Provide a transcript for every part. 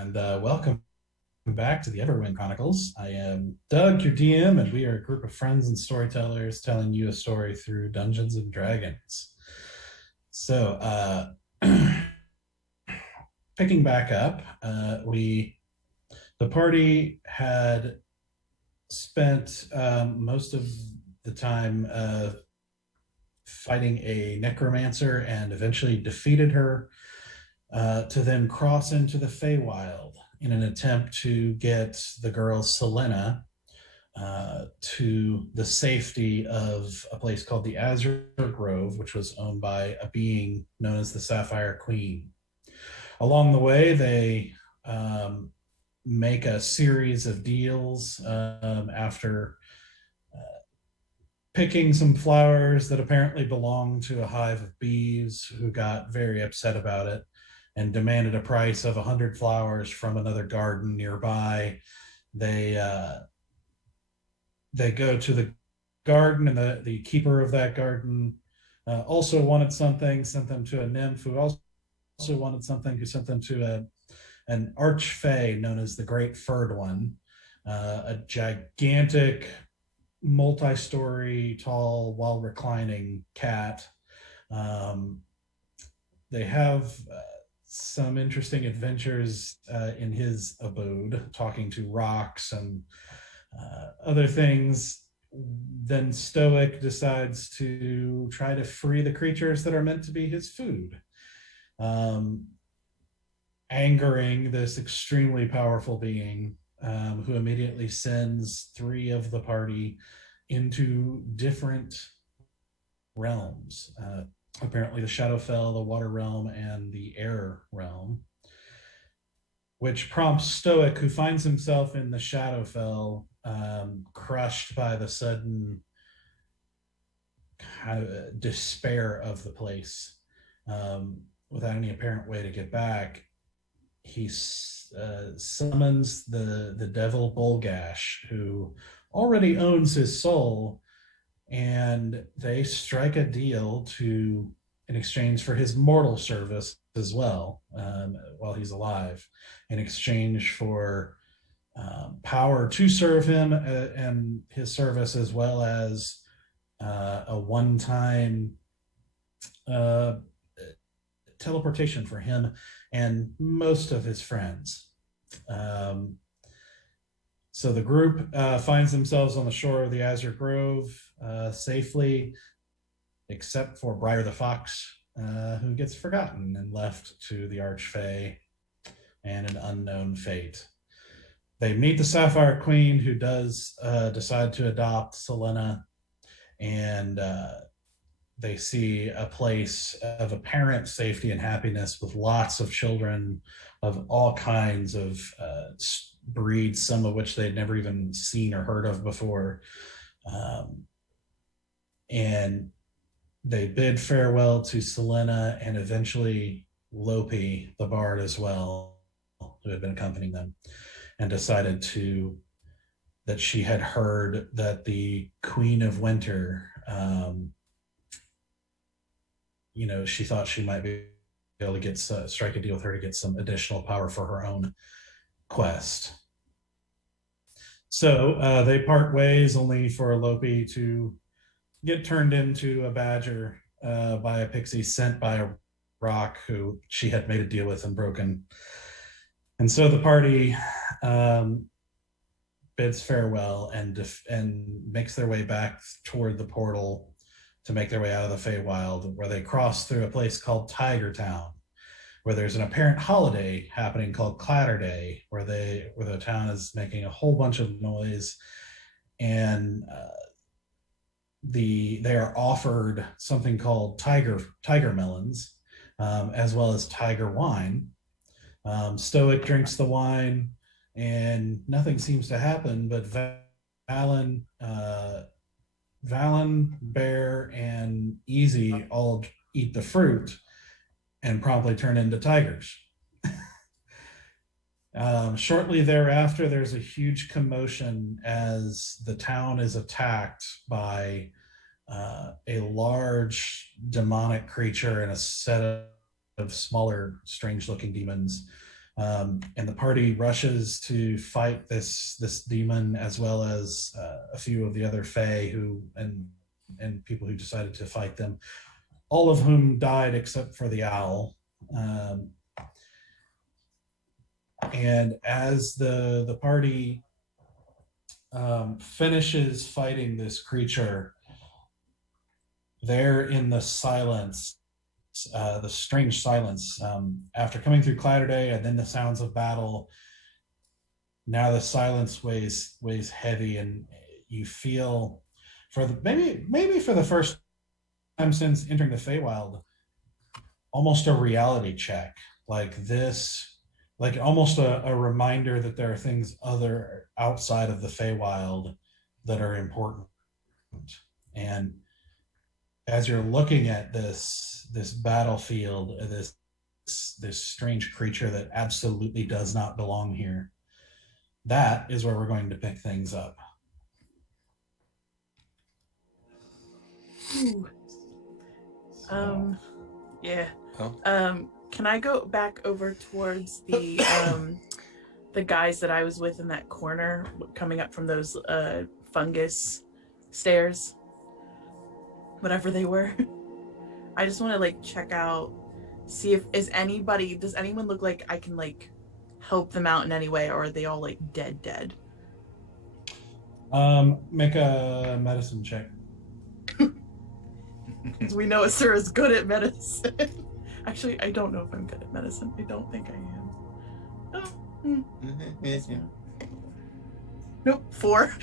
and welcome back to the Everwind Chronicles. I am Doug, your DM, and we are a group of friends and storytellers telling you a story through Dungeons and Dragons. So, picking back up, the party had spent most of the time fighting a necromancer and eventually defeated her to then cross into the Feywild in an attempt to get the girl Selena to the safety of a place called the Azure Grove, which was owned by a being known as the Sapphire Queen. Along the way, they make a series of deals after picking some flowers that apparently belonged to a hive of bees who got very upset about it and demanded a price of 100 flowers from another garden nearby. They go to the garden, and the keeper of that garden also wanted something, sent them to a nymph who also wanted something, who sent them to an archfey known as the Great Furred One, a gigantic, multi-story tall, while reclining cat. They have some interesting adventures in his abode, talking to rocks and other things. Then Stoic decides to try to free the creatures that are meant to be his food, angering this extremely powerful being, who immediately sends three of the party into different realms. Apparently the Shadowfell, the Water Realm, and the Air Realm, which prompts Stoic, who finds himself in the Shadowfell, crushed by the sudden kind of despair of the place, without any apparent way to get back. He summons the devil Bolgash, who already owns his soul, and they strike a deal in exchange for his mortal service as well, while he's alive, in exchange for power to serve him and his service, as well as a one-time teleportation for him and most of his friends. So the group finds themselves on the shore of the Azure Grove safely, except for Briar the Fox, who gets forgotten and left to the Archfey and an unknown fate. They meet the Sapphire Queen, who does decide to adopt Selena, and they see a place of apparent safety and happiness with lots of children of all kinds of breeds, some of which they'd never even seen or heard of before. And they bid farewell to Selena and eventually Lopi, the bard, as well, who had been accompanying them, and decided that she had heard that the Queen of Winter, she thought she might be able to strike a deal with her to get some additional power for her own quest. So they part ways, only for Lopi to get turned into a badger by a pixie sent by a rock who she had made a deal with and broken. And so the party bids farewell and makes their way back toward the portal to make their way out of the Feywild, where they cross through a place called Tiger Town, where there's an apparent holiday happening called Clatter Day, where the town is making a whole bunch of noise, and they are offered something called tiger melons, as well as tiger wine. Stoic drinks the wine, and nothing seems to happen, but Valen, Bear, and Easy all eat the fruit and promptly turn into tigers. Shortly thereafter, there's a huge commotion as the town is attacked by a large demonic creature and a set of smaller, strange-looking demons And the party rushes to fight this demon, as well as a few of the other Fae and people who decided to fight them, all of whom died except for the owl. And as the party finishes fighting this creature, there in the silence, the strange silence, after coming through Clatterday and then the sounds of battle, now the silence weighs heavy, and you feel, for the maybe for the first time since entering the Feywild, almost a reality check, like this, like almost a reminder that there are things other outside of the Feywild that are important. And as you're looking at this battlefield, this strange creature that absolutely does not belong here, that is where we're going to pick things up. Ooh. Yeah. Oh. Can I go back over towards the guys that I was with in that corner, coming up from those fungus stairs, whatever they were? I just want to like check out, see if does anyone look like I can like help them out in any way, or are they all like dead? Make a medicine check. We know Asura's good at medicine. Actually, I don't know if I'm good at medicine. I don't think I am. Oh. Nope, 4.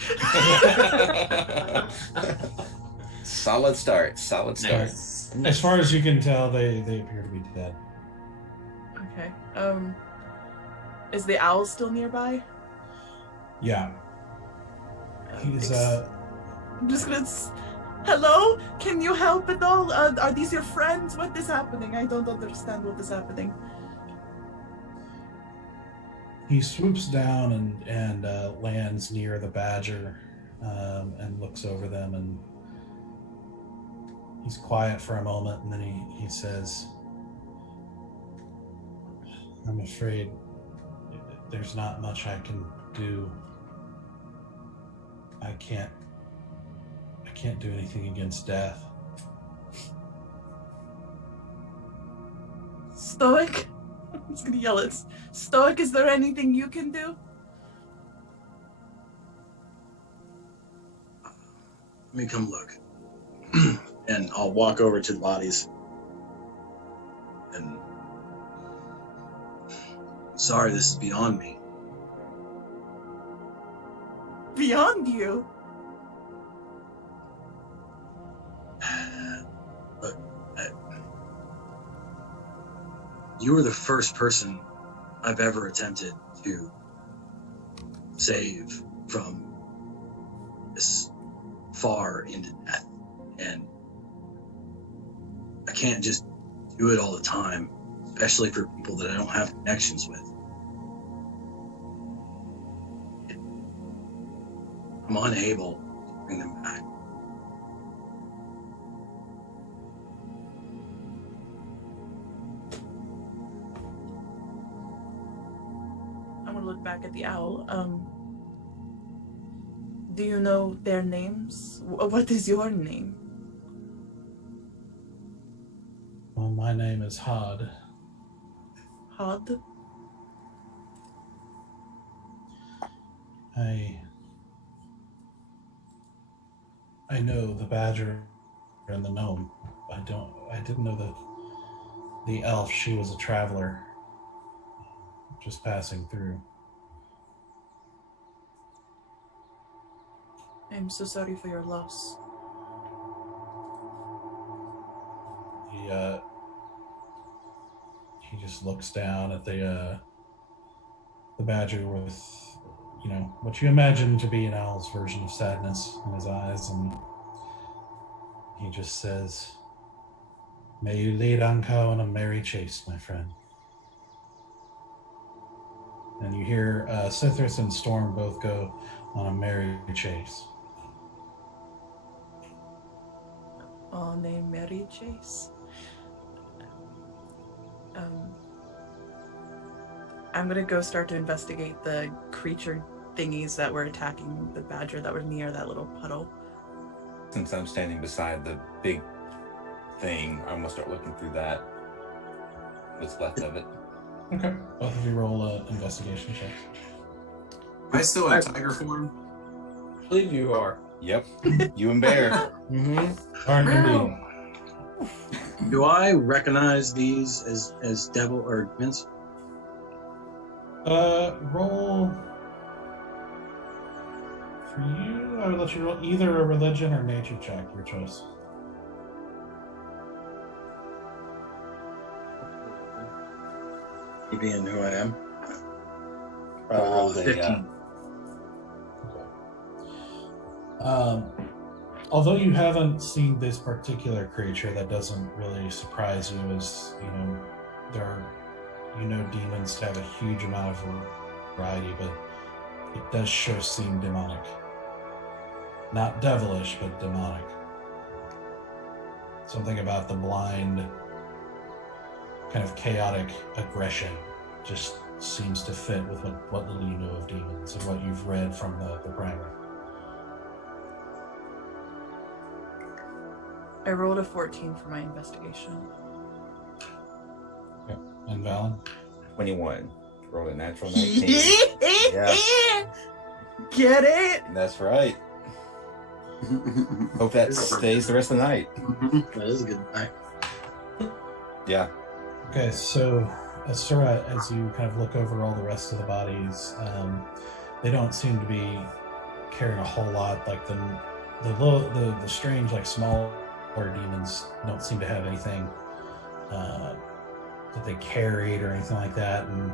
Solid start. As far as you can tell, they appear to be dead. Okay. Is the owl still nearby? Yeah. He's I'm just gonna. Hello? Can you help at all? Are these your friends? What is happening? I don't understand what is happening. He swoops down and lands near the badger, and looks over them, and he's quiet for a moment, and then he says, "I'm afraid there's not much I can do. I can't do anything against death." Stoic? I'm just gonna yell it. Stoic, is there anything you can do? Let me come look. And I'll walk over to the bodies. And sorry, this is beyond me. Beyond you? But you were the first person I've ever attempted to save from this far into death. And I can't just do it all the time, especially for people that I don't have connections with. I'm unable to bring them back. I'm gonna look back at the owl. Do you know their names? What is your name? Well, my name is Hod. Hod? I know the badger and the gnome. I didn't know the elf. She was a traveler, just passing through. I'm so sorry for your loss. He just looks down at the badger with, what you imagine to be an owl's version of sadness in his eyes, and he just says, "May you lead Anko on a merry chase, my friend." And you hear Sithris and Storm both go on a merry chase. On a merry chase. I'm gonna go start to investigate the creature thingies that were attacking the badger that were near that little puddle. Since I'm standing beside the big thing, I'm gonna start looking through that. What's left of it. Okay. Both of you roll an investigation check. Am I still in tiger form? I believe you are. Yep. You and Bear. Mm-hmm. Aren't indeed. Do I recognize these as devil or demons? Roll. For you, I would let you roll either a religion or nature check, your choice. You being who I am? Roll a, 15. Although you haven't seen this particular creature, that doesn't really surprise you, as there are, demons have a huge amount of variety, but it does sure seem demonic. Not devilish, but demonic. Something about the blind, kind of chaotic aggression just seems to fit with what little you know of demons and what you've read from the primer. I rolled a 14 for my investigation. Yep. And Valen? 21. Roll a natural 19. Yeah. Get it? That's right. Hope that stays the rest of the night. That is a good night. Yeah. Okay, so Asura, as you kind of look over all the rest of the bodies, they don't seem to be carrying a whole lot. Like the strange, like smaller demons don't seem to have anything that they carried or anything like that, and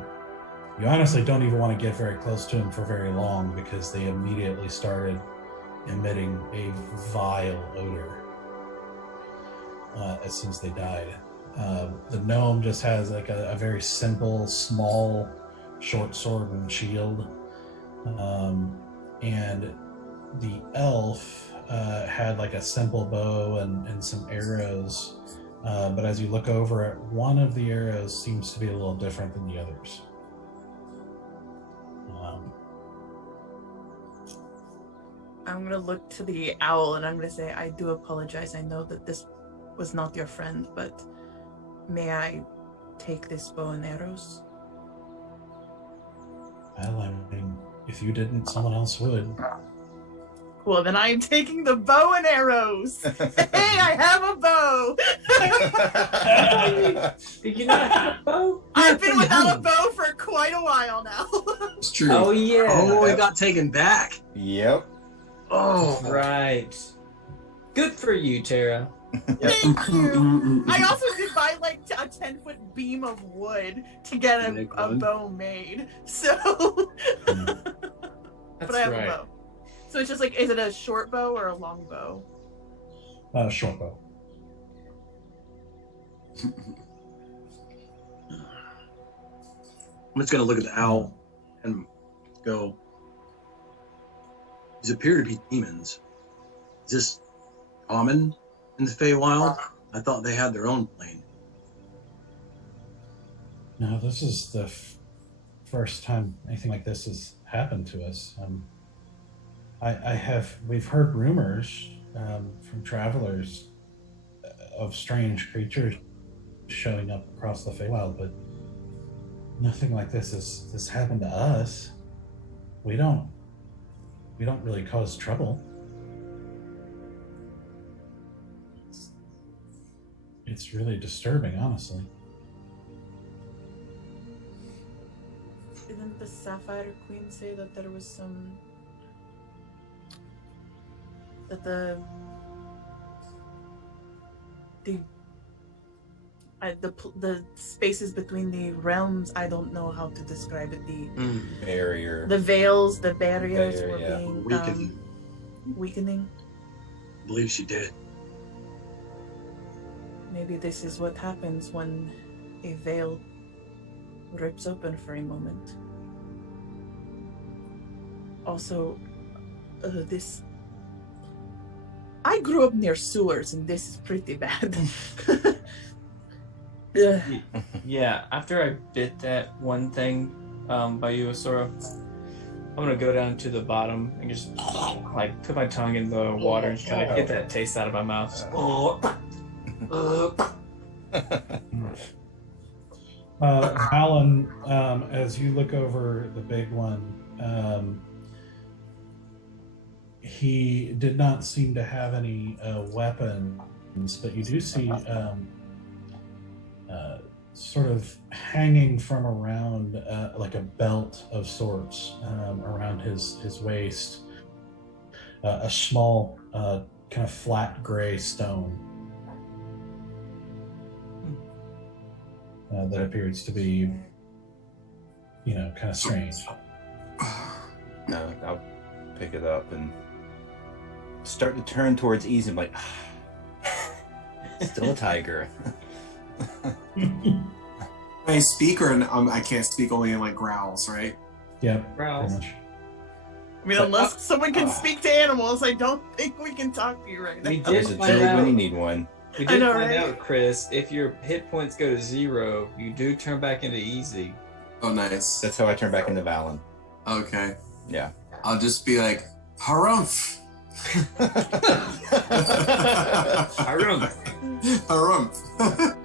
you honestly don't even want to get very close to them for very long because they immediately started emitting a vile odor as soon as they died. The gnome just has like a very simple, small, short sword and shield, and the elf had like a simple bow and some arrows, but as you look over it, one of the arrows seems to be a little different than the others. I'm gonna look to the owl and I'm gonna say, I do apologize. I know that this was not your friend, but may I take this bow and arrows? Well, I mean, if you didn't, someone else would. Well, then I am taking the bow and arrows. Hey, I have a bow. Did you not have a bow? I've been without a bow for quite a while now. It's true. Oh yeah. Oh, it got taken back. Yep. Oh, Right. Good for you, Tara. Thank you. I also did buy like a 10-foot beam of wood to get a bow made. So, That's but I have right. a bow. So it's just like, is it a short bow or a long bow? Short bow. I'm just gonna look at the owl and go, these appear to be demons. Is this common in the Feywild? I thought they had their own plane. No, this is the first time anything like this has happened to us. We've heard rumors from travelers of strange creatures showing up across the Feywild, but nothing like this has happened to us. We don't really cause trouble. It's really disturbing, honestly. Didn't the Sapphire Queen say that there was some... that the spaces between the realms, I don't know how to describe it, Barrier. the veils, the barriers Barrier, were yeah. being weakening. I believe she did. Maybe this is what happens when a veil rips open for a moment. Also, this... I grew up near sewers, and this is pretty bad. Yeah, after I bit that one thing, by you, Asura. I'm gonna go down to the bottom and just like put my tongue in the water and just kind of get that taste out of my mouth. Just, Alan, as you look over the big one, he did not seem to have any weapons, but you do see sort of hanging from around like a belt of sorts around his waist, a small kind of flat gray stone that appears to be, kind of strange. No, I'll pick it up and start to turn towards Easy. I'm like, still a tiger. Can I speak or I can't speak, only in like growls, right? Yeah, Growls. pretty much. I mean, unless someone can speak to animals, I don't think we can talk to you right now. We did There's a find joke when out. you need one. We I did know, find right? out, Chris, if your hit points go to 0, you do turn back into easy. Oh, nice. That's how I turn back into Valen. Okay. Yeah. I'll just be like, harumph. Harumph. Harumph.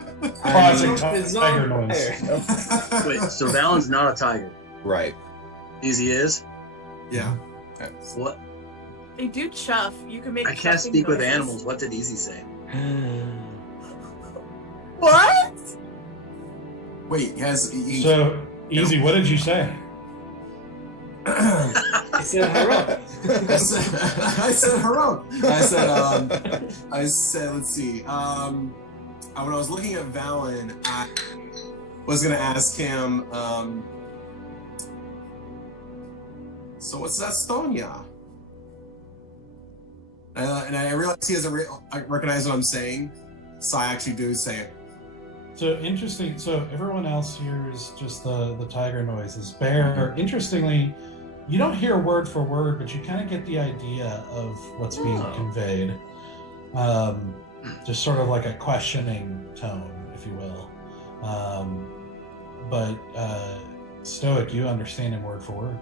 Classic Harumph is on tiger noise. fire. Wait, so Valen's not a tiger. Right. Easy is? Yeah. What? They do chuff. You can make. I can't chuffing speak with noises. animals. What did Easy say? What? Wait, he So, Easy, what did you say? He said harumph. I said harumph. I said, let's see. When I was looking at Valen, I was gonna ask him, so what's that stone, yeah? And I realize he doesn't recognize what I'm saying, so I actually do say it. So interesting. So everyone else hears just the tiger noises. Bear, interestingly, you don't hear word for word, but you kind of get the idea of what's being conveyed. Just sort of like a questioning tone, if you will. But Stoic, you understand him word for word.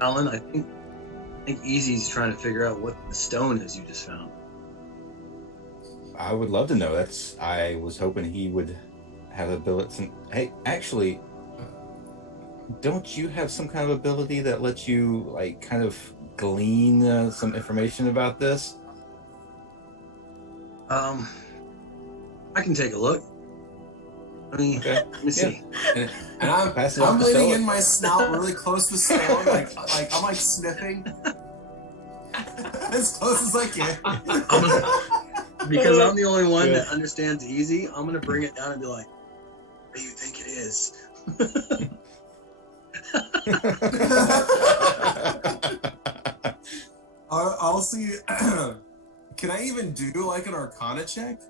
Alan, I think Easy's trying to figure out what the stone is you just found. I would love to know. I was hoping he would have ability. Hey, actually, don't you have some kind of ability that lets you like kind of glean some information about this? I can take a look. Let me see. And I'm Pass it off to leaning Stoic. in my snout really close to stone, like I'm like sniffing as close as I can. Because I'm the only one that understands Easy, I'm gonna bring it down and be like, "What do you think it is?" I'll see. Can I even do like an Arcana check?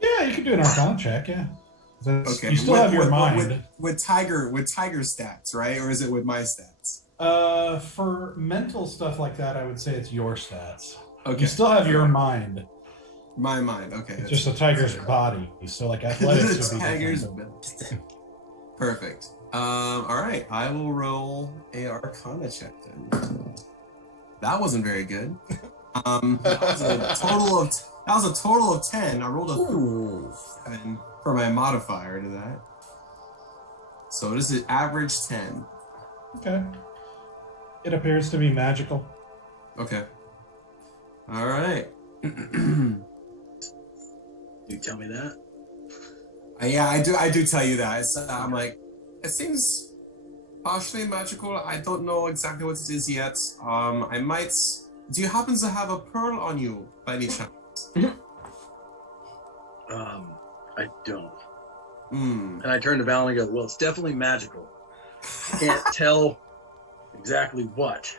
Yeah, you can do an Arcana check. Yeah. Okay. You still have your mind. With tiger stats, right? Or is it with my stats? For mental stuff like that, I would say it's your stats. Okay. You still have your mind. My mind. Okay. It's just a tiger's body. So like athletics would be Tiger's different. Perfect. All right. I will roll a Arcana check then. That wasn't very good. That was a total of 10. I rolled a 7 for my modifier to that. So this is average 10. Okay. It appears to be magical. Okay. All right. You tell me that. Yeah, I do tell you that. I'm like, it seems partially magical. I don't know exactly what it is yet. I might. Do you happen to have a pearl on you by any chance? I don't. Hmm. And I turn to Val and I go, "Well, it's definitely magical. I can't tell exactly what,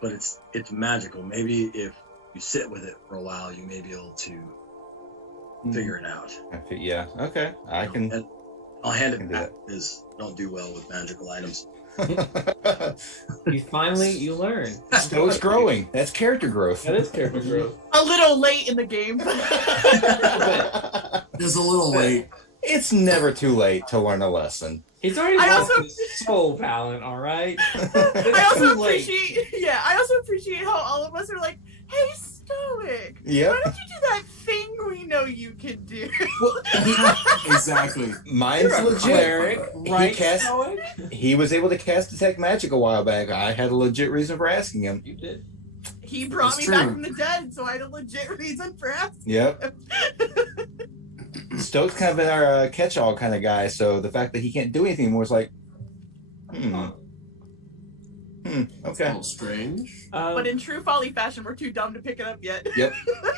but it's magical. Maybe if you sit with it for a while, you may be able to figure it out." Yeah. Okay. I can. And I'll hand can it do back because I don't do well with magical items. You learn. So it's growing. That's character growth. That is character growth. A little late in the game. Just a little late. It's never too late to learn a lesson. He's already I lost also- his soul, Valen, all right? I also Too late. appreciate how all of us are like, hey, Stoic, Yep. why don't you do that thing we know you can do? Exactly. Mine's You're a legit. cleric, right, cast- Stoic? He was able to cast Detect Magic a while back. I had a legit reason for asking him. You did. He brought That's me back true. from the dead, so I had a legit reason for asking. Yep. Stoke's kind of been our catch-all kind of guy, so the fact that he can't do anything more is like, It's a okay. little strange. But in true Folly fashion, we're too dumb to pick it up yet. Yep.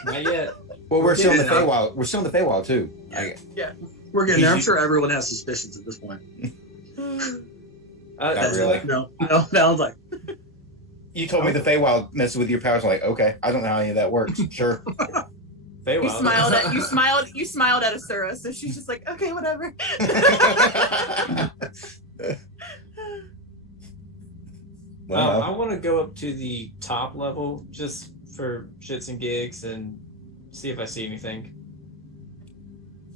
Not yet. Well, we're still in the Yeah. Feywild. We're still in the Feywild too. We're getting there. I'm sure everyone has suspicions at this point. Not That's really. No, Valen's like, You told me the Feywild messes with your powers. I'm like, okay, I don't know how any of that works. Sure. Feywild. You smiled at Asura, so she's just like, okay, whatever. Well, I want to go up to the top level just for shits and gigs and see if I see anything.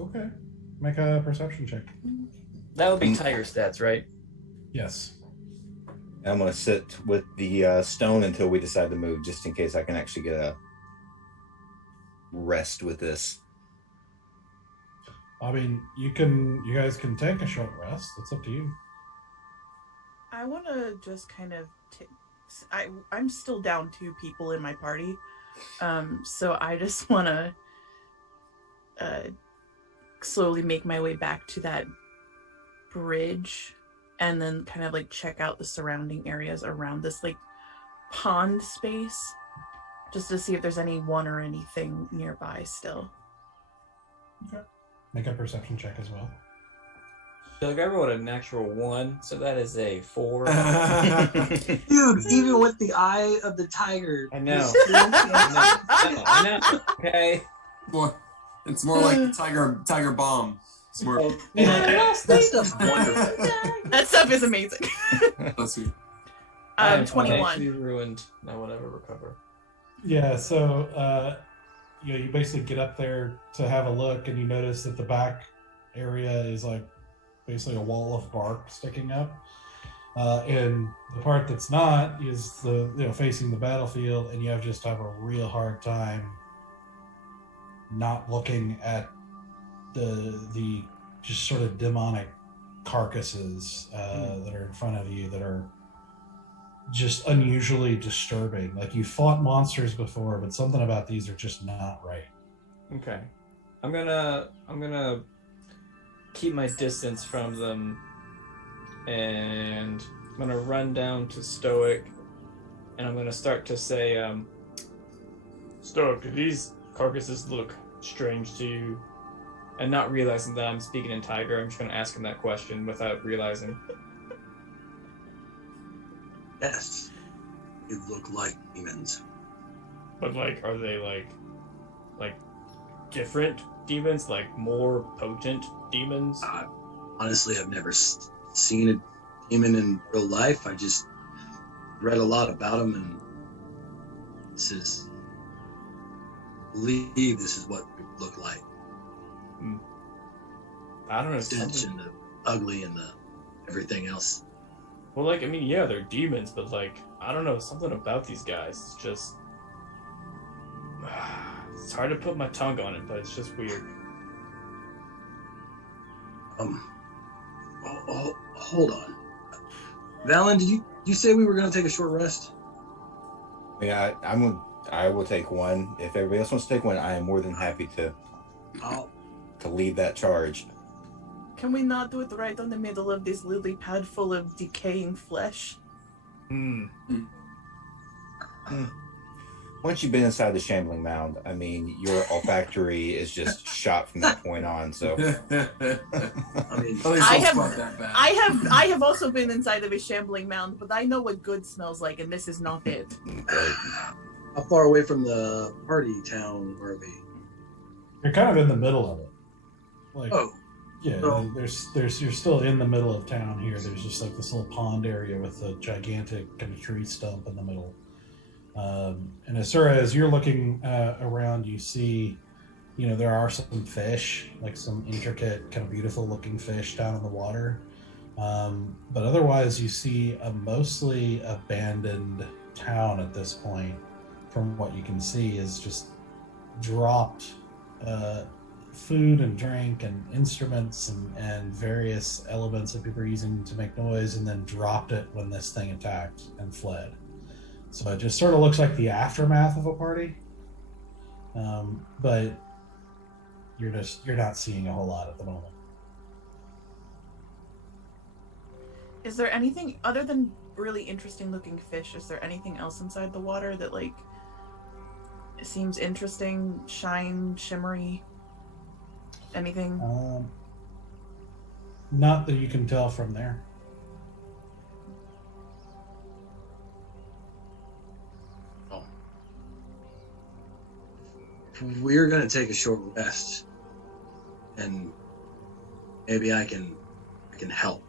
Okay. Make a perception check. That would be tiger stats, right? Yes. I'm gonna sit with the stone until we decide to move, just in case I can actually get a rest with this. I mean, you guys can take a short rest. It's up to you. I want to just kind of I'm still down 2 people in my party, so I just want to slowly make my way back to that bridge and then kind of like check out the surrounding areas around this like pond space just to see if there's anyone or anything nearby still. Make a perception check as well. Doug, I rolled a natural 1, so that is a 4. dude, even with the eye of the tiger. I know. you still can't- I know. Okay. It's more like the tiger bomb. It's more. That stuff's wonderful. That stuff is amazing. Let's see. I am 21. financially ruined. I will never recover. Yeah, so you basically get up there to have a look, and you notice that the back area is like basically a wall of bark sticking up, and the part that's not is the facing the battlefield, and you have a real hard time not looking at the just sort of demonic carcasses that are in front of you that are just unusually disturbing. Like, you fought monsters before, but something about these are just not right. Okay. I'm gonna keep my distance from them, and I'm gonna run down to Stoic, and I'm gonna start to say, Stoic, do these carcasses look strange to you? And not realizing that I'm speaking in Tiger, I'm just gonna ask him that question without realizing. Yes, you look like demons. But like, are they like different demons, like more potent demons? Honestly, I've never seen a demon in real life. I just read a lot about them, and believe this is what we look like. I don't know. Stench and the ugly and the everything else. Well, like, I mean, yeah, they're demons, but like, I don't know, something about these guys. It's just, it's hard to put my tongue on it, but it's just weird. Hold on, Valen. Did you say we were going to take a short rest? Yeah, I will take one. If everybody else wants to take one, I am more than happy to lead that charge. Can we not do it right on the middle of this lily pad full of decaying flesh? Once you've been inside the shambling mound, I mean, your olfactory is just shot from that point on. So, I mean, I have also been inside of a shambling mound, but I know what good smells like, and this is not it. how far away from the party town are we? You're kind of in the middle of it. Like, Oh, yeah, so- you're still in the middle of town here. There's just like this little pond area with a gigantic kind of tree stump in the middle. And Asura, as you're looking around, you see there are some fish, like some intricate, kind of beautiful looking fish down in the water. But otherwise, you see a mostly abandoned town at this point. From what you can see, is just dropped food and drink and instruments and various elements that people are using to make noise, and then dropped it when this thing attacked and fled. So it just sort of looks like the aftermath of a party. But you're not seeing a whole lot at the moment. Is there anything other than really interesting looking fish? Is there anything else inside the water that like seems interesting, shimmery? Anything? Not that you can tell from there. Oh. We're gonna take a short rest, and maybe I can help.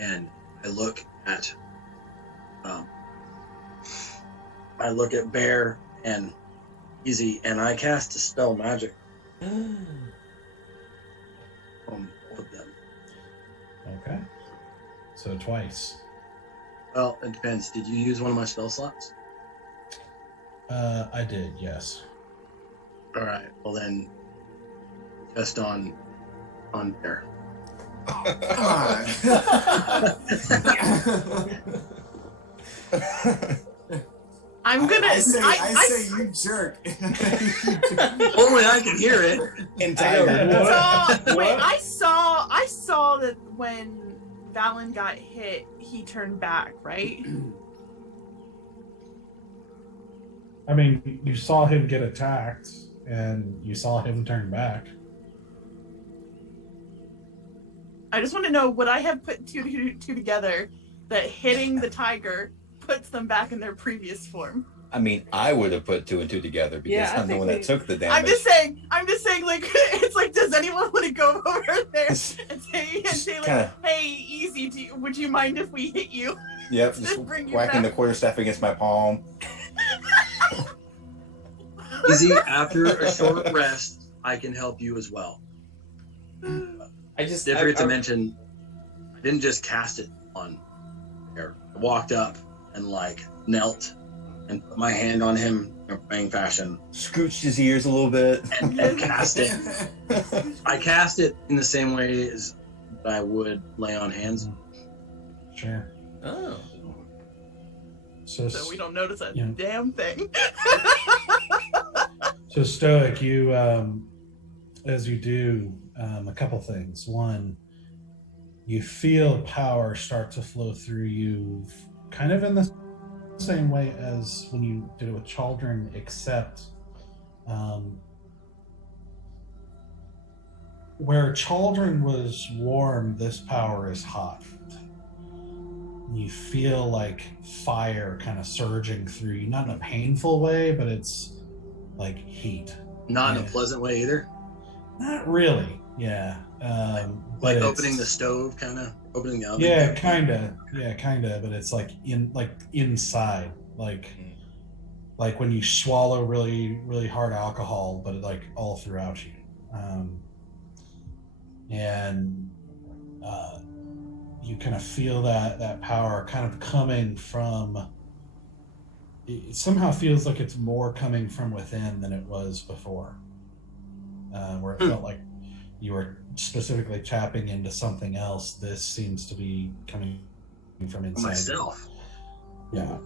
And I look at Bear and Easy, and I cast a spell magic on both of them. Okay. So twice. Well, it depends. Did you use one of my spell slots? I did, yes. All right. Well then, just on Bear. I'm gonna. I say you jerk. Only I can hear it. I saw that when Valen got hit, he turned back, right? I mean, you saw him get attacked, and you saw him turn back. I just want to know, would I have put two together that hitting the tiger puts them back in their previous form? I mean, I would have put 2 and 2 together because I'm the one that took the damage. I'm just saying, like, it's like, does anyone want to go over there and say like, kinda... hey, Easy, would you mind if we hit you? Yep, just whacking the quarterstaff against my palm. Easy, after a short rest, I can help you as well. I forget to mention, I didn't just cast it on Bear. I walked up and like knelt and put my hand on him in a praying fashion. Scooched his ears a little bit. And cast it. I cast it in the same way as I would lay on hands. Sure. Oh. So we don't notice a damn thing. So Stoic, you, as you do, a couple things. One, you feel power start to flow through you kind of in the same way as when you did it with Chaldron, except where Chaldron was warm, this power is hot. You feel like fire kind of surging through you, not in a painful way, but it's like heat. Not in a pleasant way either? Not really, yeah. Like opening the stove, kind of opening the oven. Yeah, kind of. But it's like inside, like when you swallow really, really hard alcohol, but like all throughout you, and you kind of feel that power kind of coming from. It somehow feels like it's more coming from within than it was before, where it felt like you were specifically tapping into something else. This seems to be coming from inside myself. Yeah.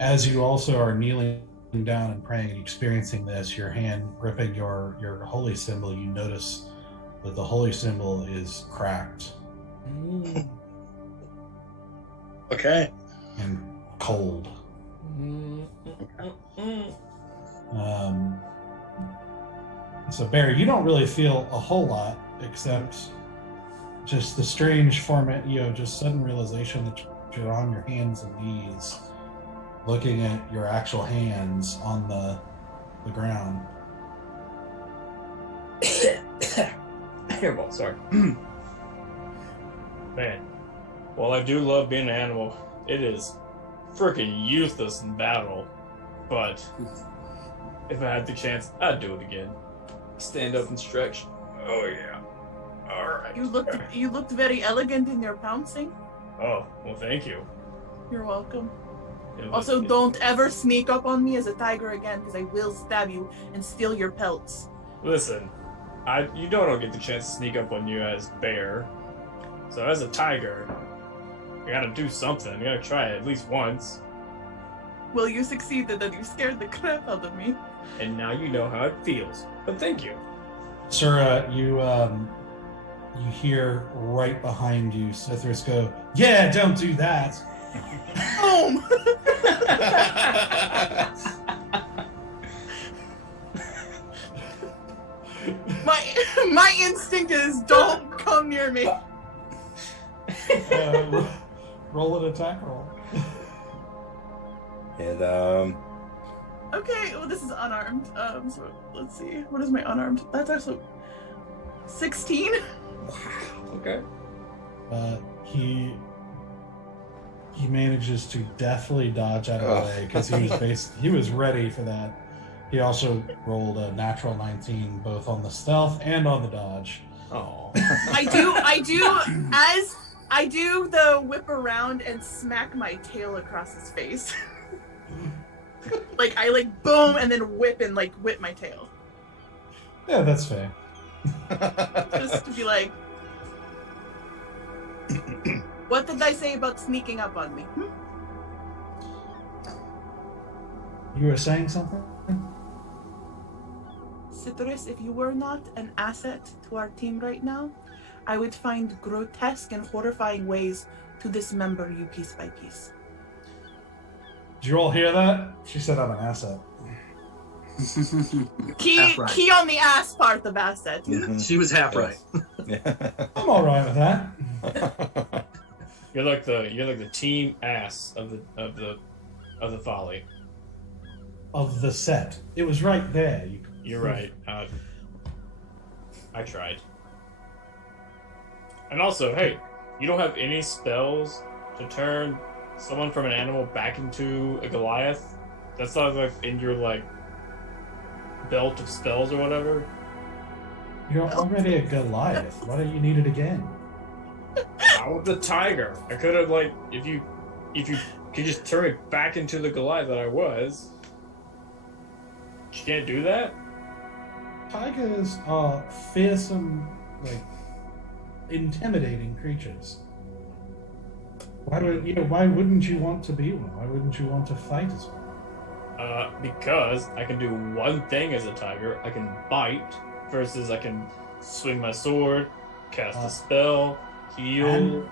As you also are kneeling down and praying and experiencing this, your hand gripping your holy symbol, you notice that the holy symbol is cracked. Okay. And cold. So Bear, you don't really feel a whole lot except just the strange format, just sudden realization that you're on your hands and knees looking at your actual hands on the ground. Hairball, sorry. Man, while I do love being an animal, it is freaking useless in battle. But If I had the chance, I'd do it again. Stand up and stretch. Oh yeah. All right. You looked very elegant in your pouncing. Oh well, thank you. You're welcome. It was- Also, don't ever sneak up on me as a tiger again, because I will stab you and steal your pelts. Listen, you don't get the chance to sneak up on you as Bear. So as a tiger, you gotta do something. You gotta try it at least once. Well, you succeeded and you scared the crap out of me. And now you know how it feels. But thank you. Sir, you hear right behind you Sithris go, "Yeah, don't do that." Boom! my instinct is don't come near me. Roll an attack roll. And Okay, well this is unarmed. So let's see. What is my unarmed? That's also 16. Okay. He manages to deftly dodge out of the way because he was ready for that. He also rolled a natural 19 both on the stealth and on the dodge. Oh. I do the whip around and smack my tail across his face. I boom and then whip my tail. Yeah, that's fair. Just to be like, what did I say about sneaking up on me? You were saying something? Citrus, if you were not an asset to our team right now, I would find grotesque and horrifying ways to dismember you piece by piece. Did you all hear that? She said I'm an asset. Key on the ass part of asset. Yeah, she was half right. I'm all right with that. You're like the team ass of the Folly. Of the set. It was right there. You're right. I tried. And also, hey, you don't have any spells to turn someone from an animal back into a Goliath? That's not in your belt of spells or whatever? You're already a Goliath. Why don't you need it again? I was the tiger. I could have if you could just turn me back into the Goliath that I was. You can't do that? Tigers are fearsome, intimidating creatures. Why wouldn't you want to be one? Why wouldn't you want to fight as one? Because I can do one thing as a tiger. I can bite, versus I can swing my sword, cast a spell, heal. And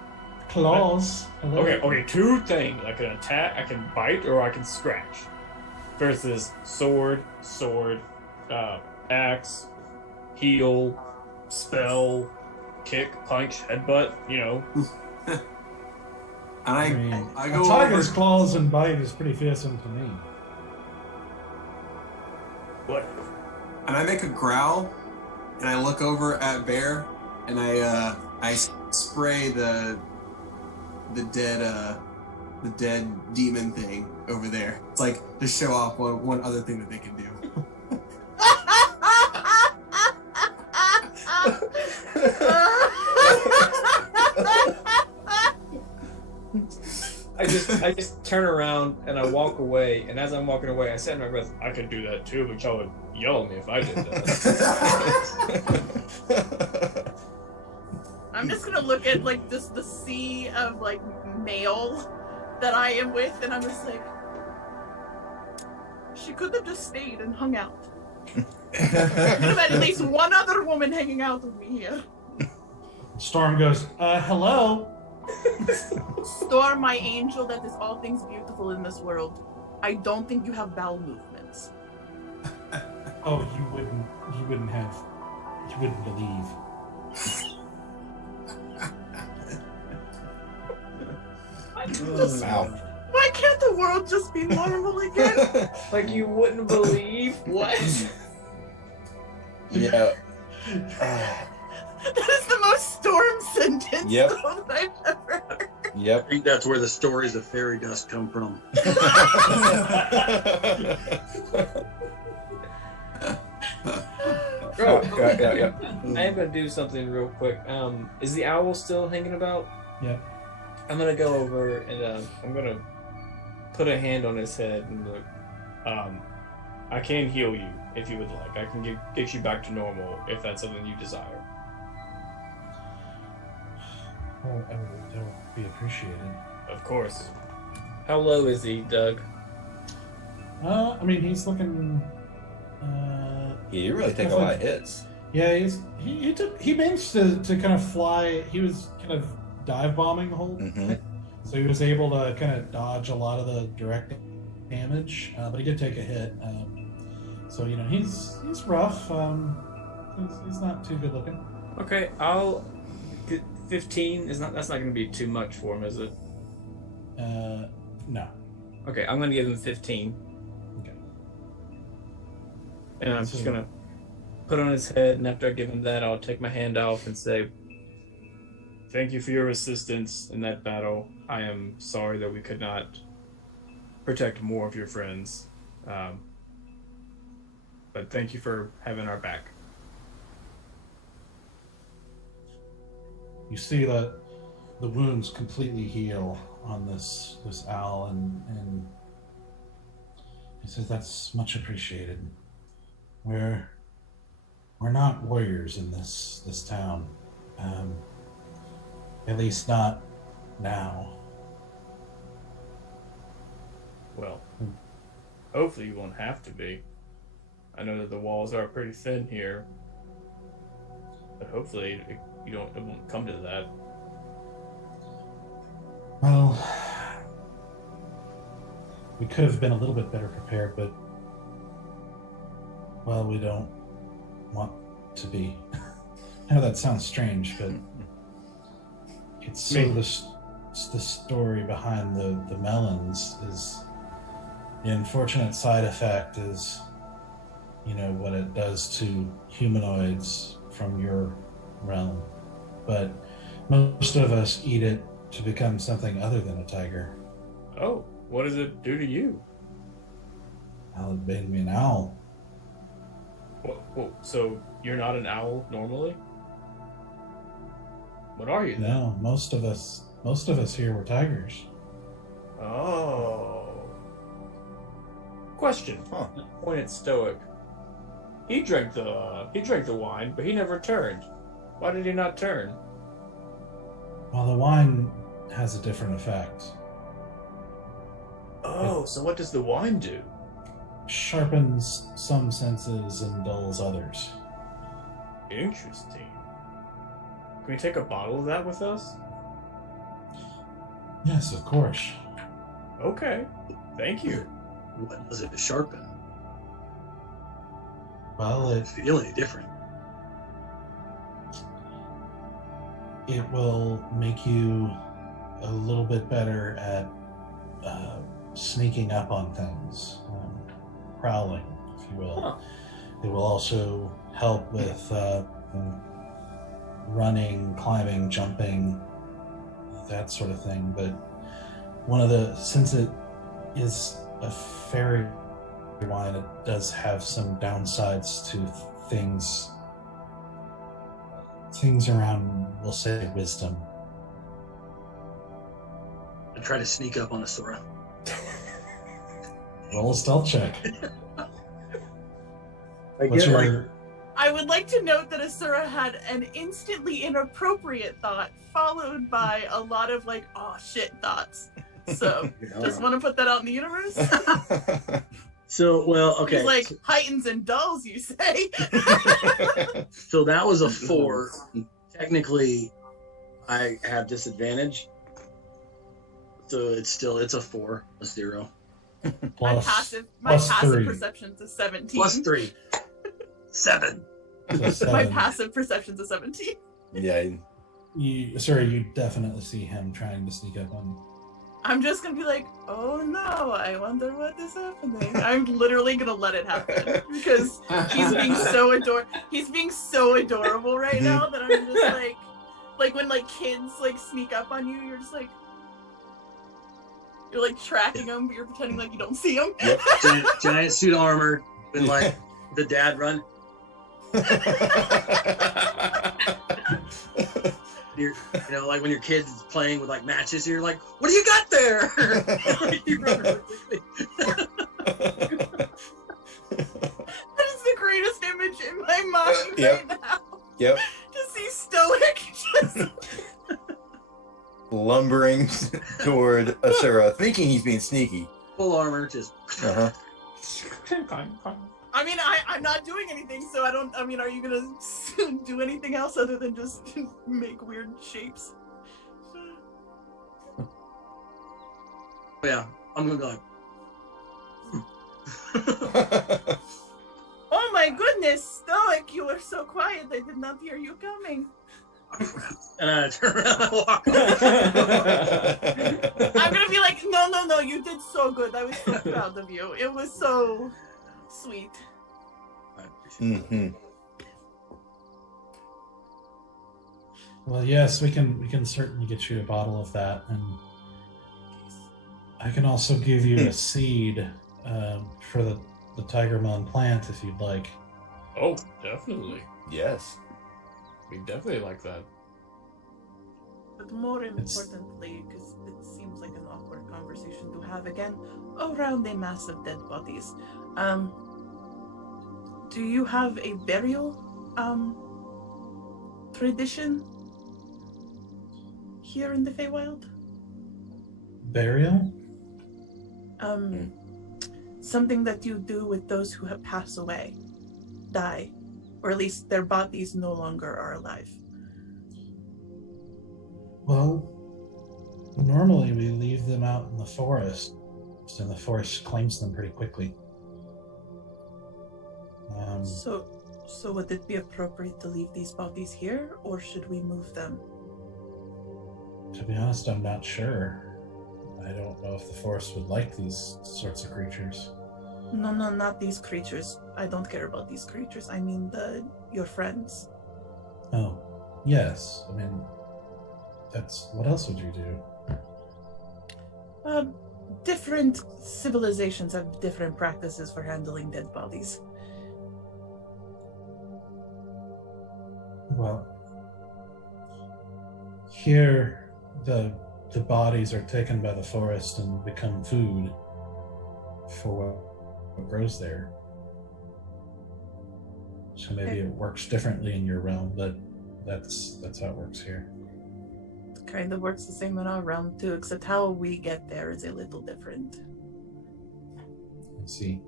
claws. Okay, two things. I can attack, I can bite, or I can scratch. Versus sword, axe, heal, spell, kick, punch, headbutt, And I go a tiger's over. claws and bite is pretty fearsome to me. What? And I make a growl, and I look over at Bear, and I spray the dead demon thing over there. It's to show off one other thing that they can do. I just turn around and I walk away, and as I'm walking away, I say in my breath, I could do that too, but y'all would yell at me if I did that. I'm just gonna look at the sea of male that I am with, and I'm just like, she could have just stayed and hung out. Could have had at least one other woman hanging out with me here. Storm goes, hello? Storm, my angel that is all things beautiful in this world. I don't think you have bowel movements. Oh, you wouldn't believe. wow. Why can't the world just be normal again? You wouldn't believe what? Yeah. That is the most Storm sentence Yep. I've ever heard. Yep. I think that's where the stories of fairy dust come from. I am gonna do something real quick. Is the owl still hanging about? Yeah. I'm gonna go over and I'm gonna put a hand on his head and look. I can heal you if you would like. I can get you back to normal if that's something you desire. Well, that would be appreciated. Of course. How low is he, Doug? I mean, he's looking. You really take a lot of hits. Yeah, he managed to kind of fly. He was kind of dive bombing the whole Mm-hmm. so he was able to kind of dodge a lot of the direct damage, but he did take a hit. So he's rough. He's not too good looking. Okay, 15 is not. That's not going to be too much for him, is it? No. Okay, I'm going to give him 15. Okay. And I'm just going to put on his head, and after I give him that, I'll take my hand off and say, "Thank you for your assistance in that battle. I am sorry that we could not protect more of your friends. But thank you for having our back." You see that the wounds completely heal on this owl, and he says, "That's much appreciated. We're not warriors in this town, at least not now." Well, hopefully you won't have to be. I know that the walls are pretty thin here, but hopefully it won't come to that. Well, we could have been a little bit better prepared, but well, we don't want to be. I know that sounds strange, but it's the story behind the melons is the unfortunate side effect is, what it does to humanoids from your realm. But most of us eat it to become something other than a tiger. Oh, what does it do to you? Well, it made me an owl. So you're not an owl normally? What are you then? No, most of us here were tigers. Oh. Question. Huh. Point at Stoic. He drank the wine, but he never turned. Why did he not turn? Well, the wine has a different effect. Oh, so what does the wine do? Sharpens some senses and dulls others. Interesting. Can we take a bottle of that with us? Yes, of course. Okay. Thank you. What does it sharpen? Well, Feel any different? it will make you a little bit better at sneaking up on things, prowling, if you will. Huh. It will also help with running, climbing, jumping, that sort of thing. But since it is a fairy wine, it does have some downsides to things around, we'll say, wisdom. I try to sneak up on Asura. Roll a stealth check. I What's get your... I would like to note that Asura had an instantly inappropriate thought, followed by a lot of oh shit thoughts. So, just want to put that out in the universe. So, well, okay. He's like, heightens and dulls, you say? So that was a 4. Technically, I have disadvantage. So it's a 4, a 0. My plus passive 3. perception's a 17. Plus 3. 7. So My 7. passive perception's a 17. Yeah. You definitely see him trying to sneak up on. I'm just gonna be like, oh no, I wonder what is happening. I'm literally gonna let it happen because he's being so adorable right now that I'm just like when kids sneak up on you, you're just you're tracking them, but you're pretending like you don't see them. Giant suit armor, and the dad run. You know, like when your kid is playing with like matches, you're like, "What do you got there?" You run really quickly. That is the greatest image in my mind Yep. right now. Yep. To see Stoic just Lumbering toward Asura, thinking he's being sneaky. Full armor, just. Uh-huh. I mean, I'm not doing anything, so I mean, are you gonna do anything else other than just make weird shapes? Yeah, I'm gonna go like. Oh my goodness, Stoic, you were so quiet. I did not hear you coming. And I turn around and walk. I'm gonna be like, no, you did so good. I was so proud of you. It was so sweet. I appreciate Mm-hmm. Well, yes, we can certainly get you a bottle of that, and I can also give you a seed for the tiger melon plant if you'd like. Oh, definitely. Yes. We definitely like that. But more importantly, because it seems like an awkward conversation to have again, around a mass of dead bodies. Do you have a burial tradition here in the Feywild? Burial? Something that you do with those who have passed away, die, or at least their bodies no longer are alive. Well, normally we leave them out in the forest, and the forest claims them pretty quickly. So would it be appropriate to leave these bodies here, or should we move them? To be honest, I'm not sure. I don't know if the forest would like these sorts of creatures. No, not these creatures. I don't care about these creatures. I mean your friends. Oh, yes. I mean, what else would you do? Different civilizations have different practices for handling dead bodies. Well, here the bodies are taken by the forest and become food for what grows there. So maybe it works differently in your realm, but that's how it works here. It kind of works the same in our realm too, except how we get there is a little different. Let's see.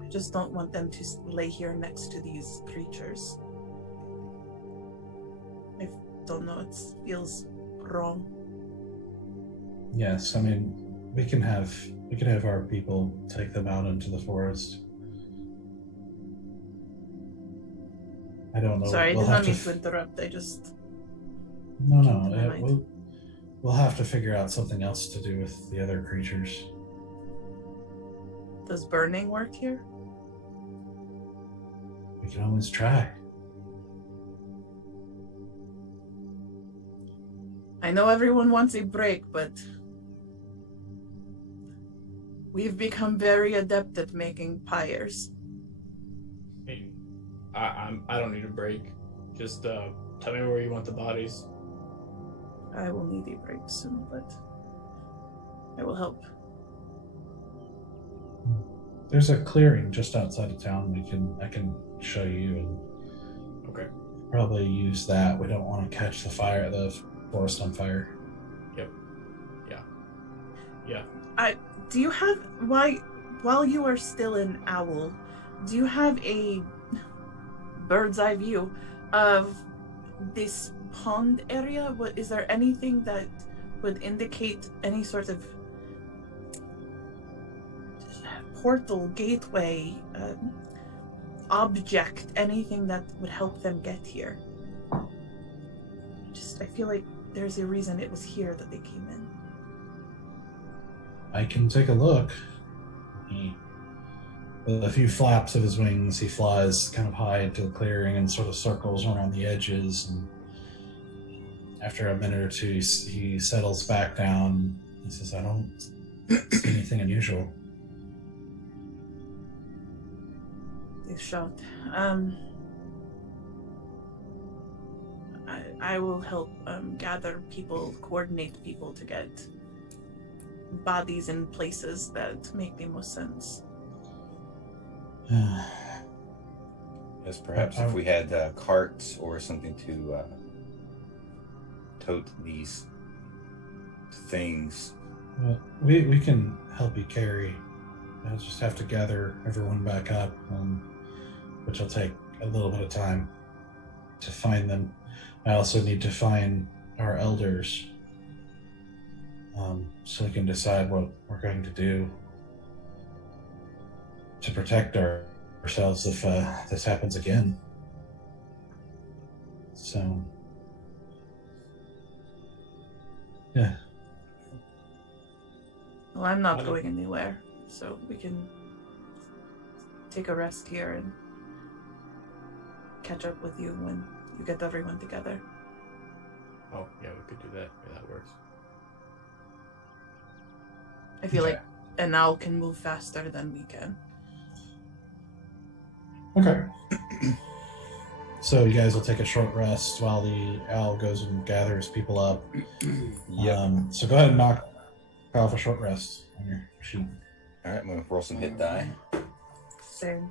I just don't want them to lay here next to these creatures. I don't know, it feels wrong. Yes, I mean, we can have our people take them out into the forest. I don't know. Sorry, I we'll did not have mean to interrupt. I just... No. We'll have to figure out something else to do with the other creatures. Does burning work here? We can always try. I know everyone wants a break, but we've become very adept at making pyres. Hey, I don't need a break. Just tell me where you want the bodies. I will need a break soon, but I will help. There's a clearing just outside of town. I can show you and Okay. probably use that. We don't want to catch the forest on fire. Yep. Yeah. Do you have, while you are still an owl, do you have a bird's eye view of this pond area? Is there anything that would indicate any sort of portal, gateway, object, anything that would help them get here? I feel like there's a reason it was here that they came in. I can take a look. With a few flaps of his wings, he flies kind of high into the clearing and sort of circles around the edges. And after a minute or two, he settles back down. He says, "I don't see anything unusual." This shot. I will help gather people, coordinate people to get bodies in places that make the most sense. Yes, perhaps if we had carts or something to tote these things. Well, we can help you carry. I'll just have to gather everyone back up, which will take a little bit of time to find them. I also need to find our elders, so we can decide what we're going to do to protect ourselves if this happens again. So, yeah. Well, I'm not going anywhere, so we can take a rest here and catch up with you when you get everyone together. Oh, yeah, we could do that. Yeah, that works. I feel like an owl can move faster than we can. Okay. So you guys will take a short rest while the owl goes and gathers people up. So go ahead and knock off a short rest on your sheet. All right, I'm gonna roll some hit die. Same.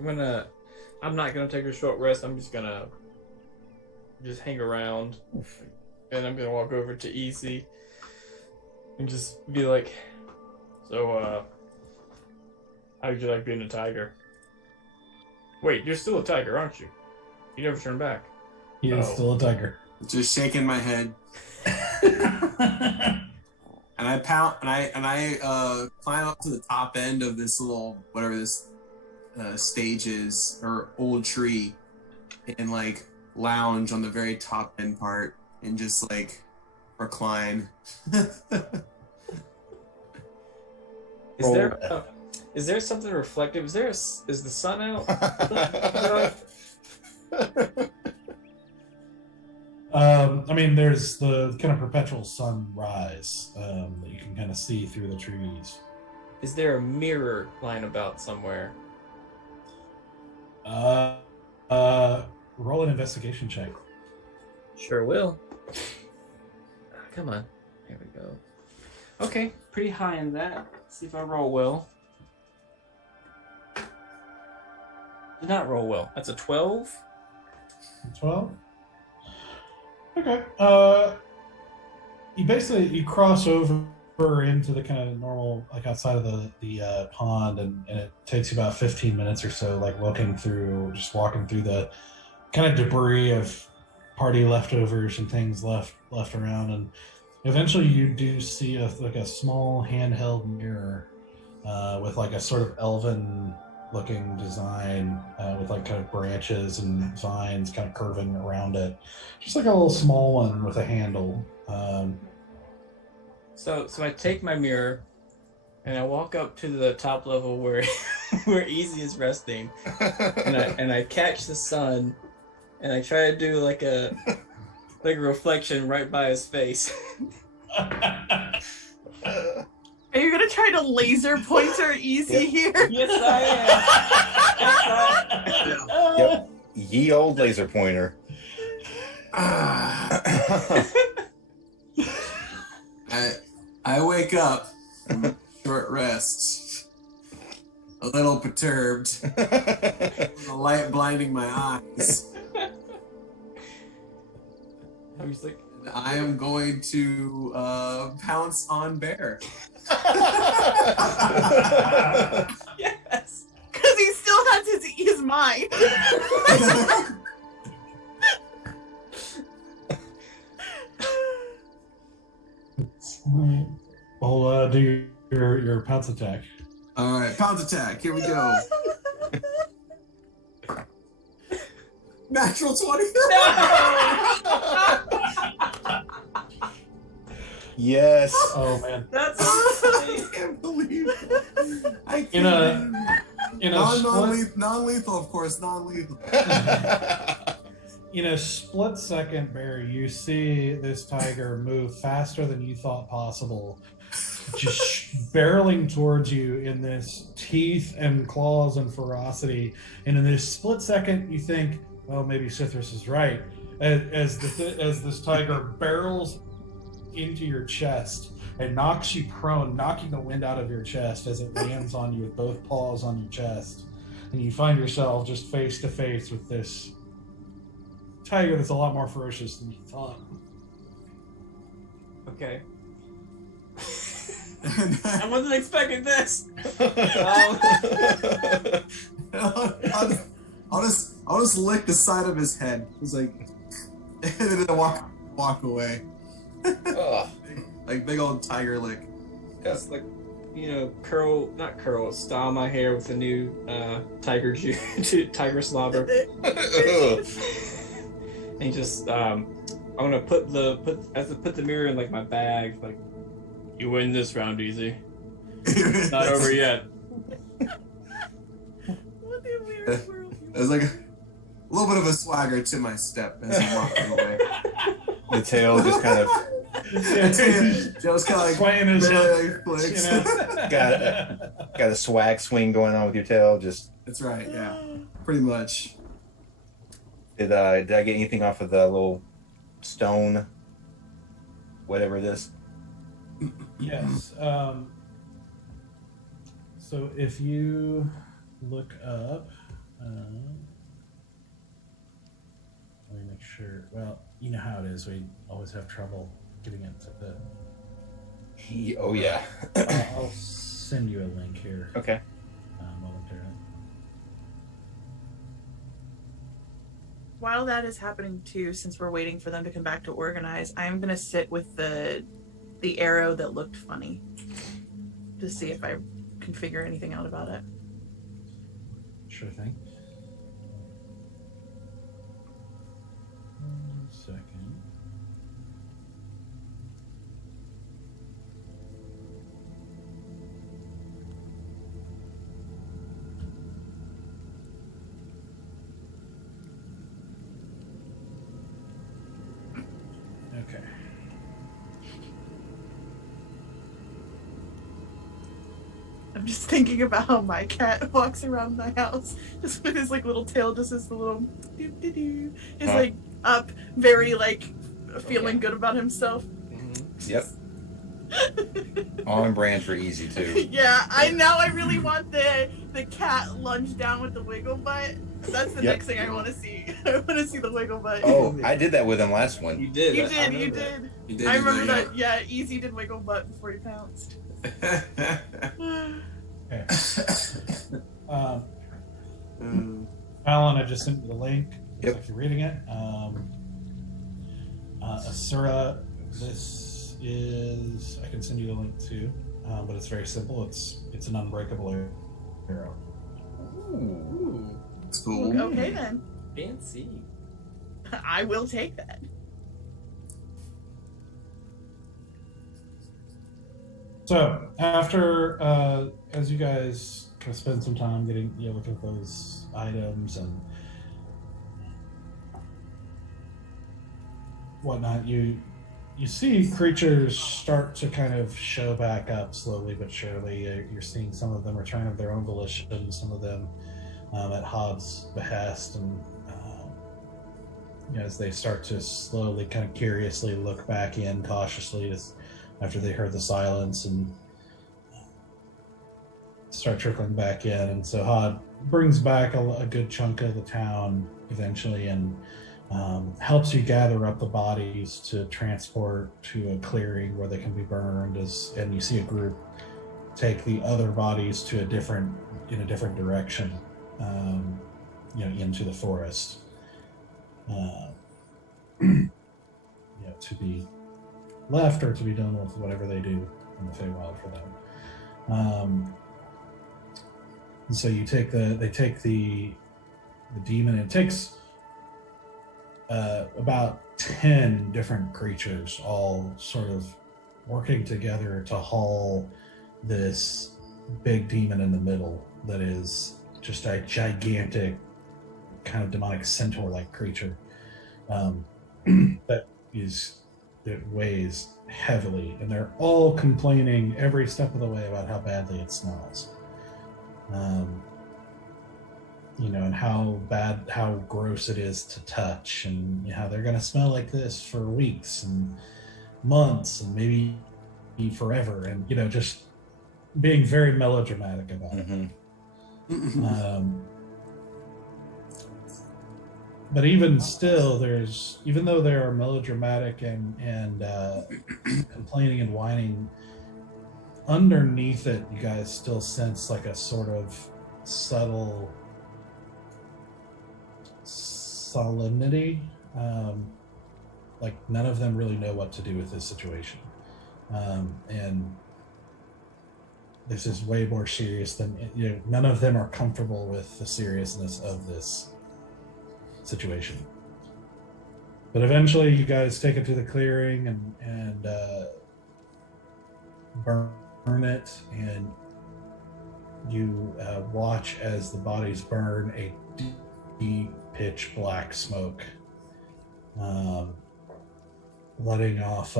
I'm not gonna take a short rest. I'm just gonna hang around, and I'm gonna walk over to Easy and just be like, "So, how would you like being a tiger?" Wait, you're still a tiger, aren't you? You never turn back. He is still a tiger. Just shaking my head. And I climb up to the top end of this little whatever this stage is, or old tree, and like lounge on the very top end part and just like recline. Is there something reflective? Is the sun out? I mean, there's the kind of perpetual sunrise that you can kind of see through the trees. Is there a mirror lying about somewhere? Roll an investigation check. Sure will. Come on. Here we go. Okay, pretty high in that. Let's see if I roll well. Did not roll well. That's a 12. 12? Okay. You cross over into the kind of normal, like outside of the pond, and it takes you about 15 minutes or so, like walking through the kind of debris of party leftovers and things left around, and eventually you do see a small handheld mirror with like a sort of elven looking design with like kind of branches and vines kind of curving around it, just like a little small one with a handle. So I take my mirror and I walk up to the top level where where Easy is resting, and I catch the sun, and I try to do like a reflection right by his face. Are you gonna try to laser pointer Easy here? Yes, I am. Yep. Ye old laser pointer. I wake up from a short rest, a little perturbed, with the light blinding my eyes. I was like, I am going to pounce on Bear. Yes, because he still has his mind. Well, do your pounce attack. All right, pounce attack. Here we go. Natural 20. Yes. Oh man. that's I can't believe it. I can't. Non-lethal. Non-lethal, of course, non-lethal. in a split second, Barry, you see this tiger move faster than you thought possible, just barreling towards you in this teeth and claws and ferocity. And in this split second, you think, well, maybe Cithras is right. As this tiger barrels into your chest and knocks you prone, knocking the wind out of your chest as it lands on you with both paws on your chest. And you find yourself just face to face with this tiger that's a lot more ferocious than you thought. Okay. I wasn't expecting this. I'll just lick the side of his head. He's like, and then I walk away. Like big old tiger lick. Just like, not curl, style my hair with the new tiger slobber. And just I'm gonna put the mirror in like my bag, like, you win this round easy. It's not over yet. What a weird world. There's like a little bit of a swagger to my step as I'm walking away. The tail just kind of Joe's kind of like swaying his barely flicks. got a swag swing going on with your tail. Just That's right, yeah, pretty much. did I get anything off of the little stone, whatever it is? Yes. So if you look up, let me make sure. Well, you know how it is. We always have trouble getting it to the. Oh yeah. I'll send you a link here. Okay. Momentarily. While that is happening too, since we're waiting for them to come back to organize, I'm gonna sit with the arrow that looked funny to see if I can figure anything out about it. Sure thing. 1 second. Okay. I'm just thinking about how my cat walks around my house just with his like little tail, just as the little doo-doo-doo. He's like up, very like feeling good about himself. Yep. On brand for easy too. Yeah, I really want the cat lunge down with the wiggle butt. That's the next thing I want to see. I want to see the wiggle butt. Oh, I did that with him last one. You did. You did. I remember that. Yeah, Easy did wiggle butt before he pounced. Okay. Alan, I just sent you the link. Looks like you're reading it. Asura, this is. I can send you the link too, but it's very simple. It's an unbreakable arrow. Ooh. It's cool. Okay then. Fancy. I will take that. So after, as you guys kind of spend some time looking at those items and whatnot, you see creatures start to kind of show back up slowly but surely. You're seeing some of them return of their own volition, some of them at Hobbs' behest, and as they start to slowly, kind of curiously look back in cautiously after they heard the silence and start trickling back in. And so Hod brings back a good chunk of the town eventually and helps you gather up the bodies to transport to a clearing where they can be burned. And you see a group take the other bodies to in a different direction, into the forest, to be left or to be done with whatever they do in the Feywild for them. And so they take the demon, and it takes about 10 different creatures all sort of working together to haul this big demon in the middle that is just a gigantic kind of demonic centaur-like creature. um, that weighs heavily, and they're all complaining every step of the way about how badly it smells. And how gross it is to touch, and how they're going to smell like this for weeks and months and maybe forever, and just being very melodramatic about it. But even still, even though they are melodramatic and complaining and whining, underneath it, you guys still sense like a sort of subtle solemnity. Like none of them really know what to do with this situation. And this is way more serious than, none of them are comfortable with the seriousness of this situation. But eventually you guys take it to the clearing and burn it, and you watch as the bodies burn a deep pitch black smoke, letting off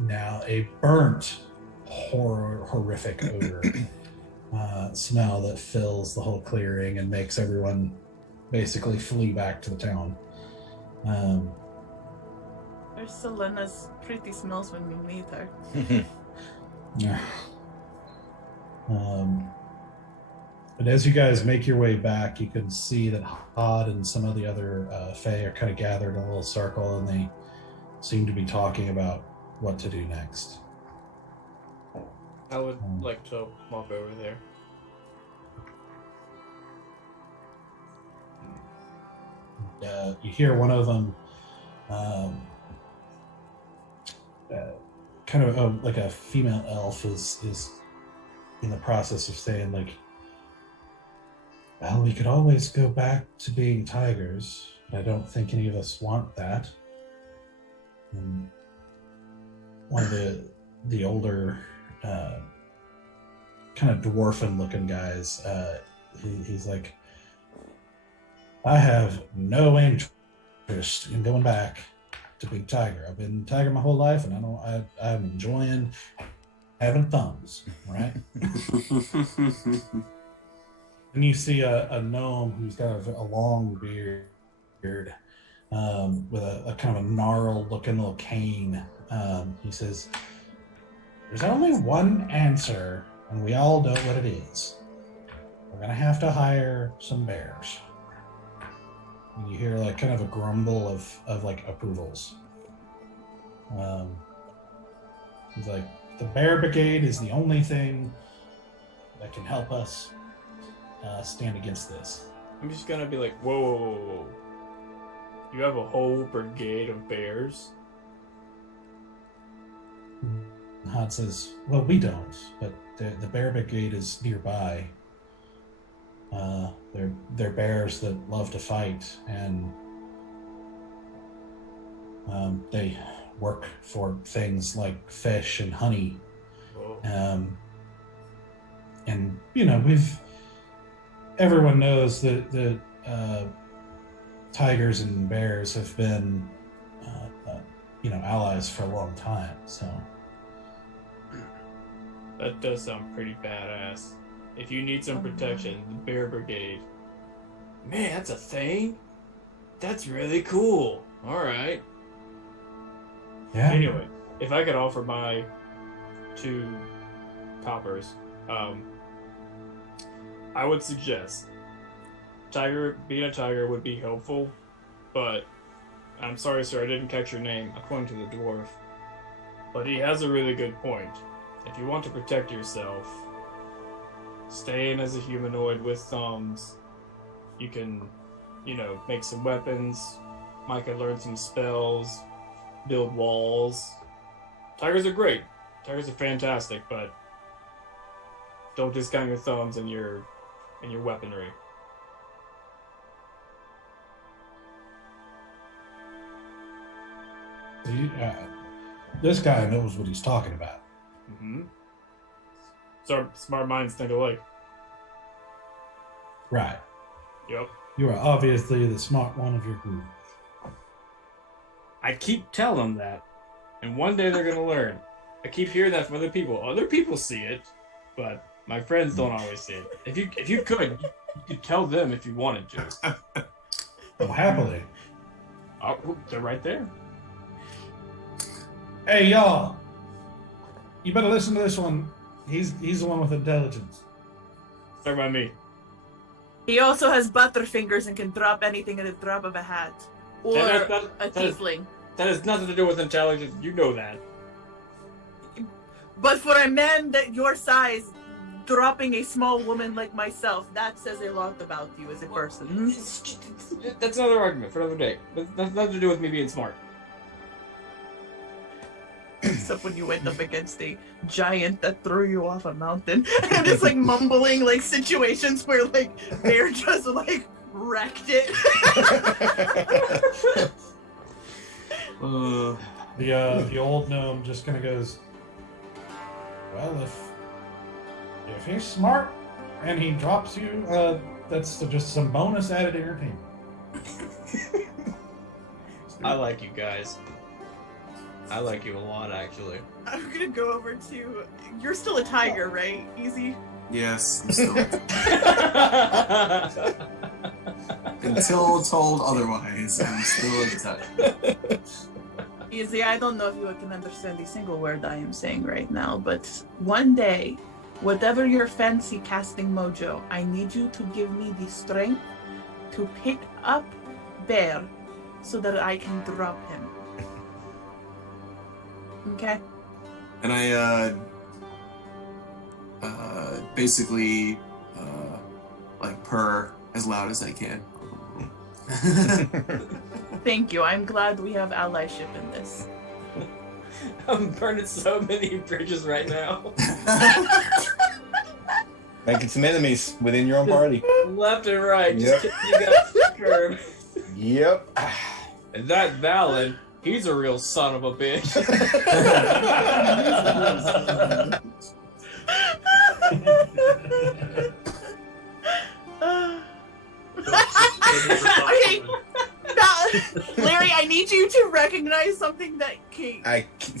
now a burnt horrific odor smell that fills the whole clearing and makes everyone basically flee back to the town. Selena's pretty smells when we meet her. But as you guys make your way back, you can see that Hod and some of the other Fae are kind of gathered in a little circle, and they seem to be talking about what to do next. I would like to walk over there. You hear one of them kind of like a female elf is in the process of saying, like, well, we could always go back to being tigers, but I don't think any of us want that. And one of the older kind of dwarfen looking guys, he's like, I have no interest in going back to being tiger. I've been tiger my whole life, and I'm enjoying having thumbs, right? And you see a gnome who's got a long beard with a kind of a gnarled looking little cane. He says, there's only one answer, and we all know what it is. We're gonna have to hire some bears. And you hear like kind of a grumble of like approvals. He's like, the Bear Brigade is the only thing that can help us stand against this. I'm just gonna be like, whoa. You have a whole brigade of bears? Hod says, well, we don't, but the Bear Brigade is nearby. They're bears that love to fight, and they work for things like fish and honey. And everyone knows that tigers and bears have been allies for a long time. So that does sound pretty badass. If you need some protection, the Bear Brigade. Man, that's a thing? That's really cool. Alright. yeah. Anyway, if I could offer my 2 coppers, I would suggest being a tiger would be helpful, but I'm sorry, sir, I didn't catch your name, according to the dwarf. But he has a really good point. If you want to protect yourself, stay in as a humanoid with thumbs. You can, make some weapons. Might could learn some spells, build walls. Tigers are great. Tigers are fantastic, but don't discount your thumbs and your weaponry. This guy knows what he's talking about. Mm-hmm. So smart minds think alike. Right. Yep. You are obviously the smart one of your group. I keep telling them that, and one day they're gonna learn. I keep hearing that from other people. Other people see it, but my friends don't always see it. If you could, you could tell them if you wanted to. Oh, happily. Oh, they're right there. Hey, y'all. You better listen to this one. He's the one with intelligence. Talk about me. He also has butterfingers and can drop anything at the drop of a hat. Or a tiefling. That has nothing to do with intelligence. You know that. But for a man that your size, dropping a small woman like myself, that says a lot about you as a person. That's another argument for another day. But that's nothing to do with me being smart. Except when you went up against a giant that threw you off a mountain. And it's like mumbling like situations where like Bear just like wrecked it. The old gnome just kind of goes, well, if he's smart and he drops you, that's just some bonus added to your team. I like you guys. I like you a lot, actually. I'm gonna go over to. You're still a tiger, right? Easy. Yes, I'm still. Until told otherwise, I'm still a tiger. Easy. I don't know if you can understand a single word I am saying right now, but one day, whatever your fancy casting mojo, I need you to give me the strength to pick up Bear so that I can drop him. Okay. And I basically like purr as loud as I can. Thank you. I'm glad we have allyship in this. I'm burning so many bridges right now. Making some enemies within your own party. Left and right. Yep. Just you guys to the curb. Yep. And that Valen, he's a real son of a bitch. Okay, Larry, I need you to recognize something that Kate.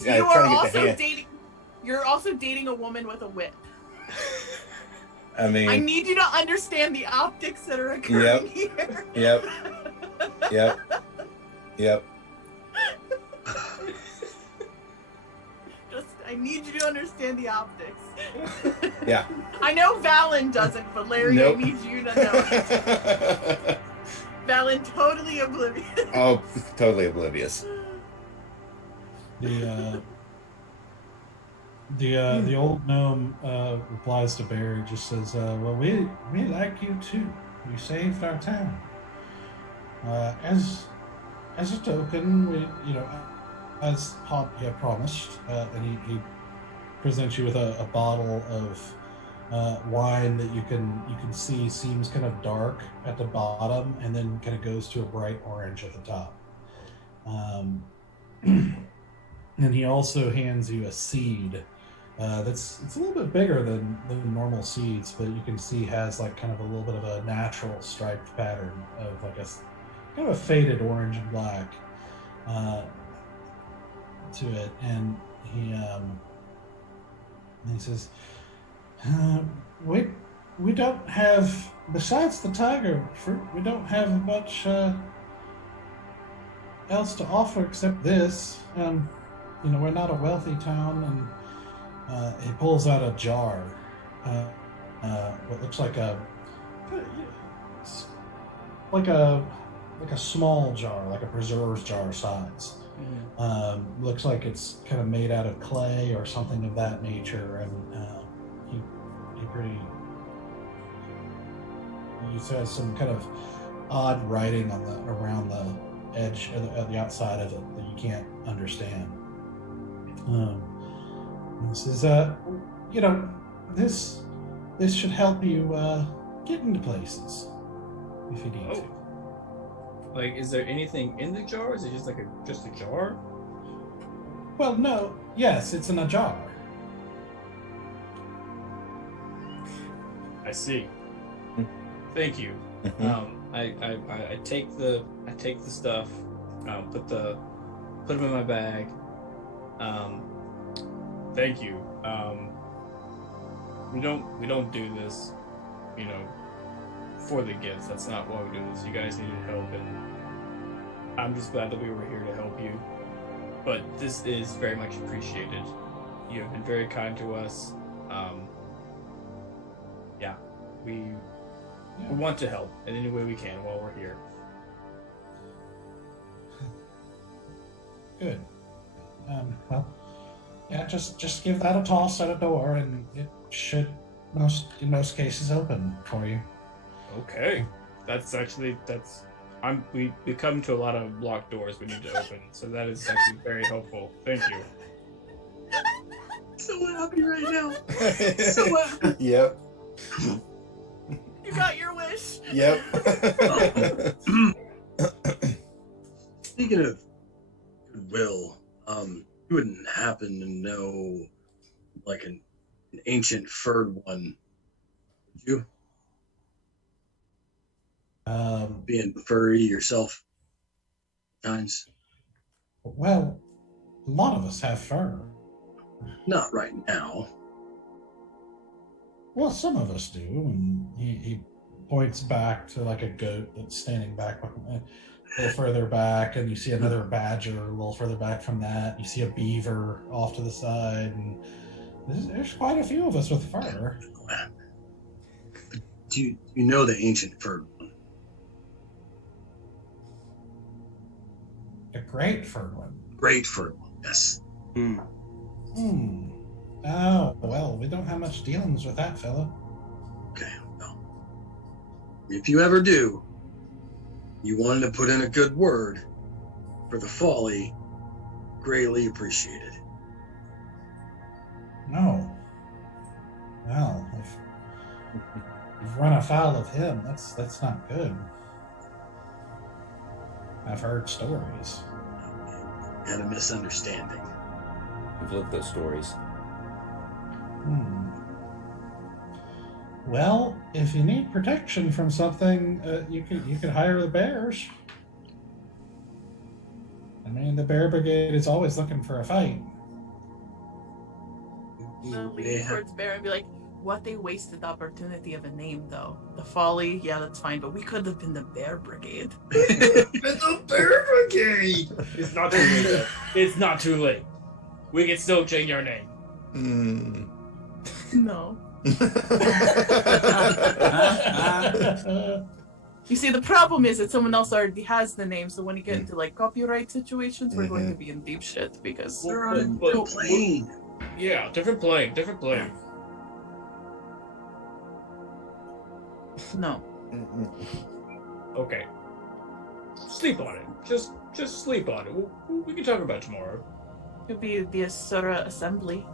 You are also dating. You're also dating a woman with a whip. I mean, I need you to understand the optics that are occurring here. Yep. I need you to understand the optics. Yeah. I know Valen doesn't, but Larry, Nope. I need you to know. Valen, totally oblivious. Oh, totally oblivious. The old gnome replies to Bear, just says, well, we like you too. You saved our town. As a token, we, as Hop had promised, and he presents you with a bottle of wine that you can see seems kind of dark at the bottom and then kind of goes to a bright orange at the top. And he also hands you a seed it's a little bit bigger than normal seeds, but you can see has like kind of a little bit of a natural striped pattern of like a kind of a faded orange and black to it. And he says, we don't have, besides the tiger fruit, we don't have much else to offer except this. We're not a wealthy town. And he pulls out a jar, what looks like a small jar, like a preserves jar size. Looks like it's kind of made out of clay or something of that nature, and he says some kind of odd writing on around the edge of the outside of it that you can't understand. This is this should help you get into places if you need to. Like, is there anything in the jar? Is it just like just a jar? Well, no. Yes, it's in a jar. I see. Thank you. Mm-hmm. I take the stuff, put the put them in my bag. Thank you. We don't do this, for the gifts. That's not why we do this. You guys needed help, and I'm just glad that we were here to help you. But this is very much appreciated. You have been very kind to us. We want to help in any way we can while we're here. Good. Well, yeah, just give that a toss at a door, and it should, in most cases, open for you. Okay. We come to a lot of locked doors we need to open, so that is actually very helpful. Thank you. So happy right now. So happy. Yep. You got your wish. Yep. Speaking of goodwill, you wouldn't happen to know like an ancient furred one, would you? Being furry yourself times. Well, a lot of us have fur. Not right now. Well, some of us do, and he points back to like a goat that's standing back a little further back, and you see another badger a little further back from that. You see a beaver off to the side, and there's quite a few of us with fur. Do you know the ancient furred one? A great fur one. Great furred one, yes. Oh, well, we don't have much dealings with that fella. Okay, well. If you ever do, you wanted to put in a good word for the Folly, greatly appreciated. No. Well, if you've run afoul of him, that's not good. I've heard stories. You had a misunderstanding. We've lived those stories. Well, if you need protection from something, you could hire the bears. I mean, the Bear Brigade is always looking for a fight. I'll lean towards Bear and be like, what they wasted the opportunity of a name, though. The Folly, yeah, that's fine, but we could have been the Bear Brigade. It's a Bear Brigade! It's not too late. It's not too late. We can still change our name. No. You see, the problem is that someone else already has the name, so when you get into like copyright situations, we're going to be in deep shit because They're on a plane. Yeah, different plane. no. Okay. Sleep on it. Just sleep on it. We can talk about it tomorrow. It'd be the Asura Assembly.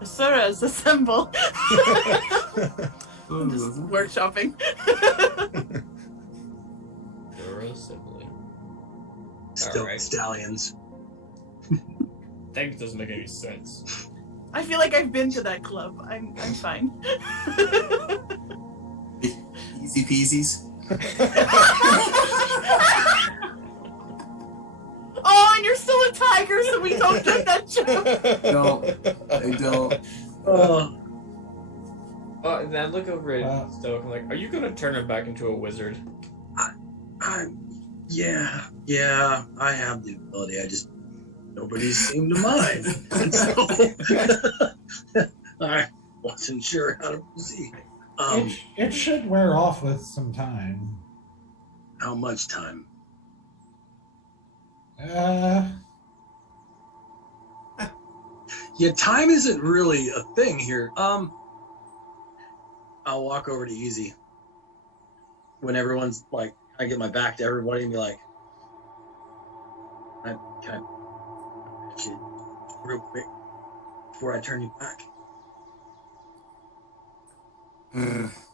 Asuras assemble. I'm just workshopping. Assembly. Still Alright. stallions. That doesn't make any sense. I feel like I've been to that club. I'm fine. Easy peasies. Oh, and you're still a tiger, so we don't get that joke. I don't. And then I look over at Stoic. I'm like, are you gonna turn him back into a wizard? Yeah, I have the ability. I just nobody seemed to mind. And so I wasn't sure how to proceed. It should wear off with some time. How much time? Yeah, time isn't really a thing here. I'll walk over to Easy when everyone's like, I get my back to everybody and be like, can I actually real quick before I turn you back?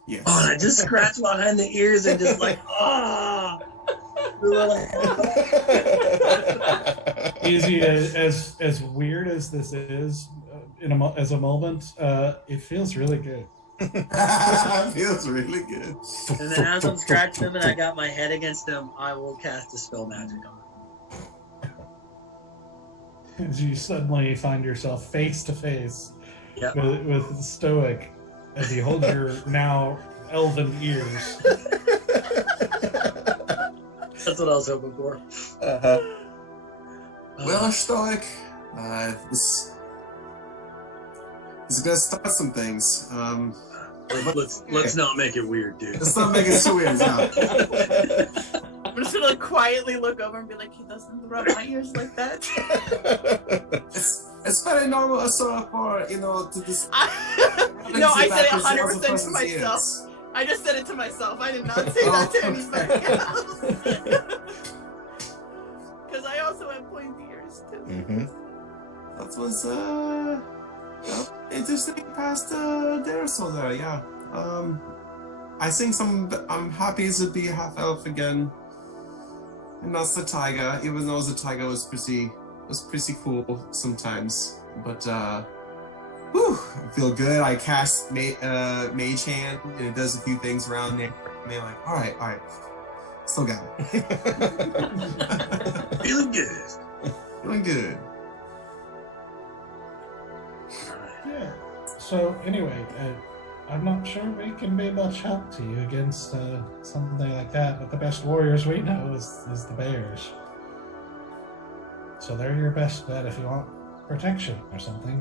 Yes. Oh, and I just scratch behind the ears and just like, Easy as weird as this is, as a moment, it feels really good. Feels really good. And then as I'm scratching him and I got my head against him, I will cast a spell magic on him. as you suddenly find yourself face to face Yeah. with Stoic as he holds your now elven ears. That's what I was hoping for. Uh-huh. Well, Stoic, this is gonna start some things. Let's not make it weird, dude. Let's not make it too weird now. I'm just gonna quietly look over and be like, he doesn't rub my ears like that. It's very normal, sort of, for to this. No, I said it 100% to myself. I just said it to myself. I did not say that to anybody else. Because I also have pointy ears too. Mm-hmm. That was interesting past there or so there, yeah. I think I'm happy to be half elf again. And that's the tiger, even though the tiger was pretty cool sometimes. But whew, I feel good. I cast Mage Hand and it does a few things around there. And they're like, alright. Still got it. Feeling good. Feeling good. Yeah. So anyway, I'm not sure we can be much help to you against something like that, but the best warriors we know is the bears. So they're your best bet if you want protection or something.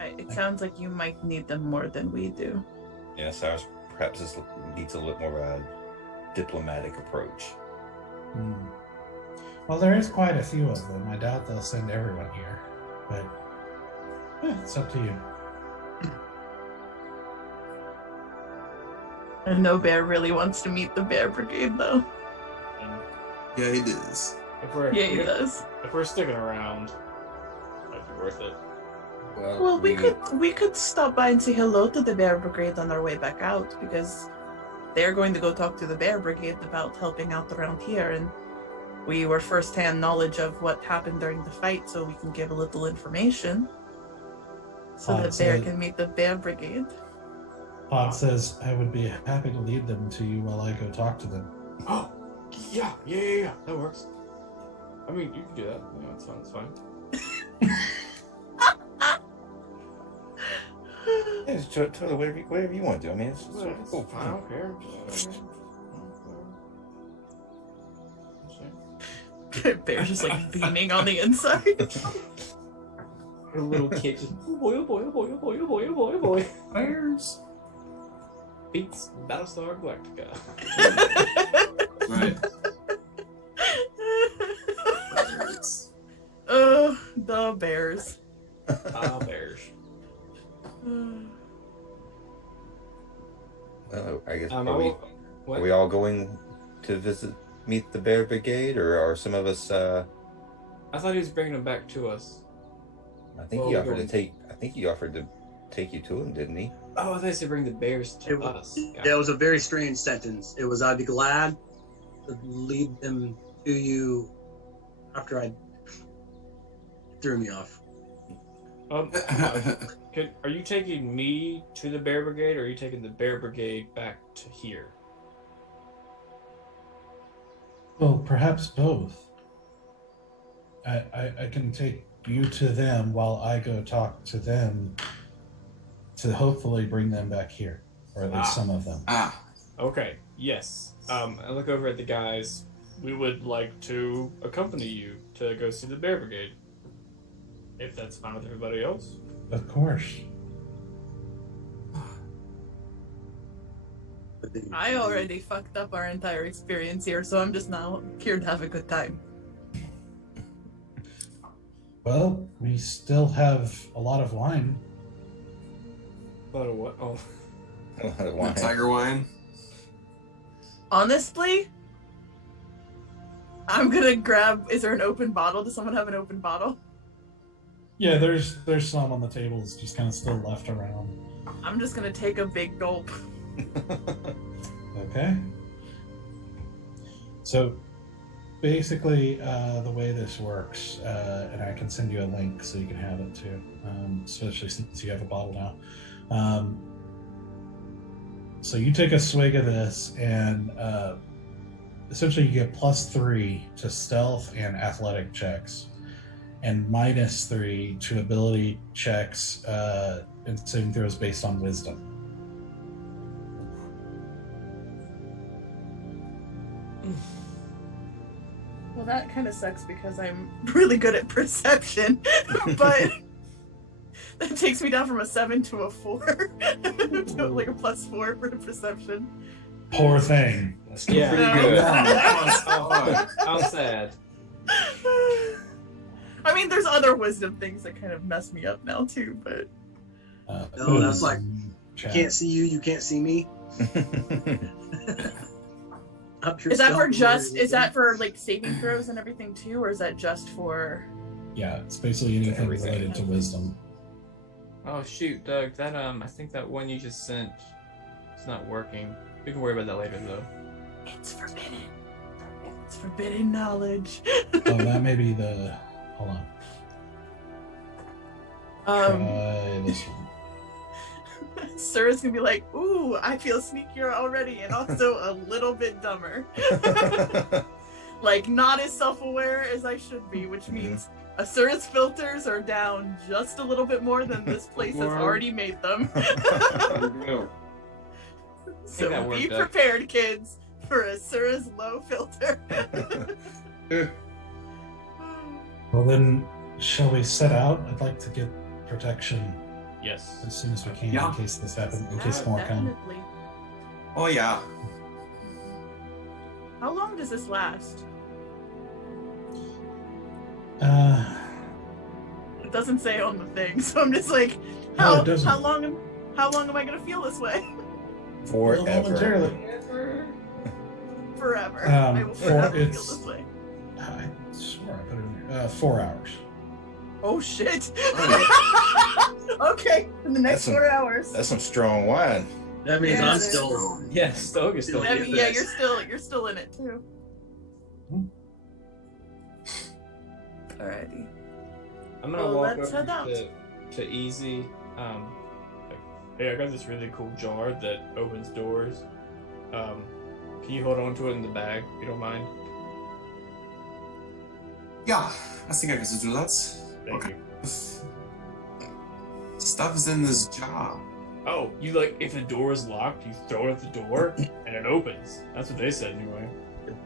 It sounds like you might need them more than we do. Yes, ours perhaps this needs a little more of a diplomatic approach. Well, there is quite a few of them. I doubt they'll send everyone here, but it's up to you. I know Bear really wants to meet the Bear Brigade, though. Yeah, he does. Yeah, he does. If we're sticking around, might be worth it. Well, we could stop by and say hello to the Bear Brigade on our way back out, because they're going to go talk to the Bear Brigade about helping out around here, and we were first-hand knowledge of what happened during the fight, so we can give a little information so that Bear can meet the Bear Brigade. Pod says, I would be happy to lead them to you while I go talk to them. Oh, yeah, that works. I mean, you can do that. Yeah, it's fine. Yeah, it's totally whatever you want to do. I mean, it's cool. I don't care. Bear's just like beaming on the inside. A little kid just, oh boy, oh boy, oh boy, oh boy, oh boy, oh boy, oh boy. Bears. Beats Battlestar Galactica. Right. The bears. Bears. Well, I guess What? are we all going to meet the Bear Brigade, or are some of us? I thought he was bringing them back to us. I think he offered to take. I think he offered to take you to him, didn't he? Oh, I thought he said bring the bears to us. Yeah, it was a very strange sentence. It was, I'd be glad to lead them to you after I threw me off. Are you taking me to the Bear Brigade, or are you taking the Bear Brigade back to here? Well, perhaps both. I can take you to them while I go talk to them to hopefully bring them back here, or at least some of them. Okay, yes. I look over at the guys. We would like to accompany you to go see the Bear Brigade. If that's fine with everybody else. Of course. I already fucked up our entire experience here, so I'm just now here to have a good time. Well, we still have a lot of wine. A lot of what? Oh. A lot of wine. Tiger wine. Honestly, I'm gonna grab. Is there an open bottle? Does someone have an open bottle? Yeah, there's some on the tables, just kind of still left around. I'm just gonna take a big gulp. Okay. So basically, the way this works, and I can send you a link so you can have it too, especially since you have a bottle now. So you take a swig of this, and essentially you get +3 to stealth and athletic checks and -3 to ability checks and saving throws based on wisdom. Well, that kind of sucks because I'm really good at perception, but that takes me down from a 7 to a 4, to like a +4 for perception. Poor thing. That's still pretty No. good. Yeah. How sad. I mean, there's other wisdom things that kind of mess me up now too, but No, that's like, chat. I can't see you, you can't see me. is that for like saving throws and everything too, or is that just for? Yeah, it's basically anything Everything. related to wisdom. Oh shoot, Doug, that I think that one you just sent, it's not working. We can worry about that later though. It's forbidden. It's forbidden knowledge. Oh, that may be the. Hold on. Try this one. Sir's gonna be like, ooh, I feel sneakier already, and also a little bit dumber. Like, not as self-aware as I should be, which means Asura's filters are down just a little bit more than this place has already made them. So that be worked out. prepared, kids, for Asura's low filter. Well, then, shall we set out? I'd like to get protection Yes. as soon as we can Yeah. in case this happens, in case more come. Definitely. Oh yeah. How long does this last? It doesn't say on the thing, so I'm just like, No, it doesn't. how long am I gonna feel this way? Well, Forever. voluntarily. Forever. Um, I will for- forever feel it's- this way. I swear I put it in there. 4 hours. Oh shit. Okay, in the next That's 4 hours. That's some strong wine. That means Yeah, I'm it is. still. Yes, Doug is still I Yeah. mean, yeah, you're still in it too. Alrighty. I'm gonna Well, walk let's over head out. to Easy. Like, hey, I got this really cool jar that opens doors. Can you hold on to it in the bag, if you don't mind? Yeah, I think I can do that. Thank Okay. you. Stuff's in this jar. Oh, you like if the door is locked, you throw it at the door and it opens. That's what they said anyway.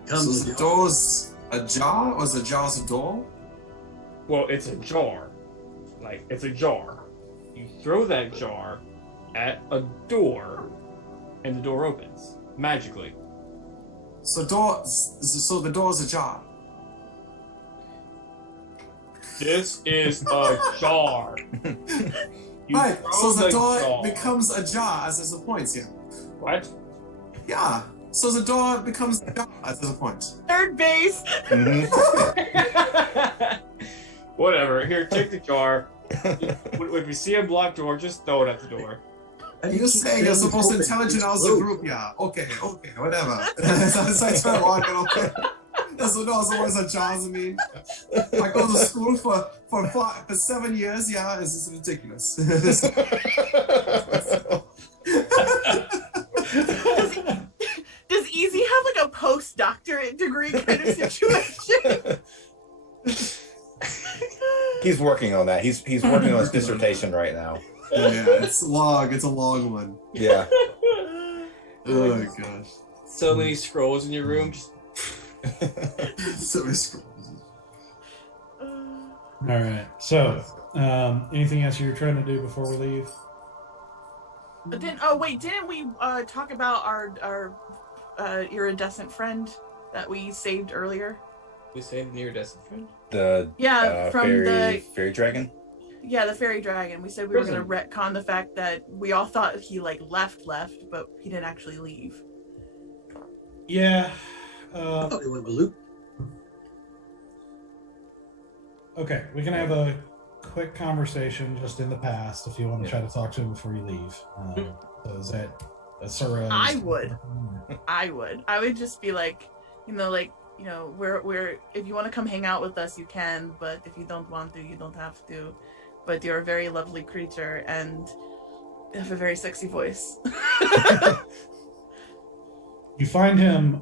So the door's a jar, or is the jar's a door? Well, it's a jar. Like, it's a jar. You throw that jar at a door, and the door opens. Magically. So the door's a jar. This is a jar. You Right, throw so the door jar. becomes a jar as there's a point here. What? Yeah, so the door becomes a jar as there's a point. Third base. Whatever. Here, take the jar. If you see a blocked door, just throw it at the door. You're saying you're the most intelligent out of the group, yeah. Okay, whatever. So I try to walk it, okay. That's what always a jar to me. I go to school for 7 years, yeah, this is ridiculous. Does Easy have like a postdoctorate degree kind of situation? He's working on that. He's working on his dissertation right now. Yeah, it's a long one. Yeah. Oh my gosh. So many scrolls in your room. Just So many scrolls. All right. So, anything else you were trying to do before we leave? Didn't we talk about our iridescent friend that we saved earlier? we saved an iridescent friend. The From fairy dragon. the fairy dragon. We said we were gonna retcon the fact that we all thought he like left, but he didn't actually leave. Yeah. I thought we went with Luke. Okay, we can have a quick conversation just in the past if you want to try to talk to him before you leave. So is that Asura? I would. I would just be like, we're if you want to come hang out with us, you can, but if you don't want to, you don't have to. But you're a very lovely creature and you have a very sexy voice. You find him,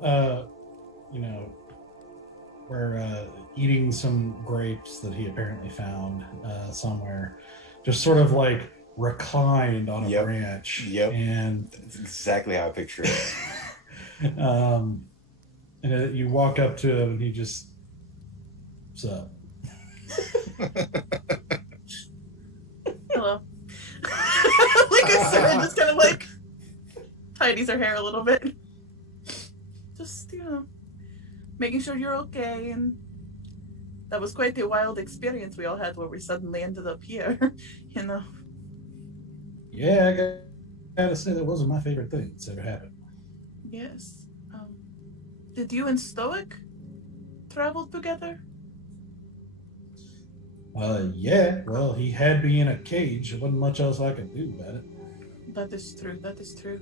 where eating some grapes that he apparently found somewhere, just sort of like reclined on a Yep. branch. Yep. And That's exactly how I picture it. you walk up to him and he just, what's up? Hello. Like I said, and just kind of like tidies her hair a little bit. Just, making sure you're okay. And that was quite a wild experience we all had where we suddenly ended up here, Yeah, I gotta say that wasn't my favorite thing that's ever happened. Yes. Did you and Stoic travel together? Yeah, well, he had me in a cage. There wasn't much else I could do about it. That is true. That is true.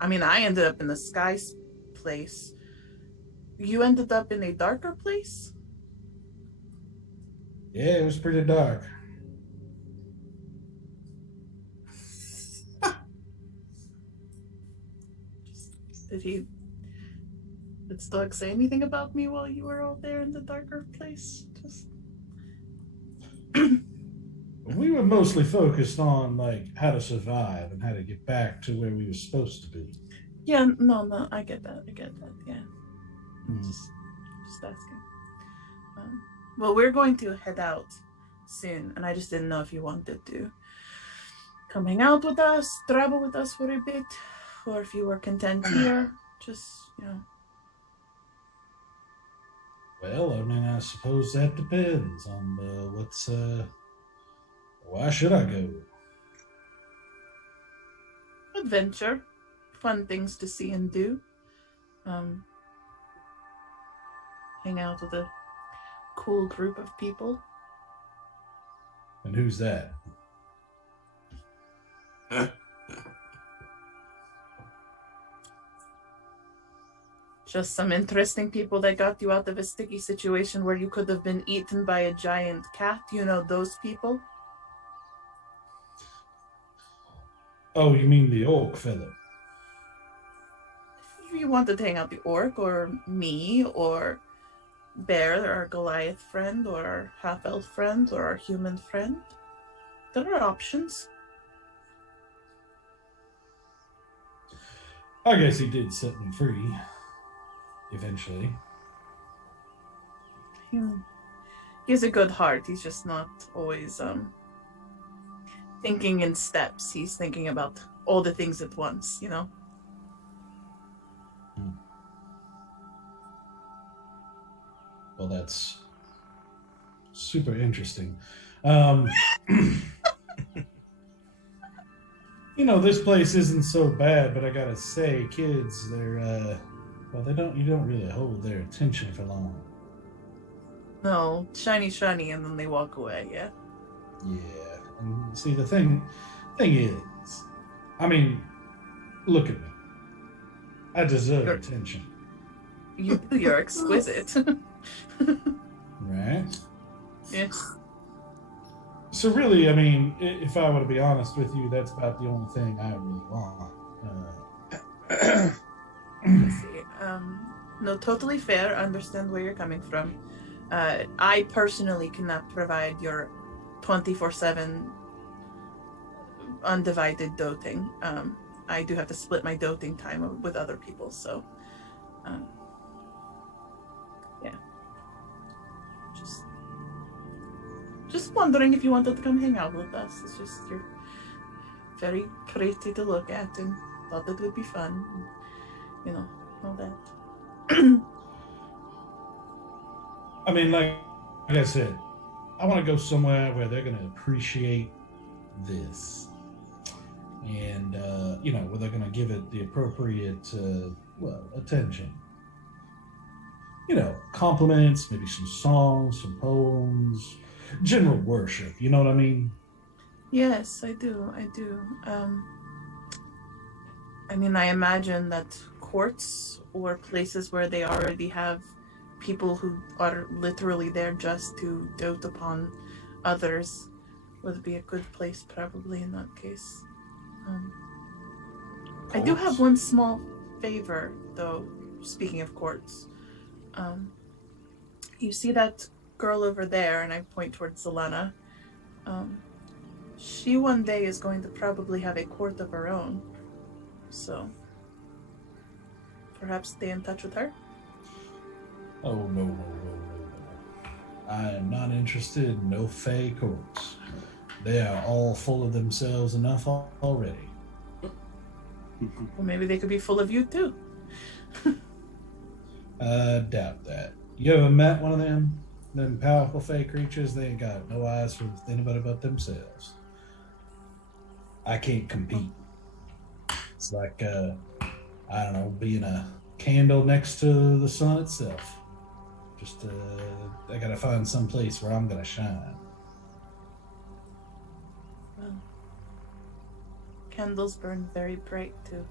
I mean, I ended up in the sky's place. You ended up in a darker place? Yeah, it was pretty dark. Did Stoic say anything about me while you were all there in the darker place? We were mostly focused on like how to survive and how to get back to where we were supposed to be. Yeah, no, I get that, yeah. Just asking. Well, we're going to head out soon, and I just didn't know if you wanted to come hang out with us, travel with us for a bit, or if you were content here, just, Well, I mean, I suppose that depends on what's. Why should I go? Adventure, fun things to see and do. Hang out with a cool group of people. And who's that? Just some interesting people that got you out of a sticky situation where you could have been eaten by a giant cat. You know those people? Oh, you mean the orc fellow? If you wanted to hang out the orc, or me, or Bear, our Goliath friend, or our half-elf friend, or our human friend, there are options. I guess he did set me free. Eventually. He has a good heart. He's just not always thinking in steps. He's thinking about all the things at once, Well, that's super interesting. This place isn't so bad, but I gotta say, kids, they're you don't really hold their attention for long. No, shiny, and then they walk away, yeah. Yeah, and see, the thing is, I mean, look at me. I deserve attention. You do, you're exquisite. Right? Yeah. So really, I mean, if I were to be honest with you, that's about the only thing I really want. Let's see. No, totally fair. I understand where you're coming from. I personally cannot provide your 24/7 undivided doting. I do have to split my doting time with other people, so yeah. Just wondering if you wanted to come hang out with us. It's just you're very pretty to look at and thought it would be fun. All that. I mean, like I said, I want to go somewhere where they're going to appreciate this. And, where they're going to give it the appropriate, attention. Compliments, maybe some songs, some poems, general worship. You know what I mean? Yes, I do. I mean, I imagine that courts or places where they already have people who are literally there just to dote upon others would be a good place, probably, in that case. I do have one small favor, though, speaking of courts. You see that girl over there, and I point towards Selena. She one day is going to probably have a court of her own. So, perhaps stay in touch with her? Oh, no. I am not interested in no Fey courts. They are all full of themselves enough already. Well, maybe they could be full of you, too. I doubt that. You ever met one of them? Them powerful Fey creatures? They ain't got no eyes for anybody but themselves. I can't compete. It's like, I don't know, being a candle next to the sun itself. Just, I gotta find some place where I'm gonna shine. Well, candles burn very bright, too.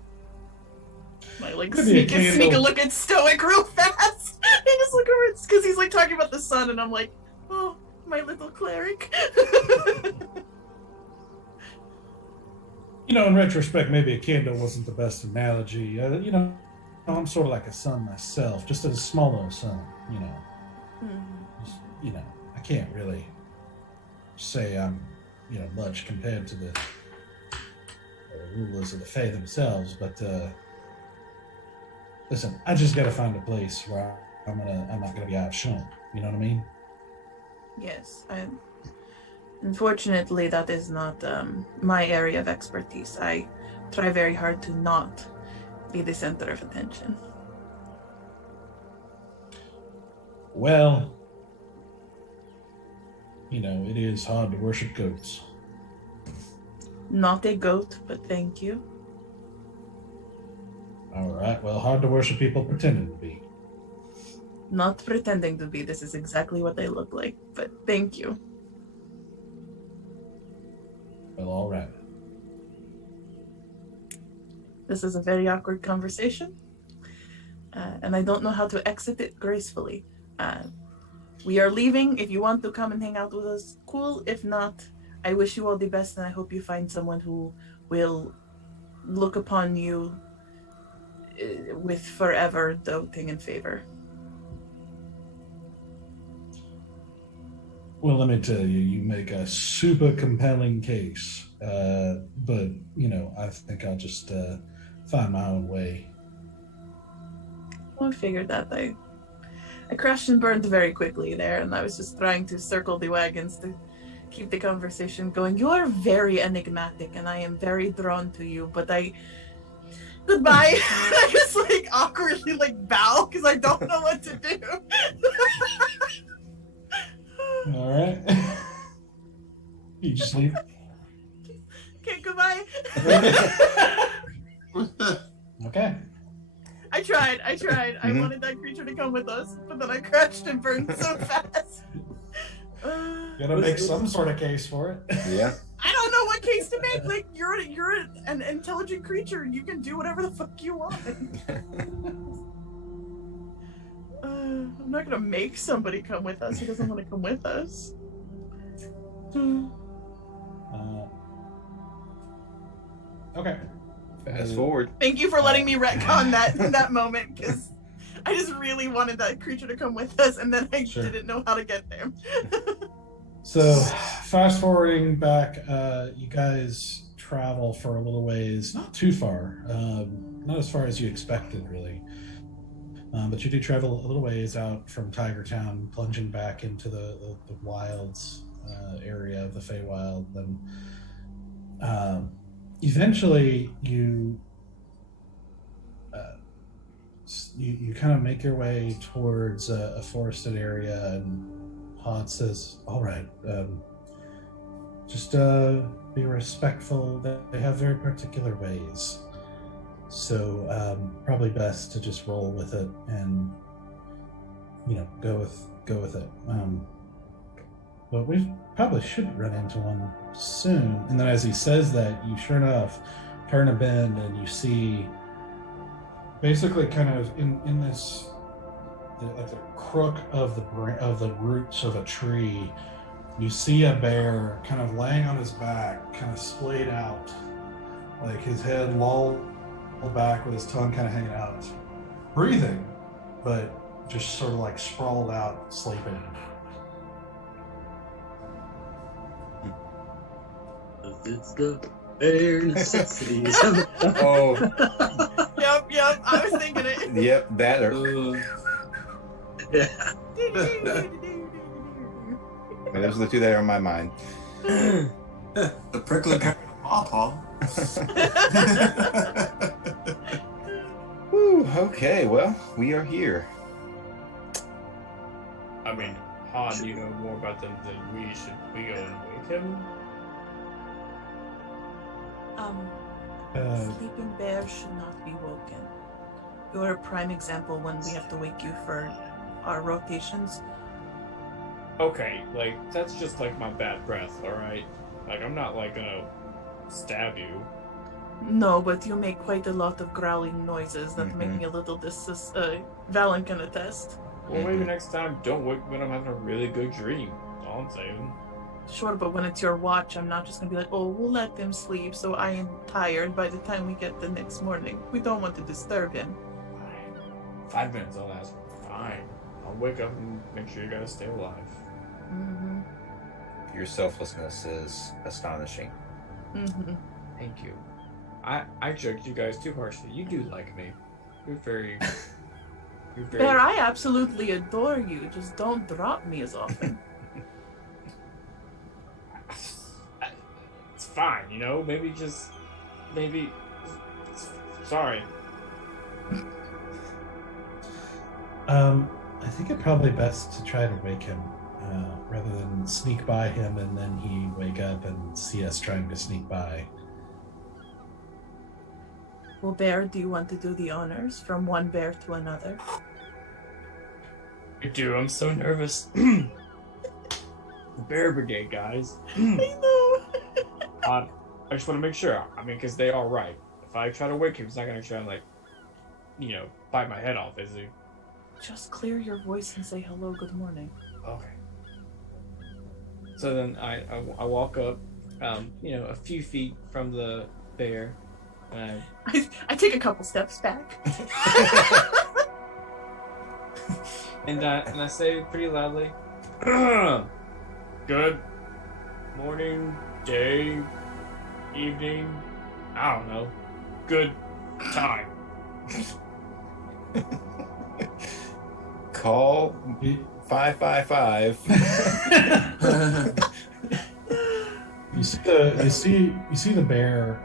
I like sneak a look at Stoic real fast. I just look over because he's like talking about the sun, and I'm like, oh, my little cleric. You know, in retrospect, maybe a candle wasn't the best analogy. You know, I'm sort of like a sun myself, just a smaller sun, you know. Just, you know, I can't really say I'm, you know, much compared to the rulers of the Fae themselves, but listen, I just gotta find a place where I'm not gonna be outshone. You know what I mean? Yes, unfortunately, that is not my area of expertise. I try very hard to not be the center of attention. Well, you know, it is hard to worship goats. Not a goat, but thank you. All right, well, hard to worship people pretending to be. Not pretending to be. This is exactly what they look like, but thank you. Well, all right. This is a very awkward conversation, and I don't know how to exit it gracefully. We are leaving. If you want to come and hang out with us, cool. If not, I wish you all the best, and I hope you find someone who will look upon you with forever doting and favor. Well, let me tell you, you make a super compelling case. But, you know, I think I'll just find my own way. Well, I figured that. I crashed and burned very quickly there, and I was just trying to circle the wagons to keep the conversation going. You are very enigmatic, and I am very drawn to you, but Goodbye. I just, like, awkwardly, like, bow, because I don't know what to do. All right. You just leave. Okay, goodbye. Okay. I tried. I wanted that creature to come with us, but then I crashed and burned so fast. You gotta make some sort of case for it. Yeah. I don't know what case to make. Like, you're an intelligent creature. You can do whatever the fuck you want. I'm not gonna make somebody come with us who doesn't want to come with us. Okay. Fast forward. Thank you for letting me retcon that moment, because I just really wanted that creature to come with us, and then I didn't know how to get there. So, fast forwarding back, you guys travel for a little ways, not too far, not as far as you expected, really. But you do travel a little ways out from Tiger Town, plunging back into the wilds area of the Feywild. Then, eventually, you kind of make your way towards a forested area, and Hod says, all right, just be respectful. They have very particular ways. So probably best to just roll with it and, you know, go with it. But we probably should run into one soon. And then as he says that, you sure enough turn a bend and you see basically kind of in this, at the crook of the roots of a tree, you see a bear kind of laying on his back, kind of splayed out, like his head lolled back with his tongue kind of hanging out, breathing, but just sort of like sprawled out, sleeping. It's the bare necessities. Oh, Yep, I was thinking it. yep, that or Yeah. those are the two that are on my mind. The prickly pear pawpaw. Whew, okay, well, we are here. I mean, Han, you know more about them than we. Should we go and wake him? Sleeping bear should not be woken. You're a prime example when we have to wake you for our rotations. Okay, like, that's just like my bad breath, alright? Like, I'm not, like, gonna stab you. No, but you make quite a lot of growling noises that make Mhm. me a little Valen can attest. Well, maybe next time, don't wake me when I'm having a really good dream. That's all I'm saying. Sure, but when it's your watch, I'm not just gonna be like, oh, we'll let them sleep so I am tired by the time we get the next morning. We don't want to disturb him. Fine. 5 minutes, I'll ask. Fine. I'll wake up and make sure you guys stay alive. Mm-hmm. Your selflessness is astonishing. Mm-hmm. Thank you. I judged you guys too harshly. You do like me. You're very... You're very... Bear, I absolutely adore you. Just don't drop me as often. It's fine, you know? Maybe... Sorry. I think it probably best to try to wake him rather than sneak by him and then he wake up and see us trying to sneak by. Well, Bear, do you want to do the honors from one bear to another? I do, I'm so nervous. The Bear Brigade, guys. I know. I just want to make sure. I mean, because they are right. If I try to wake him, he's not going to try and, like, you know, bite my head off, is he? Just clear your voice and say hello, good morning. Okay. So then I walk up, you know, a few feet from the bear, and I take a couple steps back. I say pretty loudly, "Good morning, day, evening, I don't know, good time." Call 555. You see the bear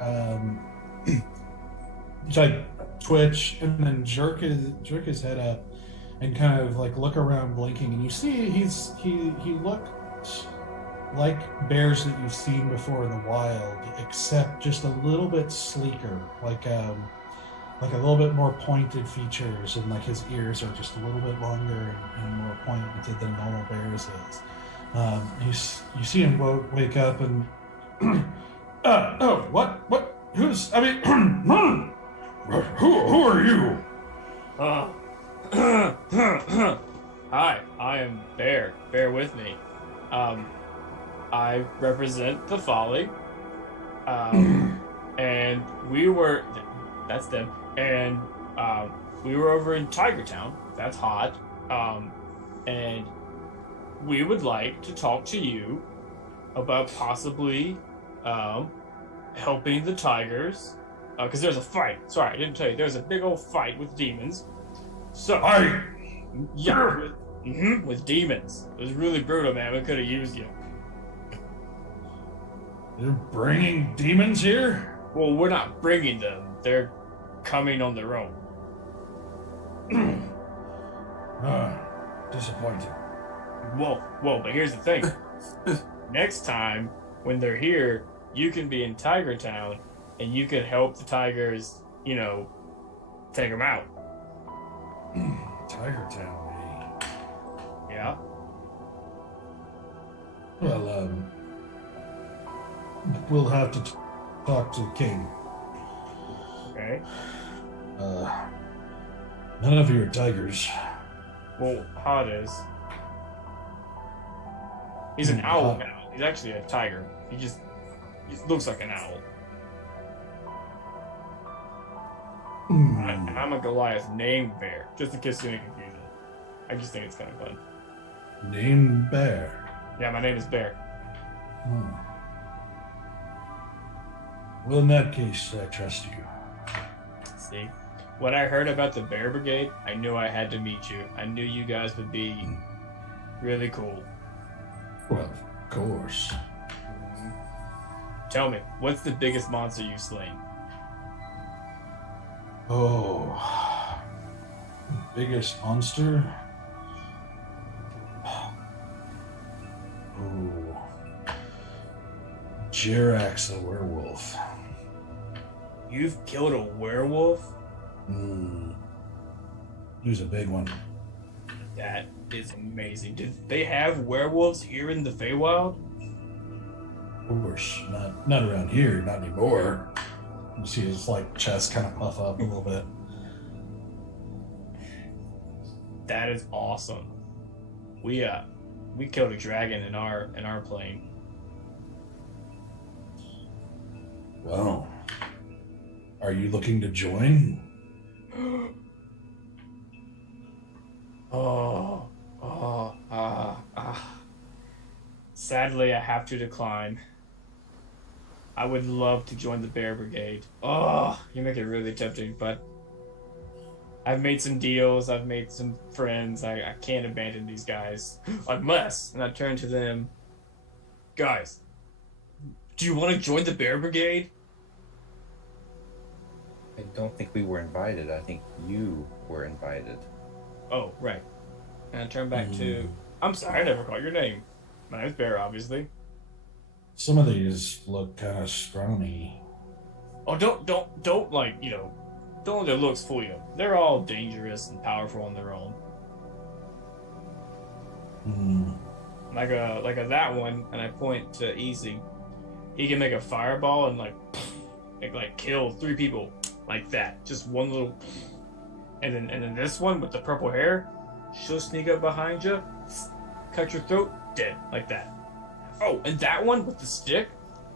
like twitch and then jerk his head up and kind of like look around blinking, and you see he looks like bears that you've seen before in the wild, except just a little bit sleeker, like a little bit more pointed features, and like his ears are just a little bit longer and more pointed than normal bears is. You see him wake up and what who's, I mean, who are you? Hi, I am Bear. Bear with me. I represent the Folly. And we were... That's them. And we were over in Tiger Town. That's hot. And we would like to talk to you about possibly helping the tigers. Because there's a fight. Sorry, I didn't tell you. There's a big old fight with demons. So... Yeah, with demons. It was really brutal, man. We could have used you. You're bringing demons here? Well, we're not bringing them. They're coming on their own. Disappointing. Whoa, but here's the thing. Next time, when they're here, you can be in Tiger Town, and you can help the tigers, you know, take them out. Tiger Town, eh? Yeah? Well, we'll have to talk to the king. Okay. None of you are tigers. Well, Hod is. He's an owl now. He's actually a tiger. He just looks like an owl. And I'm a Goliath named Bear, just in case there's any confusion. I just think it's kind of fun. Named Bear. Yeah, my name is Bear. Oh. Well, in that case, I trust you. See, when I heard about the Bear Brigade, I knew I had to meet you. I knew you guys would be really cool. Well, of course. Tell me, what's the biggest monster you've slain? Oh, biggest monster? Oh, Jirax the werewolf. You've killed a werewolf? He was a big one. That is amazing. Did they have werewolves here in the Feywild? Of course, not around here, not anymore. You see his like chest kind of puff up a little bit. That is awesome. We killed a dragon in our plane. Well, are you looking to join? Sadly, I have to decline. I would love to join the Bear Brigade. Oh, you make it really tempting, but I've made some deals. I've made some friends. I can't abandon these guys unless, and I turn to them, guys, do you want to join the Bear Brigade? I don't think we were invited. I think you were invited. Oh, right. And I turn back to, I'm sorry, I never caught your name. My name's Bear, obviously. Some of these look kind of scrawny. Oh, don't like, don't let their looks fool you. They're all dangerous and powerful on their own. Like a that one, and I point to Easy. He can make a fireball and like kill 3 people like that. Just one little. And then this one with the purple hair, she'll sneak up behind you, cut your throat, dead like that. Oh, and that one with the stick,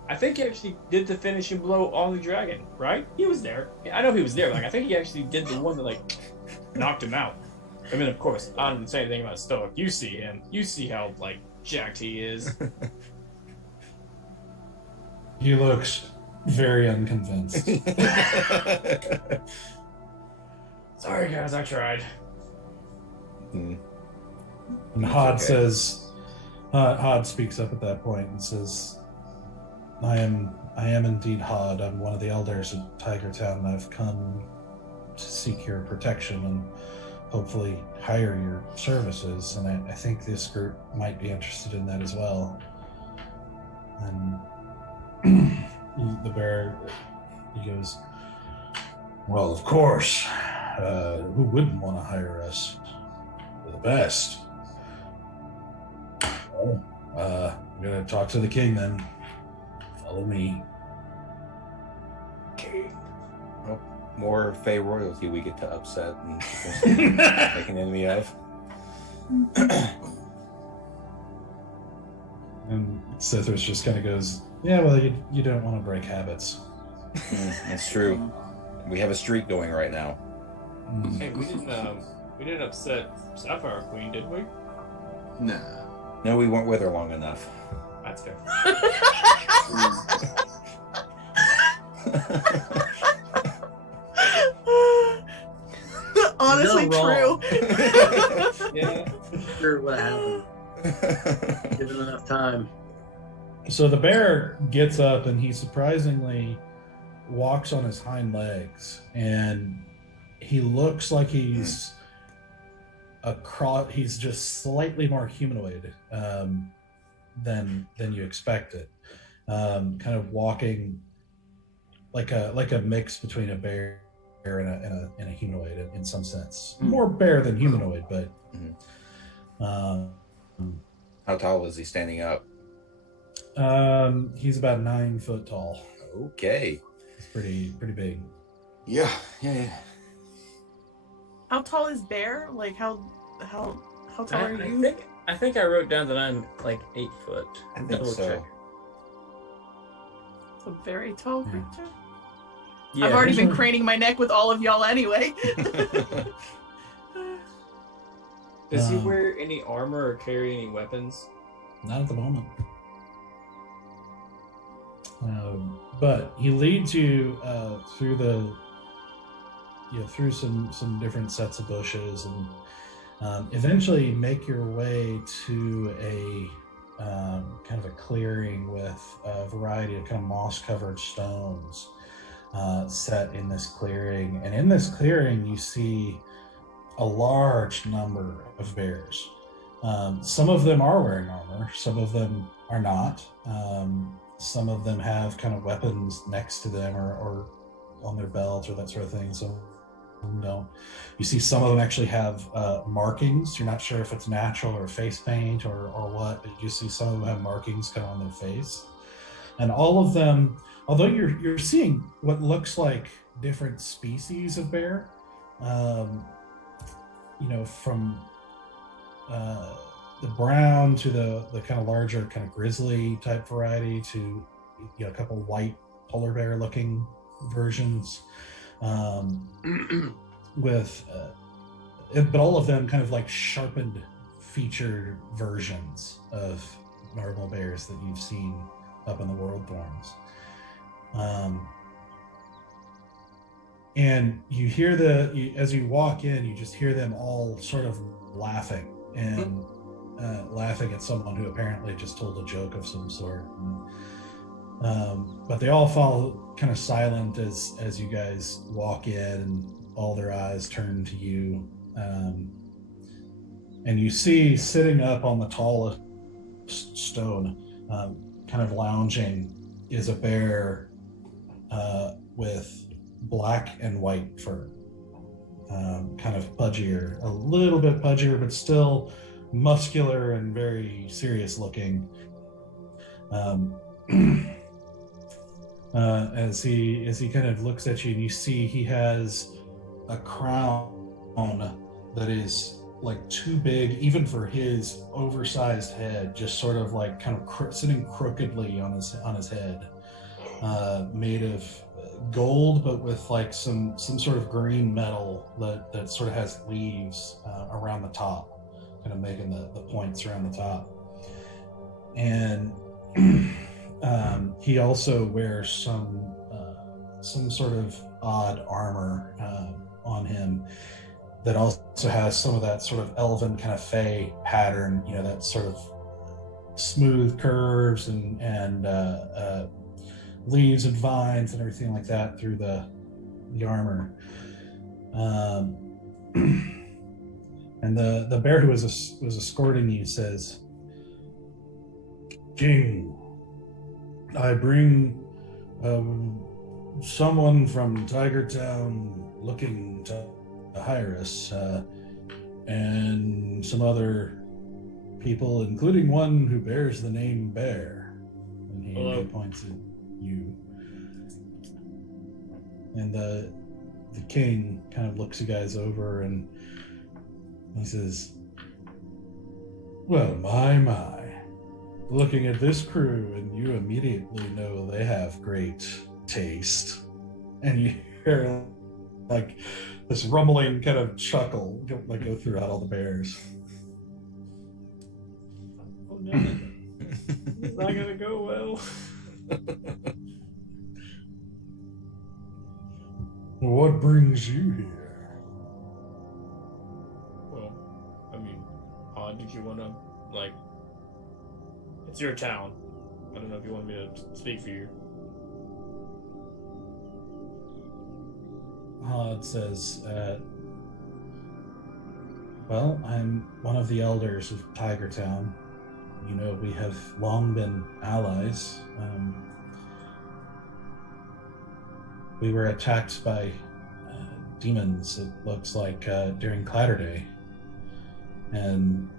I think he actually did the finishing blow on the dragon, right? He was there. I know he was there. I think he actually did the one that knocked him out. I mean, of course, I didn't say anything about Stoic. You see him. You see how jacked he is. He looks very unconvinced. Sorry, guys, I tried. And Hod says, Hod speaks up at that point and says, I am indeed Hod. I'm one of the elders of Tiger Town, and I've come to seek your protection and hopefully hire your services. And I think this group might be interested in that as well. And the bear, he goes, well, of course. Who wouldn't want to hire us? We're the best. Well, I'm going to talk to the king then. Follow me. King. Well, more Fey royalty we get to upset and make an enemy of. And Sithris just kind of goes, yeah, well, you don't want to break habits. That's true. We have a streak going right now. Hey, we didn't upset Sapphire Queen, did we? Nah. No, we weren't with her long enough. That's fair. Honestly, No, wrong. true. Yeah. Sure what happened. Given enough time. So the bear gets up and he surprisingly walks on his hind legs, and he looks like he's just slightly more humanoid than you expected. Kind of walking like a mix between a bear and a humanoid in some sense. More bear than humanoid, but How tall is he standing up? he's about 9 foot tall. Okay. It's pretty big. Yeah. How tall is Bear? Like how tall are I you? think I wrote down that I'm 8 foot. I think Double so. check. A very tall creature. Yeah, I've already been craning my neck with all of y'all anyway. Does he wear any armor or carry any weapons? Not at the moment. But he leads you through through some different sets of bushes, and eventually make your way to a kind of a clearing with a variety of kind of moss-covered stones set in this clearing. And in this clearing, you see a large number of bears. Some of them are wearing armor, some of them are not. Some of them have kind of weapons next to them or on their belt or that sort of thing. Some don't. You see some of them actually have markings. You're not sure if it's natural or face paint or what, but you see some of them have markings kind of on their face. And all of them, although you're seeing what looks like different species of bear, from the brown to the kind of larger kind of grizzly type variety to a couple white polar bear looking versions, with but all of them kind of like sharpened featured versions of normal bears that you've seen up in the world forms. And you hear as you walk in, you just hear them all sort of laughing and laughing at someone who apparently just told a joke of some sort. But they all fall kind of silent as you guys walk in, and all their eyes turn to you. And you see sitting up on the tallest stone, kind of lounging, is a bear with black and white fur. Kind of pudgier, a little bit pudgier, but still muscular and very serious looking. As he kind of looks at you, and you see he has a crown that is like too big even for his oversized head, just sort of like kind of sitting crookedly on his head, made of gold, but with like some sort of green metal that sort of has leaves around the top, kind of making the points around the top. And he also wears some sort of odd armor on him that also has some of that sort of elven kind of fey pattern, that sort of smooth curves and leaves and vines and everything like that through the armor. And the bear who was escorting you says, "King, I bring someone from Tiger Town looking to hire us, and some other people, including one who bears the name Bear." And he points at you. And the king kind of looks you guys over, and he says, "Well, my. Looking at this crew, and you immediately know they have great taste." And you hear like this rumbling kind of chuckle go throughout all the bears. Oh no. It's not gonna go well. What brings you here? Well, I mean, did you want to, it's your town. I don't know if you want me to speak for you. Hod says, well, I'm one of the elders of Tiger Town. We have long been allies. We were attacked by demons, it looks like, during Clatterday. And,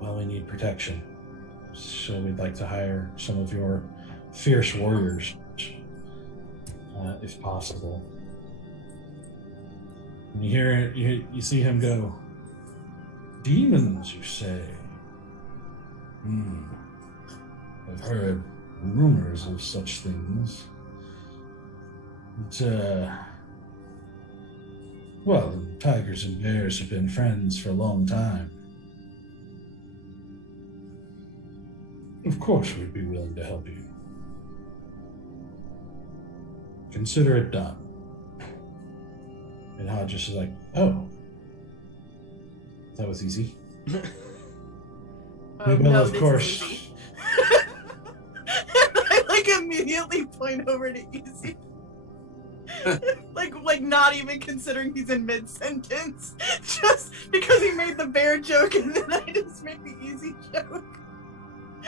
well, we need protection. So we'd like to hire some of your fierce warriors, if possible. And you hear it, you see him go, "Demons, you say? I've heard rumors of such things. But, Well, tigers and bears have been friends for a long time. Of course, we'd be willing to help you. Consider it done. And Hodges is like, oh, that was easy. Oh, We will, no, of this course. is easy. I like immediately point over to Easy. like not even considering he's in mid-sentence. Just because he made the bear joke and then I just made the Easy joke.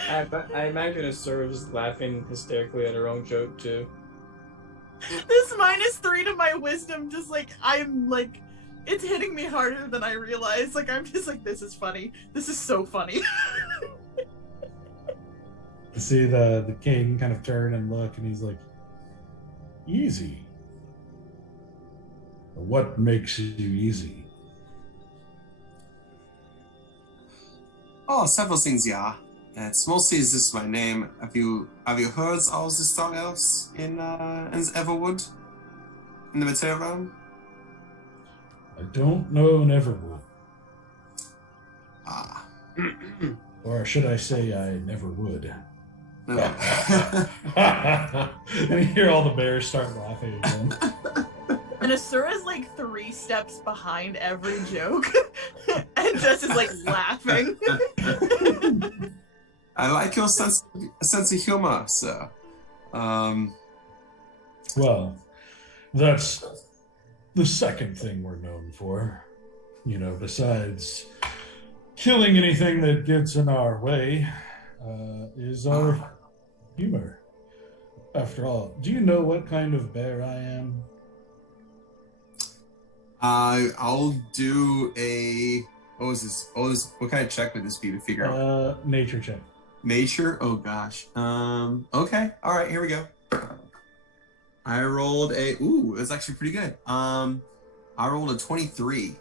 I imagine Asura just laughing hysterically at her own joke too. This -3 to my wisdom, just like, I'm like, it's hitting me harder than I realize. Like, I'm just like, this is funny. This is so funny. You see the king kind of turn and look, and he's like, easy? What makes you easy? Oh, several things, yeah. It's mostly just my name. Have you heard of the Star Elves in Everwood? In the Material Realm? I don't know an Everwood. Ah. Or should I say I never would. No. And you hear all the bears start laughing again. And Asura's like 3 steps behind every joke. And Jess is like laughing. I like your sense of humor, sir. Well, that's the second thing we're known for. You know, besides killing anything that gets in our way, is our humor. After all, do you know what kind of bear I am? I'll do a... What was this? What kind of check would this be to figure out? Nature check. Nature? Oh gosh. Okay. All right. Here we go. I rolled a. Ooh, it's actually pretty good. I rolled a 23.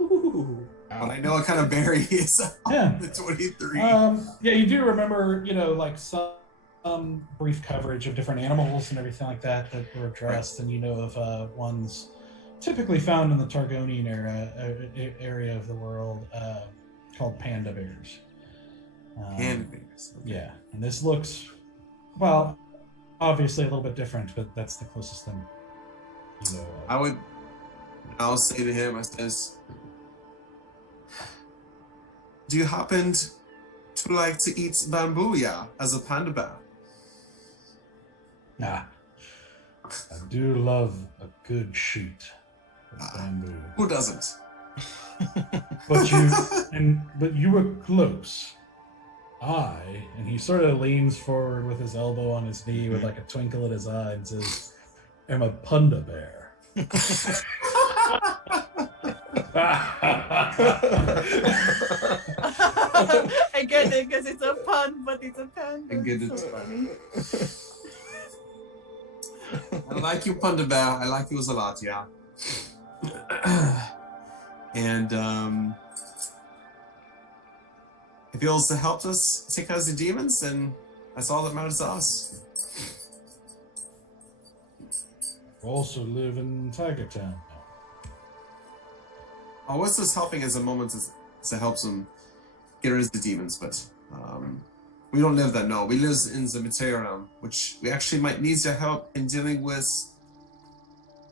Ooh. But I know what kind of berry he is. Yeah. The 23. Yeah, you do remember, you know, like some brief coverage of different animals and everything like that were addressed, and you know of ones typically found in the Targonian area of the world called panda bears. Panda bears. Okay. Yeah, and this looks, well, obviously a little bit different, but that's the closest thing you know of. I'll say to him, I says, do you happen to like to eat bamboo, yeah, as a panda bear? Nah, I do love a good sheet of bamboo. Who doesn't? But you were close. And he sort of leans forward with his elbow on his knee with like a twinkle in his eye and says, am a panda bear. I get it because it's a pun, but it's a panda. I get it. So funny. I like you, Panda Bear. I like you a lot, yeah. And if he also helped us take out the demons, then that's all that matters to us. Also live in Tiger Town now. I was just helping as a moment to help them get rid of the demons, but we don't live there, no. We live in the Material Realm, which we actually might need your help in dealing with,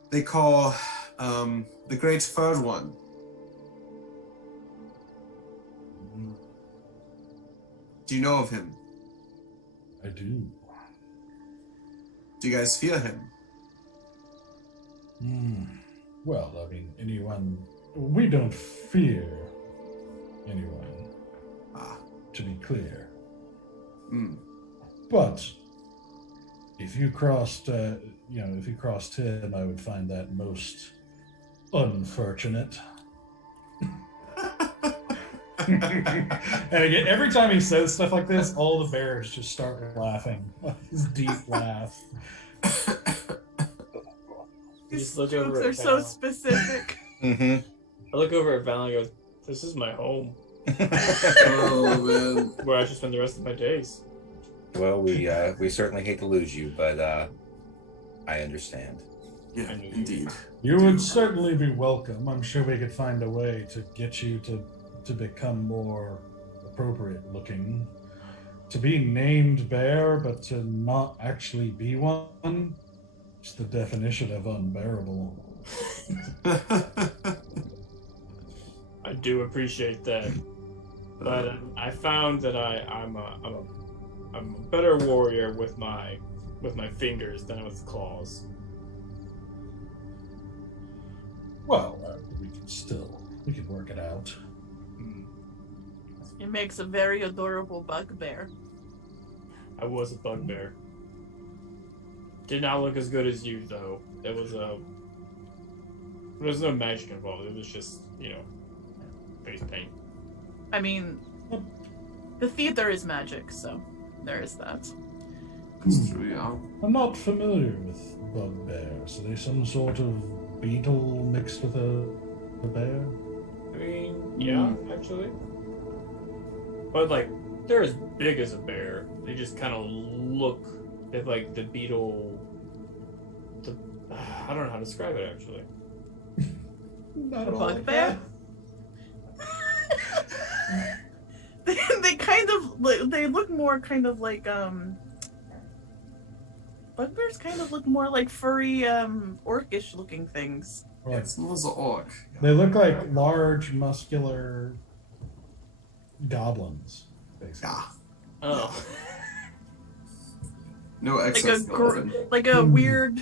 they call the Great Third One. Do you know of him? I do. Do you guys fear him? Well, I mean, we don't fear anyone, to be clear. But if you crossed him, I would find that most unfortunate. And again, every time he says stuff like this, all the bears just start laughing. This deep laugh. These look over jokes at are so Val. specific. Mm-hmm. I look over at Val and go, this is my home, Oh, man. where I should spend the rest of my days. Well, we certainly hate to lose you, but I understand. Yeah, I knew you. indeed. You would certainly be welcome. I'm sure we could find a way to get you to become more appropriate looking. To be named Bear, but to not actually be one, it's the definition of unbearable. I do appreciate that, but I found that I'm a better warrior with my fingers than with claws. Well, we could work it out. It makes a very adorable bugbear. I was a bugbear. Did not look as good as you though. There was no magic involved. It was just, face paint. I mean, the theater is magic, so there is that. That's true, yeah. I'm not familiar with bugbears. Are they some sort of beetle mixed with a bear? I mean, yeah, actually. But like, they're as big as a bear. They just kind of look. They have like the beetle. I don't know how to describe it actually. Not A all bugbear? They kind of they look more kind of like bugbears kind of look more like furry orcish looking things. Like, It's not an orc. they look like large, muscular goblins, basically. Yeah. Oh. No Like excess a goblin. like a weird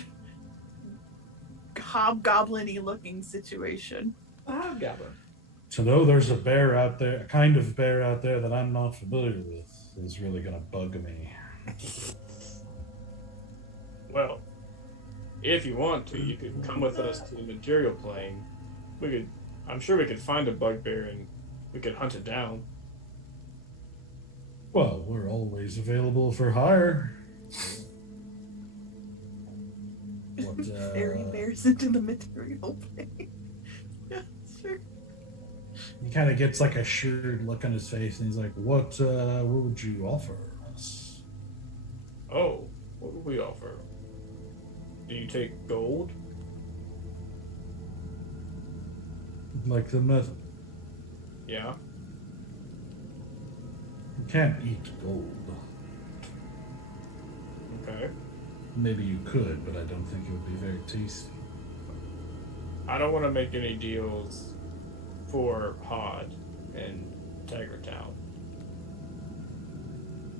hobgoblin-y looking situation. Hobgoblin. To know there's a bear out there, a kind of bear out there that I'm not familiar with, is really gonna bug me. Well, if you want to, you could come with us to the material plane. I'm sure we could find a bugbear and we could hunt it down. Well, we're always available for hire. What, Fairy bears into the material plane. Yeah, sure. He kind of gets like a shrewd look on his face, and he's like, what would you offer us? Oh, what would we offer? Do you take gold? Like the method. Yeah. You can't eat gold. Okay. Maybe you could, but I don't think it would be very tasty. I don't want to make any deals for Hod and Tiger Town.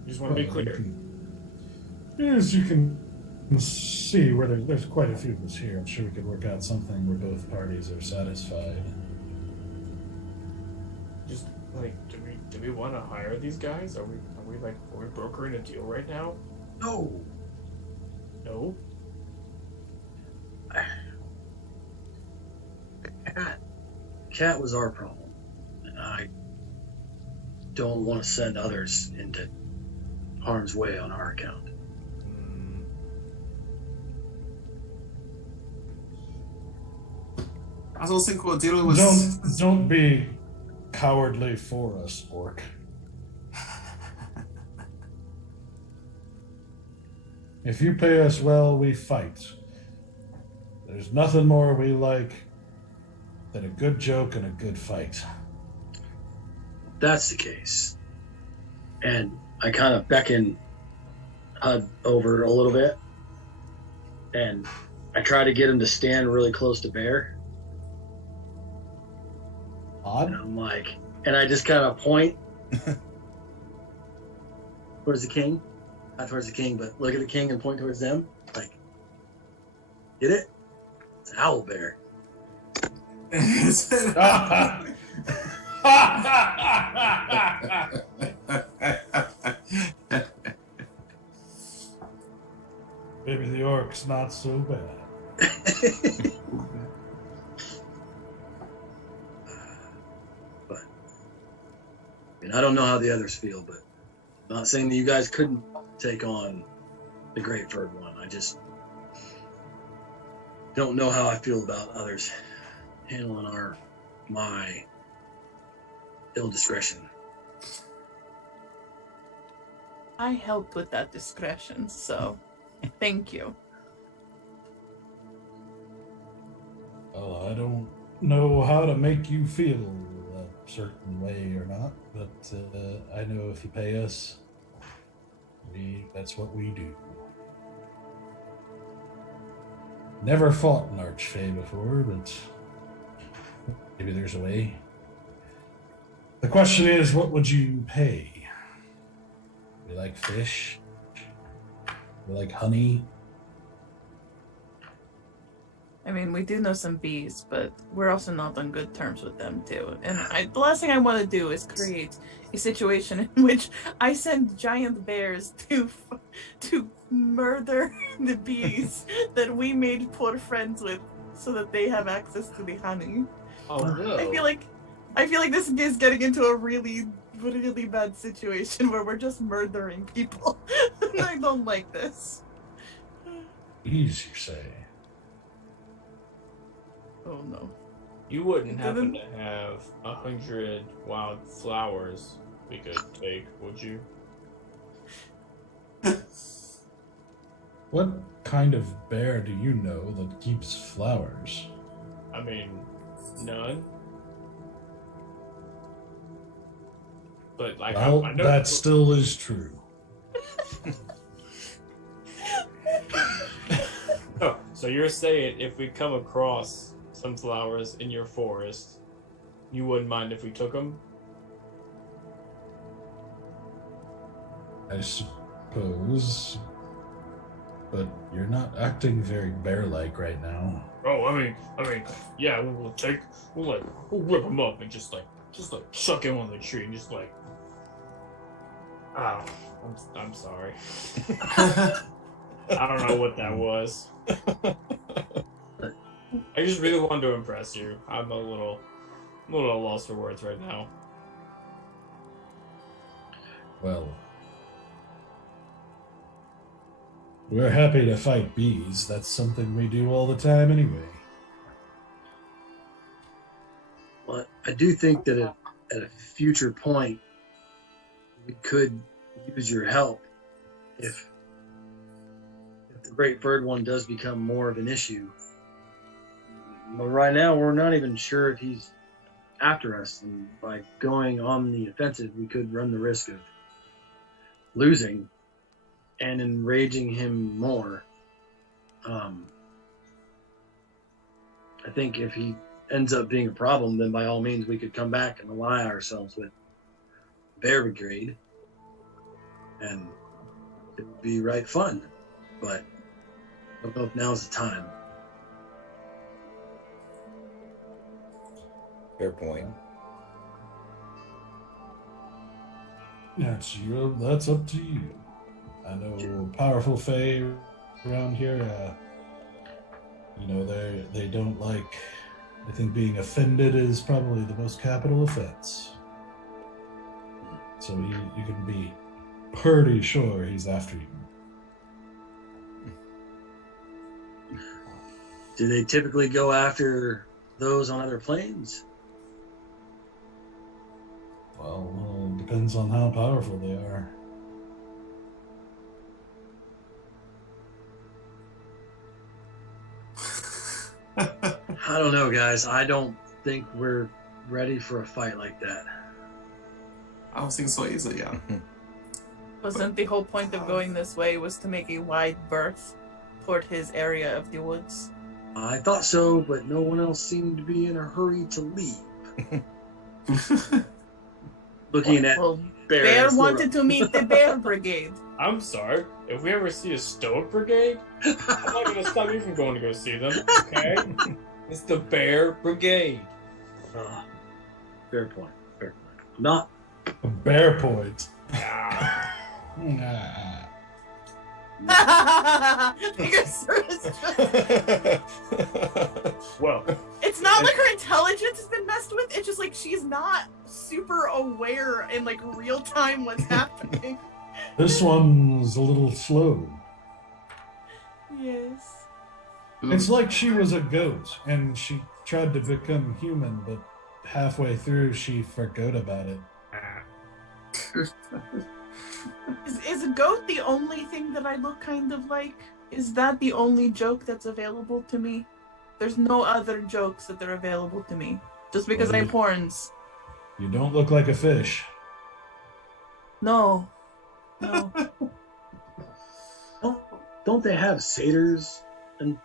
Just want to be clear. Yes, you can see where there's quite a few of us here. I'm sure we could work out something where both parties are satisfied. Just like, do we want to hire these guys? Are we brokering a deal right now? No. No. Cat was our problem, and I don't want to send others into harm's way on our account. I don't think we're dealing with. Don't be cowardly for us, orc. If you pay us well, we fight. There's nothing more we like than a good joke and a good fight. That's the case. And I kind of beckon Hud over a little bit, and I try to get him to stand really close to Bear. Odd? And I'm like, and I just kind of point towards the king. Not towards the king, but look at the king and point towards them. Like, get it? It's an owl bear. Maybe the orc's not so bad. But I don't know how the others feel, but I'm not saying that you guys couldn't take on the Great Furred One. I just don't know how I feel about others handling my ill discretion. I helped with that discretion, so thank you. Well, I don't know how to make you feel a certain way or not, but I know if you pay us, that's what we do. Never fought an Archfey before, but maybe there's a way. The question is, what would you pay? We like fish. We like honey. I mean, we do know some bees, but we're also not on good terms with them too. And the last thing I want to do is create a situation in which I send giant bears to murder the bees that we made poor friends with, so that they have access to the honey. Oh no. I feel like this is getting into a really, really bad situation where we're just murdering people. I don't like this. Easy, you say. Oh no. You wouldn't happen to have 100 wild flowers we could take, would you? What kind of bear do you know that keeps flowers? I mean, none. But like, Well, I know that still is true. Oh, so you're saying if we come across some flowers in your forest, you wouldn't mind if we took them? I suppose. But you're not acting very bear-like right now. Oh, I mean, yeah, we'll rip them up and just chuck him on the tree and just like, oh, I'm sorry. I don't know what that was. I just really wanted to impress you. I'm a little lost for words right now. Well, we're happy to fight bees. That's something we do all the time anyway. Well, I do think that at a future point, we could use your help if the Great Bird one does become more of an issue. But right now, we're not even sure if he's after us, and by going on the offensive, we could run the risk of losing and enraging him more. I think if he ends up being a problem, then by all means we could come back and ally ourselves with Bear Brigade, and it would be right fun. But I don't know if now's the time. Fair point. That's up to you. I know powerful Fae around here, they don't like, I think being offended is probably the most capital offense. So you can be pretty sure he's after you. Do they typically go after those on other planes? Well, it depends on how powerful they are. I don't know, guys. I don't think we're ready for a fight like that. I don't think so either, yeah. Wasn't the whole point of going this way was to make a wide berth toward his area of the woods? I thought so, but no one else seemed to be in a hurry to leave. Looking at Well, Bear. Bear wanted to meet the Bear Brigade. I'm sorry. If we ever see a Stoic Brigade, I'm not gonna stop you from going to go see them. Okay? It's the Bear Brigade. Fair point. Fair point. Not. A bear point. Ah. Well, It's not like her intelligence has been messed with. It's just like she's not super aware in like real time what's happening. This one's a little slow. Yes. It's like she was a goat and she tried to become human, but halfway through she forgot about it. Is a goat the only thing that I look kind of like? Is that the only joke that's available to me? There's no other jokes that are available to me. Just because I have horns. You don't look like a fish. No. No. Don't they have satyrs and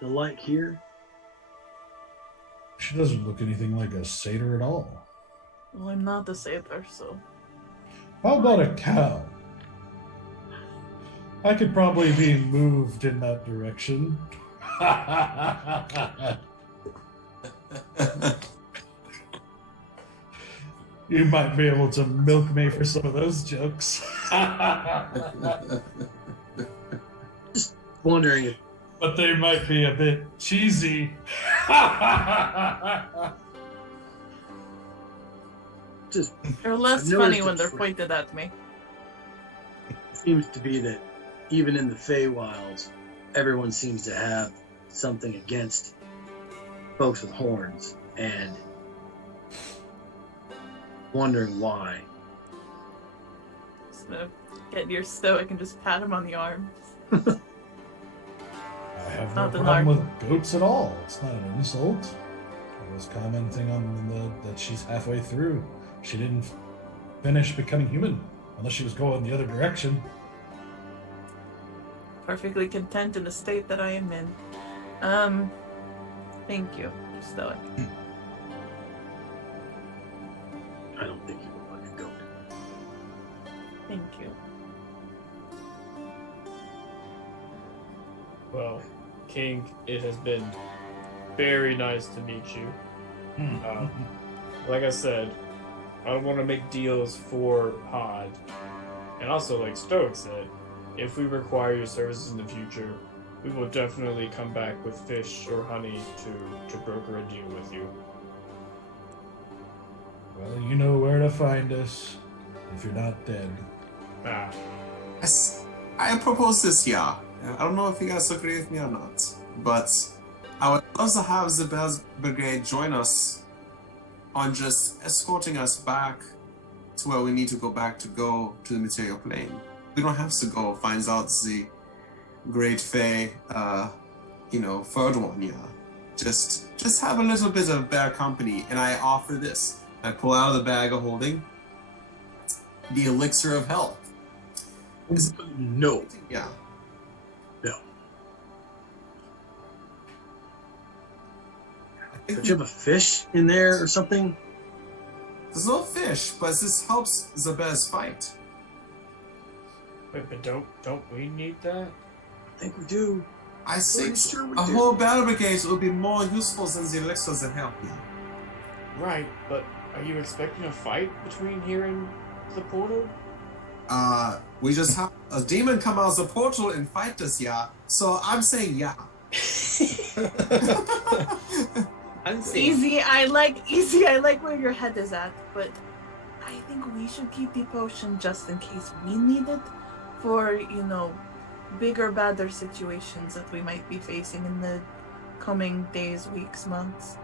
the like here? She doesn't look anything like a satyr at all. Well, I'm not a satyr, so. How about a cow? I could probably be moved in that direction. You might be able to milk me for some of those jokes. Just wondering if But they might be a bit cheesy. just They're less I've funny noticed when a they're trend. pointed at me. seems to be that even in the Feywilds, everyone seems to have something against folks with horns, and wondering why. So get near Stoic and just pat him on the arm. I have no Not the problem narc. with goats at all. It's not an insult. I was commenting on that she's halfway through. She didn't finish becoming human unless she was going the other direction. Perfectly content in the state that I am in. Thank you, Stoic. I don't think you look like a goat. Thank you. Well, King, it has been very nice to meet you. Like I said, I don't want to make deals for Pod. And also, like Stoic said, if we require your services in the future, we will definitely come back with fish or honey to broker a deal with you. Well, you know where to find us if you're not dead. Ah, Yes, I propose this, yeah. I don't know if you guys agree with me or not, but I would love to have the Bear Brigade join us on just escorting us back to where we need to go to the material plane. We don't have to go find out the Great Fey, third one, yeah. Just have a little bit of bear company, and I offer this. I pull out of the bag of holding the elixir of health. No. Yeah. No. I think Don't you have a fish in there or something? there's no fish, but this helps the bears fight. wait, but don't we need that? I think we do. I think sure we a do. whole battle brigade would be more useful than the elixirs that help you. Right, but are you expecting a fight between here and the portal? We just have a demon come out of the portal and fight us, yeah. So I'm saying yeah. I'm saying Easy, I like where your head is at, but I think we should keep the potion just in case we need it for, bigger, badder situations that we might be facing in the coming days, weeks, months.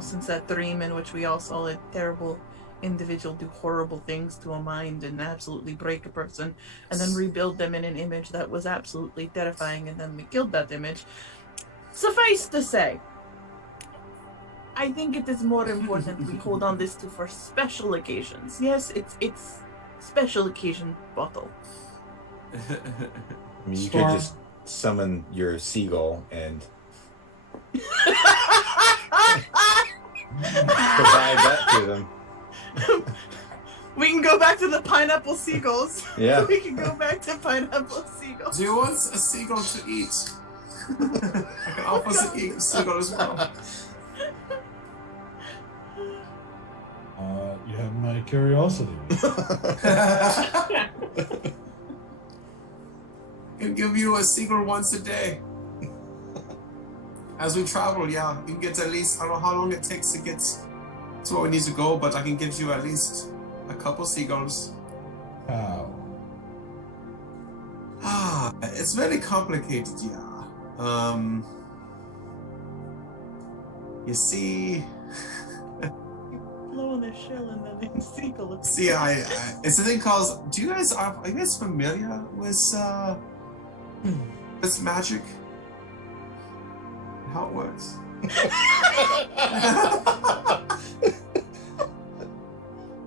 Since that dream in which we all saw a terrible individual do horrible things to a mind and absolutely break a person and then rebuild them in an image that was absolutely terrifying, and then we killed that image. Suffice to say, I think it is more important we hold on this to for special occasions. Yes, it's special occasion bottle. I mean, you Storm. could just summon your seagull and provide that to them. We can go back to the pineapple seagulls. Yeah. We can go back to pineapple seagulls. Do you want a seagull to eat? I can offer a seagull as well. You have my curiosity. I can give you a seagull once a day. As we travel, yeah, you can get at least, I don't know how long it takes to get to where we need to go, but I can give you at least a couple seagulls. How? It's very complicated, yeah. You see, Blow on their shell and then they seagull. see, it's a thing called. Are you guys familiar with magic? how it works.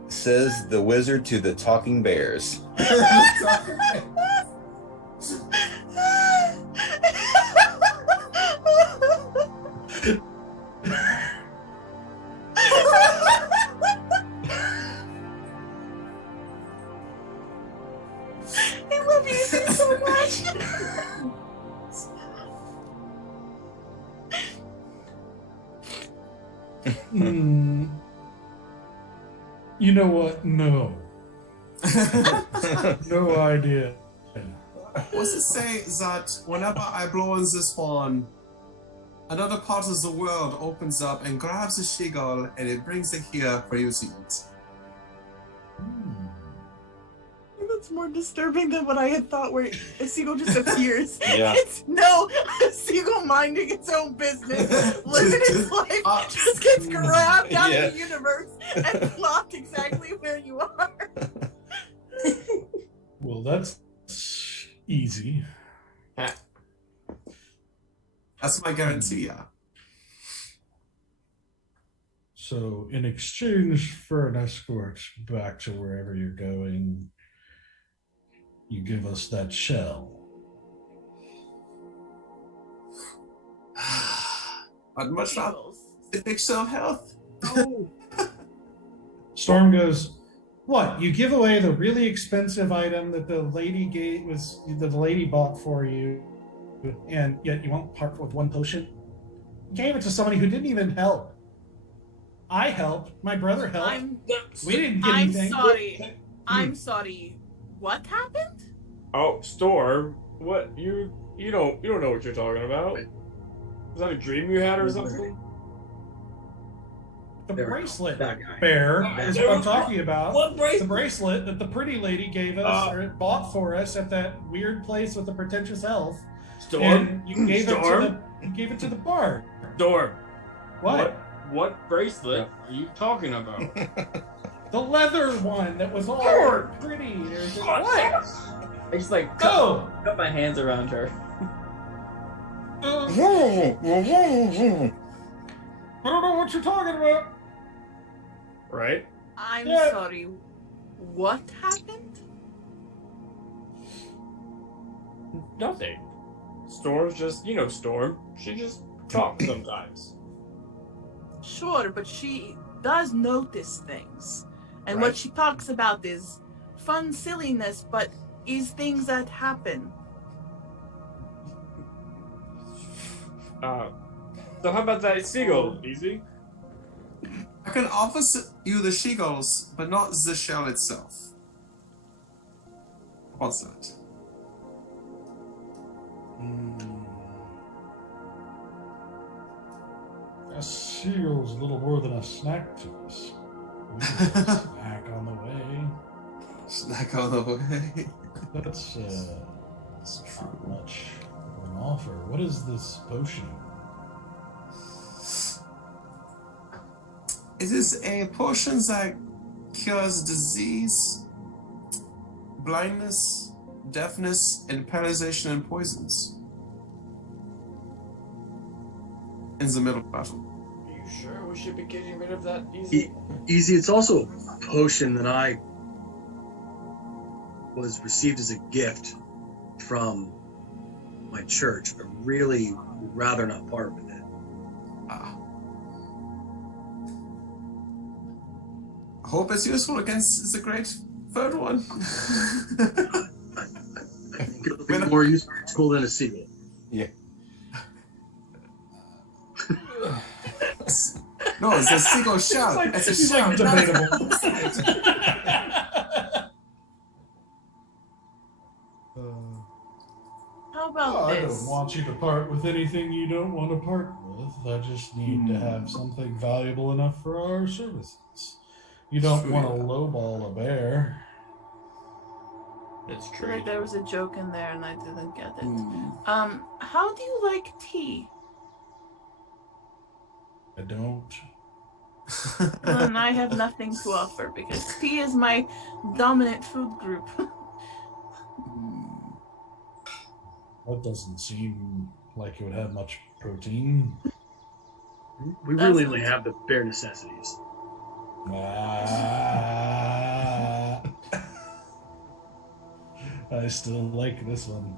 Says the wizard to the talking bears. I love you so much. You know what? No. No idea. What's it say that whenever I blow in this horn, another part of the world opens up and grabs a seagull and it brings it here for you to eat? That's more disturbing than what I had thought, where a seagull just appears. Yeah. It's a seagull minding its own business, living its life, just gets grabbed out of the universe and plopped exactly where you are. Well, that's easy. That's my guarantee, yeah. So, in exchange for an escort back to wherever you're going, you give us that shell. I'd much rather a big show of health. Oh. Storm goes, "What? You give away the really expensive item that the lady bought for you, and yet you won't part with one potion? You gave it to somebody who didn't even help. I helped. My brother helped. We didn't get anything." I'm sorry. What happened? Oh, Storm, what you don't know what you're talking about. Was that a dream you had or something? The There we go. bracelet, That guy. Bear, is what I'm talking about. What bracelet? The bracelet that the pretty lady gave us, or bought for us at that weird place with the pretentious elf. Storm? And you gave Storm? it to the bard. Storm. What? What bracelet are you talking about? The leather one that was all pretty. What? I just like Go! cut my hands around her. I don't know what you're talking about. Right? I'm Yeah. sorry. What happened? Nothing. Storm's just, Storm. She just talks sometimes. Sure, but she does notice things. And Right. what she talks about is fun silliness, but is things that happen. So how about that seagull, Easy? I can offer you the seagulls, but not the shell itself. What's that? A seagull's a little more than a snack to us. We need a snack on the way. Snack on the way. That's not much of an offer. What is this potion? It is a potion that cures disease, blindness, deafness, and paralyzation and poisons. In the middle battle. Are you sure we should be getting rid of that, Easy? Easy. It's also a potion that I was received as a gift from my church, but really would rather not part with it. I hope it's useful against the great third one. I think it'll be more useful than a seagull. Yeah. No, it's a seagull shell. It's a shell. Debatable. How about I this? don't want you to part with anything you don't want to part with. I just need to have something valuable enough for our services. You don't want to lowball a bear. It's I feel true. like there was a joke in there and I didn't get it. Hmm. How do you like tea? I don't. And I have nothing to offer because tea is my dominant food group. That doesn't seem like it would have much protein. We really only have the bare necessities. I still like this one.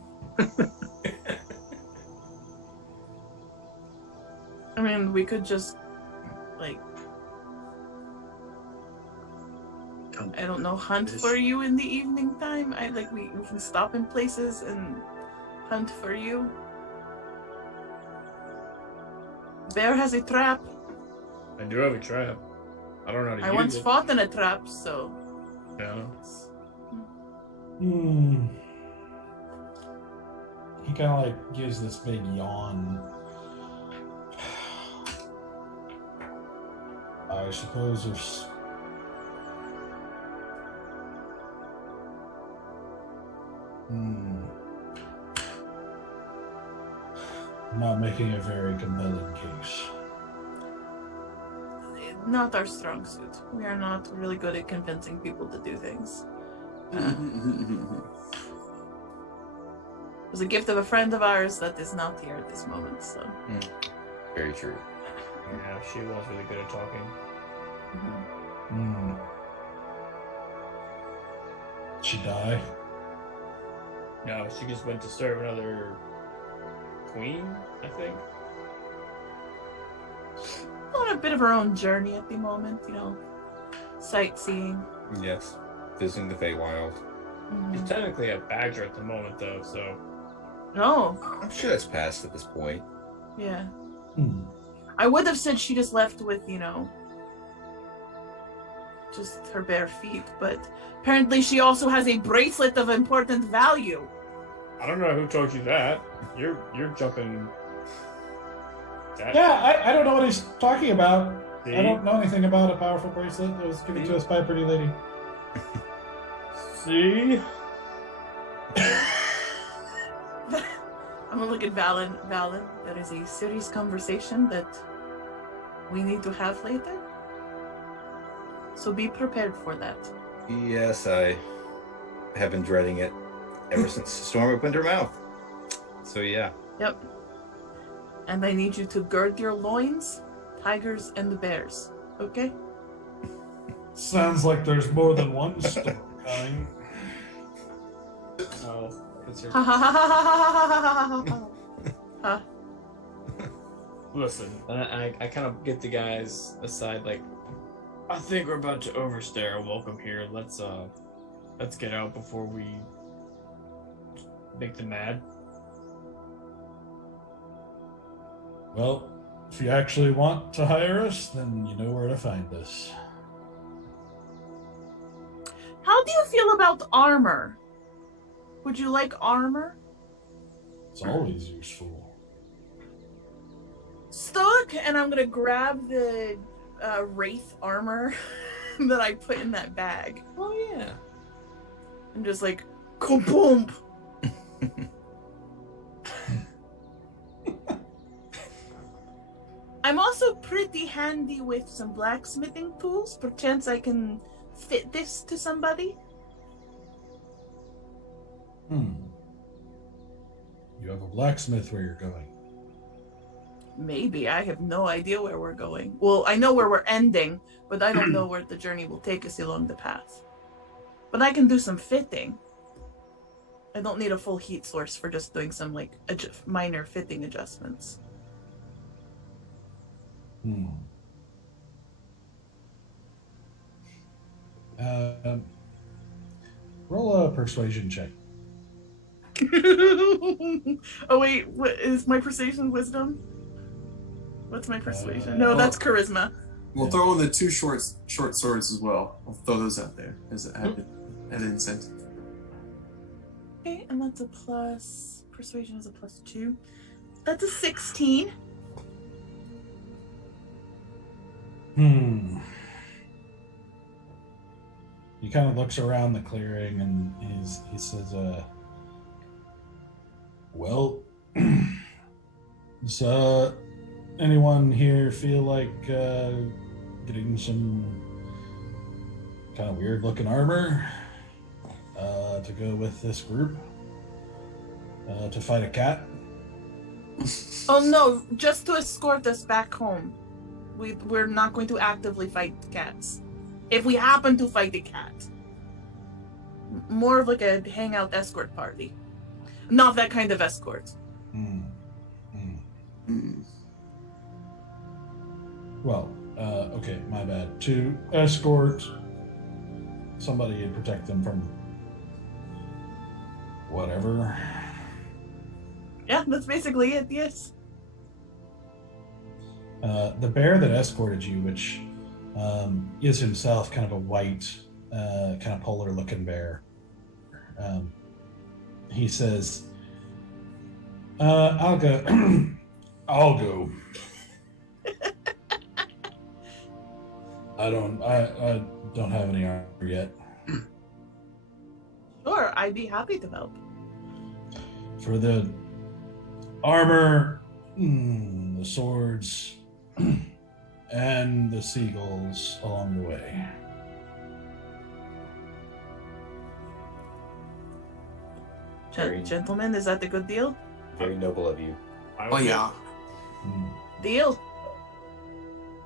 I mean, we could just, like, I don't know, hunt for you in the evening time. We can stop in places and hunt for you. Bear has a trap. I do have a trap. I don't know how to I use once it. fought in a trap, so. Yeah. He kind of like gives this big yawn. I suppose there's not making a very compelling case. Not our strong suit. We are not really good at convincing people to do things. It was a gift of a friend of ours that is not here at this moment, so. Very true. Yeah, she was really good at talking. She die? No, she just went to serve another queen, I think. On a bit of her own journey at the moment, sightseeing. Yes. Visiting the Feywild. She's technically a badger at the moment, though, so. Oh. I'm sure that's past at this point. Yeah. I would have said she just left with, just her bare feet, but apparently she also has a bracelet of important value. I don't know who told you that. You're jumping. Yeah, I don't know what he's talking about. See? I don't know anything about a powerful bracelet that was given to us by a pretty lady. See? I'm gonna look at Valen. Valen, there is a serious conversation that we need to have later. So be prepared for that. Yes, I have been dreading it ever since Storm opened her mouth. So yeah. Yep. And I need you to gird your loins, tigers and the bears. Okay? Sounds like there's more than one story coming. Oh, that's your. Ha ha ha ha ha ha. Listen, I kind of get the guys aside, like, I think we're about to overstay our welcome here. Let's get out before we make them mad. Well, if you actually want to hire us, then you know where to find us. How do you feel about armor? Would you like armor? It's always useful. Stoic, and I'm gonna grab the wraith armor that I put in that bag. Oh yeah. I'm just like, kaboom! I'm also pretty handy with some blacksmithing tools. Perchance I can fit this to somebody. You have a blacksmith where you're going. Maybe. I have no idea where we're going. Well, I know where we're ending, but I don't know where the journey will take us along the path. But I can do some fitting. I don't need a full heat source for just doing some, like, minor fitting adjustments. Roll a persuasion check. Oh wait, what is my persuasion wisdom? What's my persuasion? No, that's charisma. We'll throw in the two short swords as well. We'll throw those out there as an incentive. Okay, and that's a plus. Persuasion is a +2. That's a 16. He kind of looks around the clearing and he says, well, does anyone here feel like getting some kind of weird looking armor to go with this group to fight a cat? Oh no, just to escort us back home. We're not going to actively fight cats. If we happen to fight a cat. More of like a hangout escort party. Not that kind of escort. Well, okay, my bad. To escort somebody and protect them from whatever. Yeah, that's basically it, yes. The bear that escorted you, which is himself kind of a white, kind of polar looking bear, he says, I'll go. I'll go. I don't have any armor yet. Sure, I'd be happy to help. For the armor, the swords, and the seagulls along the way. Gentlemen, is that a good deal? Very noble of you. Oh yeah. Deal.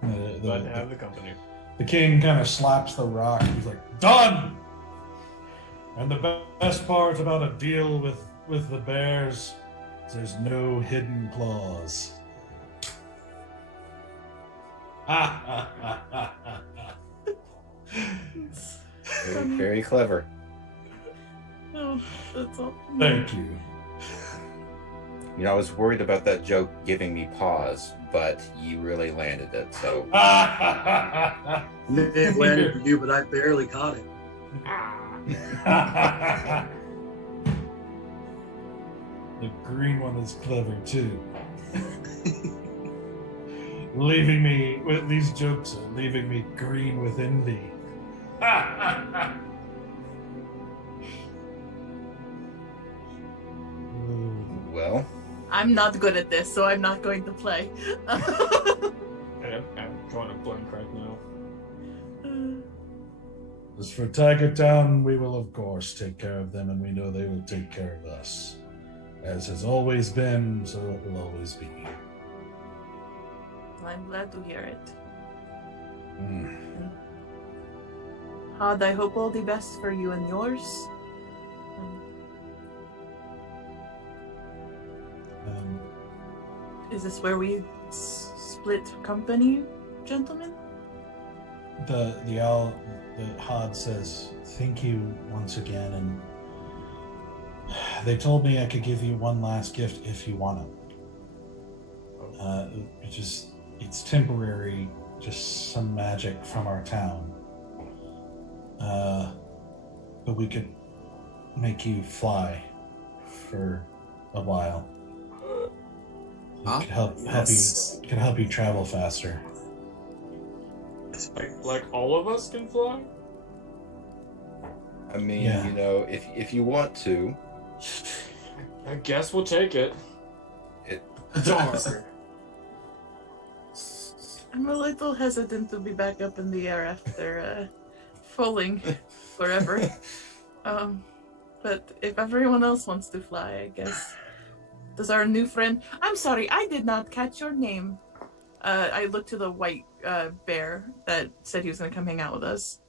Glad to have the company. The king kind of slaps the rock. He's like, done! And the best part about a deal with the bears is there's no hidden clause. Very, very clever. Oh, that's all. Thank you. You know, I was worried about that joke giving me pause, but you really landed it, so. It landed for you, but I barely caught it. The green one is clever too. Leaving me with these jokes are leaving me green with envy. Well, I'm not good at this, so I'm not going to play. I'm drawing a blank right now. As for Tiger Town, we will of course take care of them, and we know they will take care of us. As has always been, so it will always be. I'm glad to hear it. Mm. Hod, I hope all the best for you and yours. Is this where we split company, gentlemen? The Hod says, thank you once again, and they told me I could give you one last gift if you want it. It's temporary, just some magic from our town. But we could make you fly for a while. It could help you travel faster. Like all of us can fly? I mean, Yeah. you know, if you want to. I guess we'll take it. I'm a little hesitant to be back up in the air after falling forever. But if everyone else wants to fly, I guess. Does our new friend... I'm sorry, I did not catch your name. I looked to the white bear that said he was going to come hang out with us.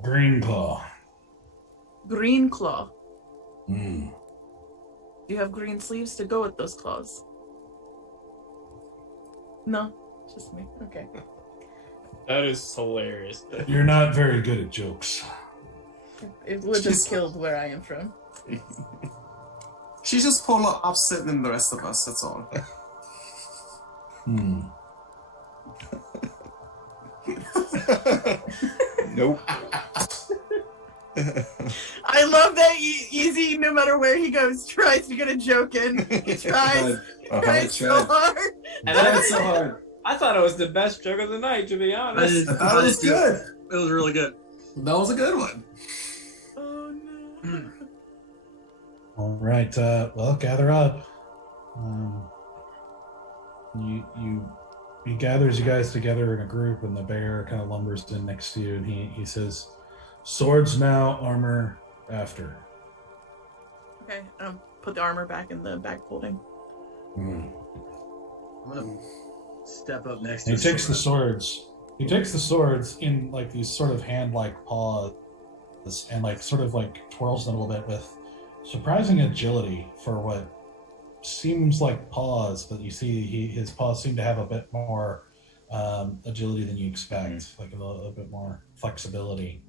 Greenclaw. Greenclaw. Mm. Do you have green sleeves to go with those claws? No, just me. Okay. That is hilarious. You're not very good at jokes. It would have killed where I am from. She's just polar opposite than the rest of us, that's all. Hmm. Nope. I love that Easy, no matter where he goes, tries to get a joke in. He tries. He tries so hard. And that's so hard. I thought it was the best joke of the night, to be honest. That was good. It was really good. That was a good one. Oh no. All right. Well, gather up. He gathers you guys together in a group, and the bear kind of lumbers in next to you, and he says, "Swords now, armor after." Okay. put the armor back in the bag folding. I'm gonna step up next to And he takes the swords. He takes the swords in like these sort of hand-like paws, and like sort of like twirls them a little bit with surprising agility for what seems like paws, but you see his paws seem to have a bit more agility than you expect, like a little bit more flexibility.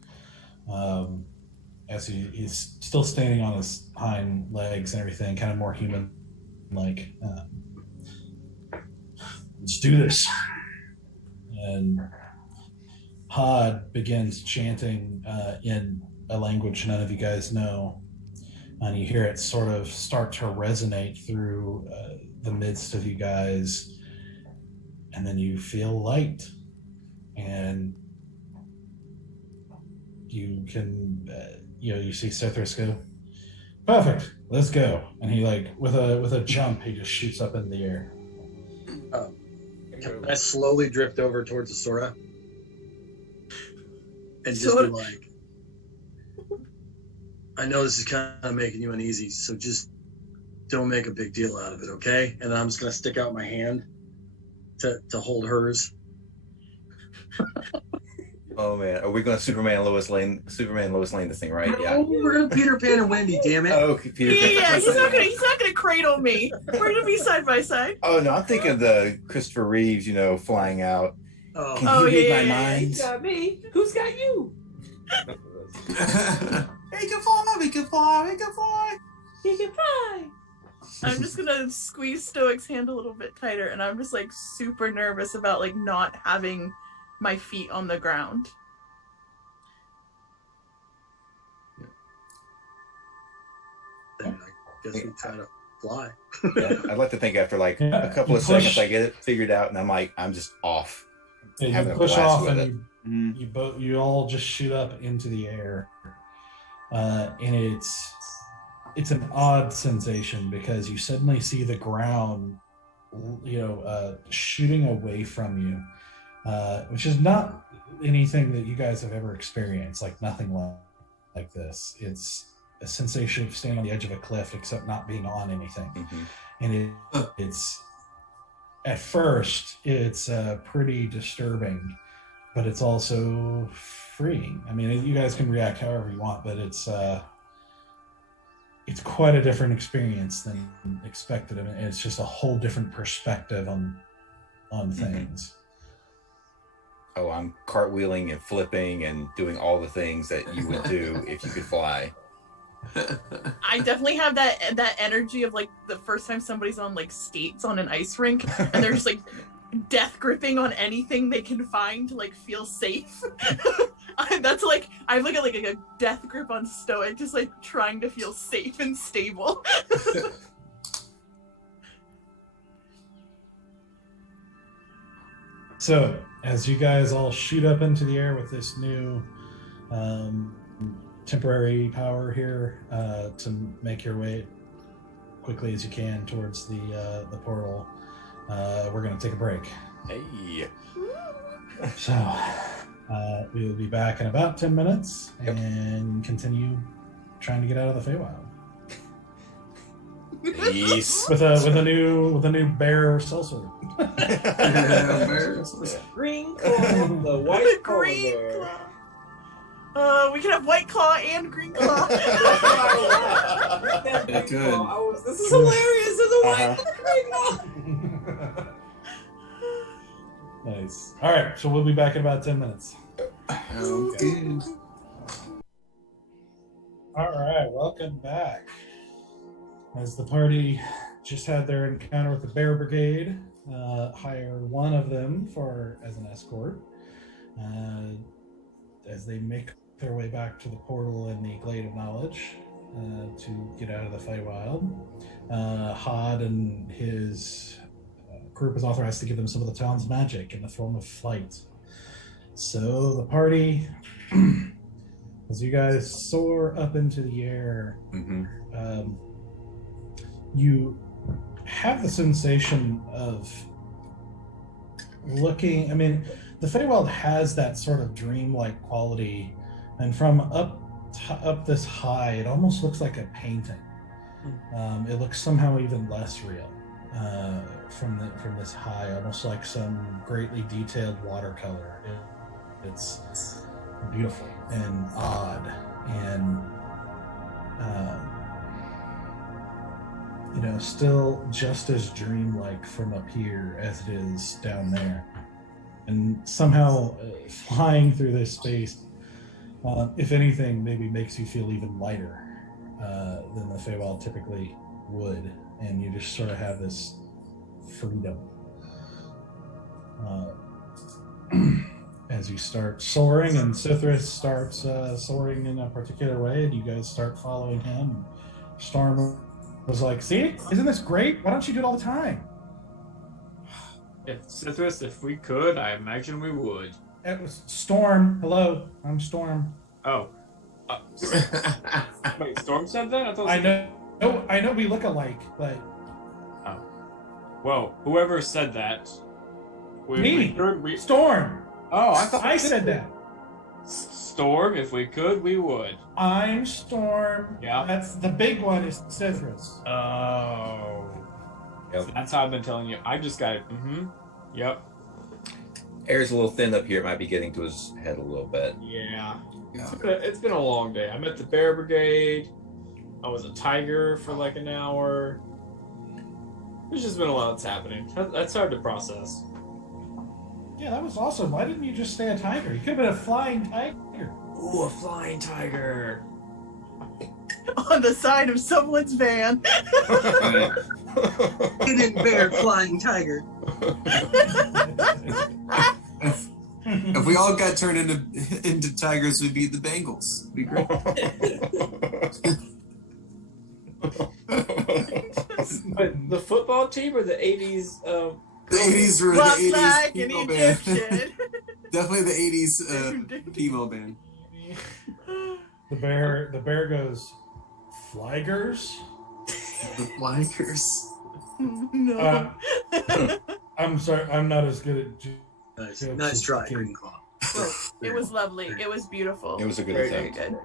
As he's still standing on his hind legs and everything, kind of more human like. Let's do this. And Hod begins chanting in a language none of you guys know, and you hear it sort of start to resonate through the midst of you guys, and then you feel light, and you can you see Cithris go, perfect, let's go. And he like with a jump, he just shoots up in the air. Can I slowly drift over towards the Sora and just be like, I know this is kind of making you uneasy, so just don't make a big deal out of it, okay? And I'm just gonna stick out my hand to hold hers. Oh man, are we going to Superman Lois Lane this thing, right? Yeah. Oh, we're gonna Peter Pan and Wendy, damn it. Oh, Peter Pan. Yeah, he's not gonna cradle me. We're gonna be side by side. Oh no, I'm thinking of the Christopher Reeves, flying out. Oh, Can you read my yeah. mind? Who's got me? Who's got you? He can fly, we can fly, we can fly. He can fly. I'm just gonna squeeze Stoic's hand a little bit tighter, and I'm just like super nervous about like not having my feet on the ground. then I guess we try to fly. Yeah, I'd like to think after like Yeah, a couple you of push- seconds I get it figured out, and I'm just off. Yeah, Having you a push blast off, with and you all just shoot up into the air, and it's an odd sensation because you suddenly see the ground, shooting away from you, which is not anything that you guys have ever experienced. Like nothing like this. It's a sensation of standing on the edge of a cliff, except not being on anything, and it's. At first, it's pretty disturbing, but it's also freeing. I mean, you guys can react however you want, but it's quite a different experience than expected. I mean, it's just a whole different perspective on things. Oh, I'm cartwheeling and flipping and doing all the things that you would do if you could fly. I definitely have that energy of like the first time somebody's on like skates on an ice rink and they're just like death gripping on anything they can find to like feel safe. That's like I have like a death grip on Stoic, just like trying to feel safe and stable. So, as you guys all shoot up into the air with this new temporary power here to make your way quickly as you can towards the portal, we're going to take a break. Hey. So, we will be back in about 10 minutes and continue trying to get out of the Feywild. Peace. With a new bear sellsword. Green claw, the white Green bear. claw. We can have White Claw and Green Claw. This is hilarious. There's a white green claw. Nice. All right, so we'll be back in about 10 minutes. Good. All right, welcome back. As the party just had their encounter with the Bear Brigade, hire one of them as an escort. As they make their way back to the portal in the Glade of Knowledge to get out of the Feywild, Hod and his group is authorized to give them some of the town's magic in the form of flight. So the party, as you guys soar up into the air, you have the sensation of looking. I mean, the Feywild has that sort of dreamlike quality, and from up this high, it almost looks like a painting. It looks somehow even less real from this high, almost like some greatly detailed watercolor. It's beautiful and odd and still just as dreamlike from up here as it is down there. And somehow flying through this space, if anything, maybe makes you feel even lighter than the Feywild typically would, and you just sort of have this freedom as you start soaring, and Sithris starts soaring in a particular way, and you guys start following him. Storm was like, "See, isn't this great? Why don't you do it all the time?" If Sithris, if we could, I imagine we would. It was Storm. Hello, I'm Storm. Oh. Wait, Storm said that? I know we look alike, but... Oh. Well, whoever said that... Me! Storm! Oh, I thought... I said that. Storm, if we could, we would. I'm Storm. Yeah. That's the big one is Sithris. Oh. Yep. So that's how I've been telling you. I just got it. Yep. Air's a little thin up here. Might be getting to his head a little bit. Yeah. It's been a long day. I met the Bear Brigade. I was a tiger for like an hour. There's just been a lot that's happening. That's hard to process. Yeah, that was awesome. Why didn't you just stay a tiger? You could have been a flying tiger. Ooh, a flying tiger. On the side of someone's van. Hidden bear, flying tiger. If we all got turned into tigers, we'd be the Bengals. It'd be great. But the football team or the 80s? The 80s were Lost the 80s like an female band. Egyptian. Definitely the 80s female band. The bear goes, Flygers? The Flyers. No. I'm sorry, I'm not as good at Nice try, Green Claw. It was lovely. It was beautiful. It was a good very, attempt. very good.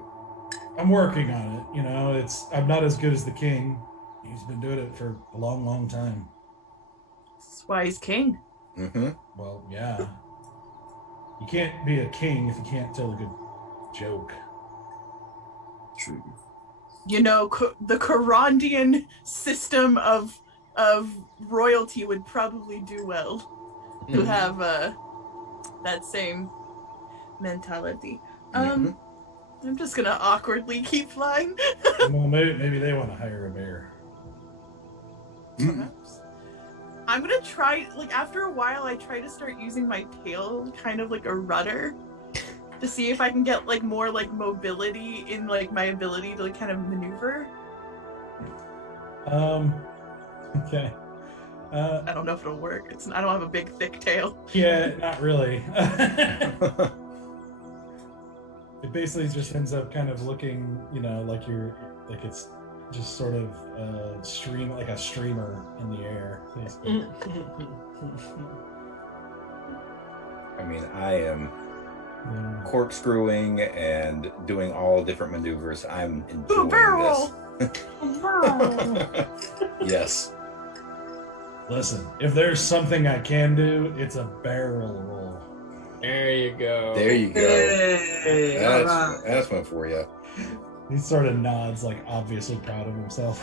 I'm working on it. I'm not as good as the king. He's been doing it for a long, long time. That's why he's king. Mm-hmm. Well, yeah. You can't be a king if you can't tell a good joke. True. The Corandian system of royalty would probably do well to have that same mentality. I'm just gonna awkwardly keep flying. Well, maybe they want to hire a bear. Perhaps. I'm gonna try, after a while, I try to start using my tail kind of like a rudder to see if I can get, more, mobility in, my ability to, kind of maneuver. Okay. I don't know if it'll work. I don't have a big, thick tail. Yeah, not really. It basically just ends up kind of looking, like it's just sort of a streamer in the air. I mean, I am corkscrewing and doing all different maneuvers. I'm enjoying barrel! this. Yes. Listen, if there's something I can do, it's a barrel roll. There you go. There you go. Hey, That's one for you. He sort of nods, obviously proud of himself.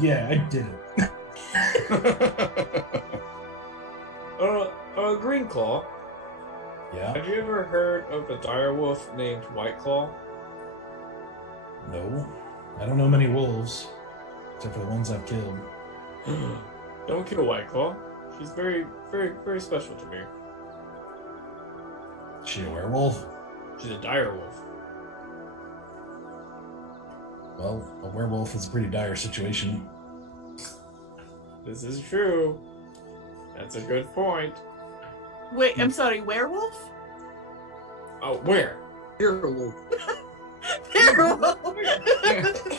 Yeah, I did it. Green Claw. Yeah. Have you ever heard of a direwolf named White Claw? No. I don't know many wolves, except for the ones I've killed. Don't kill White Claw. She's very, very, very special to me. Is she a werewolf? She's a direwolf. Well, a werewolf is a pretty dire situation. This is true. That's a good point. Wait, I'm sorry, werewolf? Oh, where? You're a wolf. Werewolf!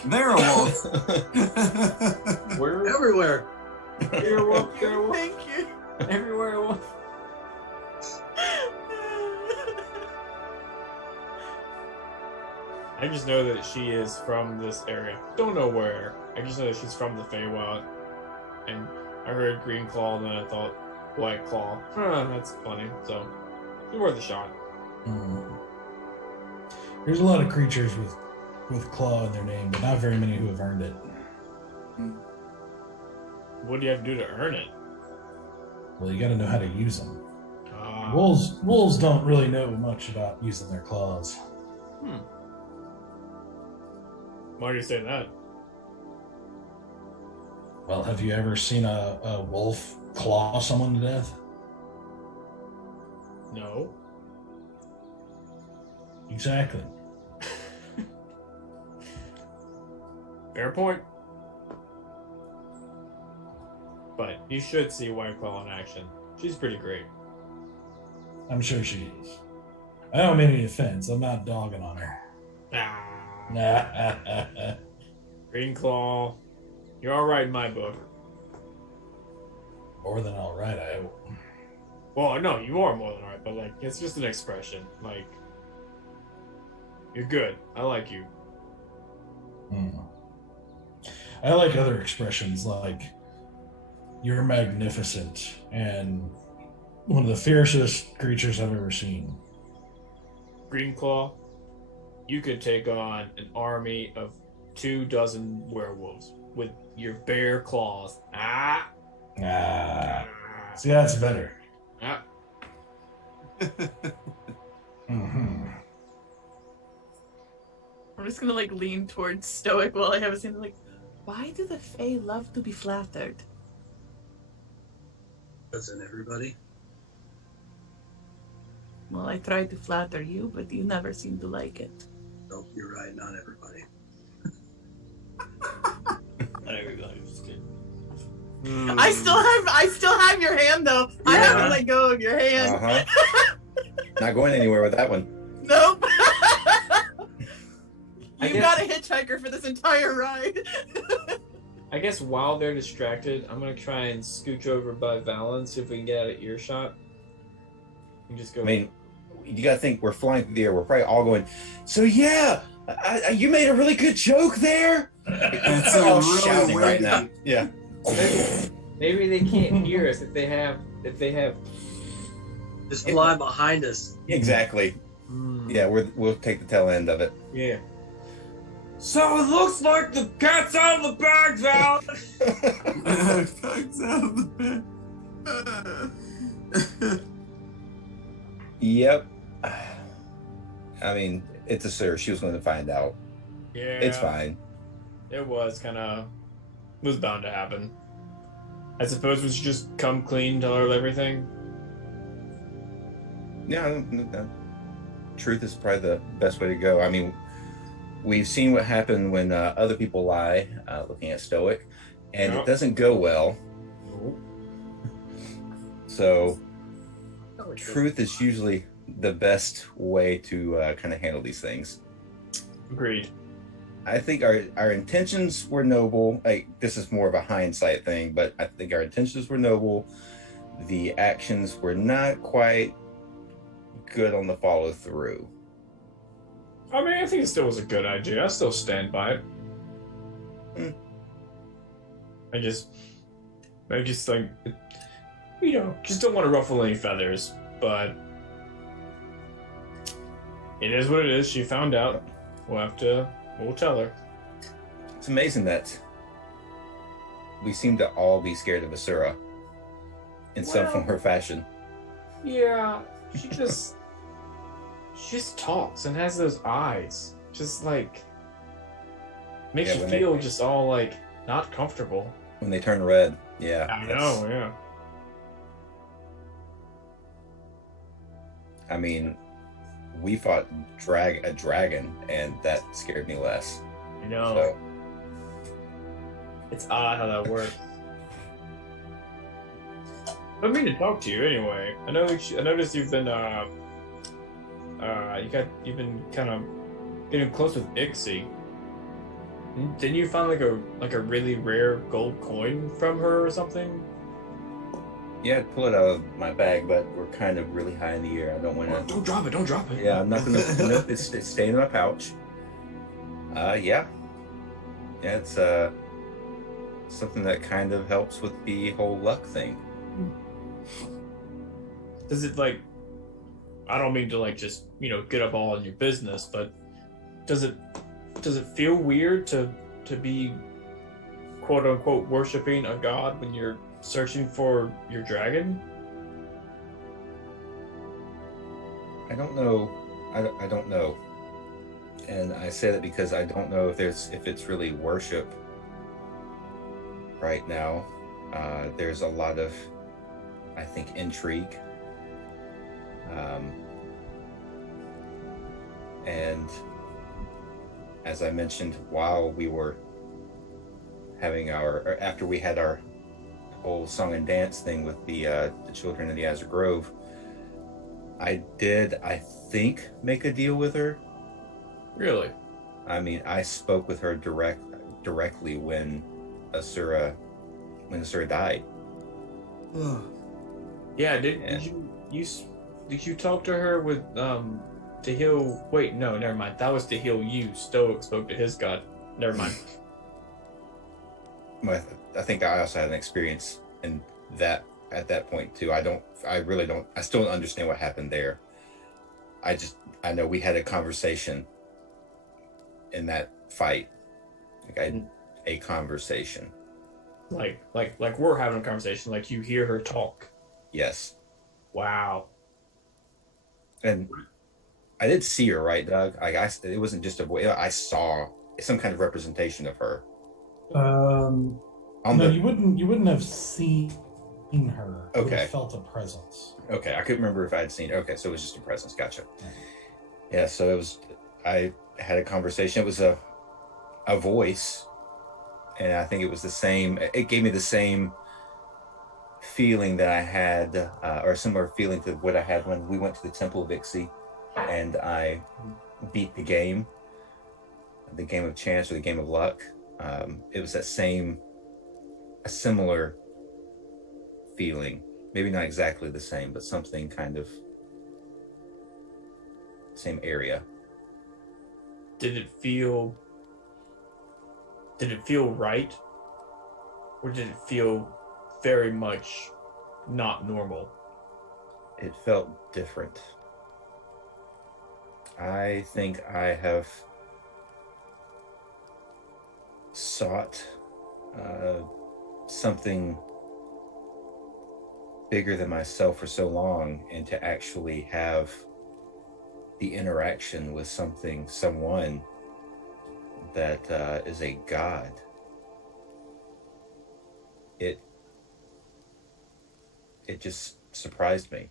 They're a wolf. Where? Everywhere. Werewolf, werewolf. Thank you. Everywhere wolf. I just know that she is from this area. Don't know where. I just know that she's from the Feywild. And I heard Green Claw, and then I thought White Claw. That's funny. So, it's worth a shot. There's a lot of creatures with claw in their name, but not very many who have earned it. What do you have to do to earn it? Well, you got to know how to use them. Wolves don't really know much about using their claws. Why do you say that? Well, have you ever seen a wolf claw someone to death? No. Exactly. Fair point. But you should see White Claw in action. She's pretty great. I'm sure she is. I don't mean any offense. I'm not dogging on her. Green Claw, you're all right in my book. More than all right, I hope. Well, no, you are more than all right, but like it's just an expression. Like you're good. I like you. I like other expressions like you're magnificent and one of the fiercest creatures I've ever seen. Green Claw, you could take on an army of 24 werewolves with your bare claws. See, that's better. I'm just gonna like lean towards Stoic while I have a scene like, why do the Fae love to be flattered? Doesn't everybody? Well, I try to flatter you, but you never seem to like it. Nope, you're right. Not everybody. Not everybody was good. I still have your hand though. Yeah. I haven't let go of your hand. Not going anywhere with that one. Nope. I You guess- got a hitchhiker for this entire ride. I guess while they're distracted, I'm gonna try and scooch over by Valen, see if we can get out of earshot. And just go. I mean, you gotta think we're flying through the air. We're probably all going, so yeah, you made a really good joke there. It's We're all really shouting right windy. now. Yeah. Maybe they can't hear us if they have. Just fly behind us. Exactly. Yeah, we'll take the tail end of it. Yeah. So it looks like the cat's out of the bag, Val. Bugs out of the bed. Yep. I mean, it's a sir. She was going to find out. Yeah. It's fine. It was bound to happen. I suppose we should just come clean, tell her everything. Yeah, truth is probably the best way to go. I mean, we've seen what happened when other people lie, looking at Stoic, and Yep. it doesn't go well. So, truth is usually the best way to kind of handle these things. Agreed. I think our intentions were noble. Like, this is more of a hindsight thing, but I think our intentions were noble. The actions were not quite good on the follow through. I mean, I think it still was a good idea. I still stand by it. I just like, just don't want to ruffle any feathers, but it is what it is. She found out. We'll tell her. It's amazing that we seem to all be scared of Asura in some form or fashion. Yeah, she just talks and has those eyes. Just like makes Yeah, you when feel they- just all like not comfortable. When they turn red, yeah. I that's- know, yeah. I mean, we fought a dragon, and that scared me less. I know. So, It's odd how that works. I mean to talk to you anyway. I noticed you've been you've been kind of getting close with Ixie. Didn't you find like a really rare gold coin from her or something? yeah, I'd pull it out of my bag, but we're kind of really high in the air. I don't want to. Don't drop it. Don't drop it. Yeah, I'm not gonna. Nope, it's staying in my pouch. Yeah. Yeah, it's something that kind of helps with the whole luck thing. Does it like? I don't mean to like just get up all in your business, but does it feel weird to be quote unquote worshiping a god when you're searching for your dragon? I don't know. I don't know. And I say that because I don't know if it's really worship right now. There's a lot of, I think, intrigue. And as I mentioned, while we were having after we had our whole song and dance thing with the children in the Azure Grove, I think, make a deal with her. Really? I mean, I spoke with her directly when Asura died. Yeah. Did you talk to her with to heal? Wait, no, never mind. That was to heal you. Stoic spoke to his god. Never mind. I think I also had an experience in that at that point too. I still don't understand what happened there. I know we had a conversation in that fight. Like I had a conversation. Like we're having a conversation. Like you hear her talk. Yes. Wow. And I did see her, right, Doug? It wasn't just a voice. I saw some kind of representation of her. You wouldn't have seen her. You would have felt a presence. Okay, I couldn't remember if I had seen her. Okay, so it was just a presence. Gotcha. Yeah, so it was. I had a conversation. It was a voice, and I think it was the same. It gave me the same feeling that I had, or a similar feeling to what I had when we went to the Temple of Ixie, and I beat the game of chance or the game of luck. It was a similar feeling, maybe not exactly the same, but something kind of same area. Did it feel right, or did it feel very much not normal? It felt different. I think I have sought something bigger than myself for so long, and to actually have the interaction with someone that is a god, it just surprised me.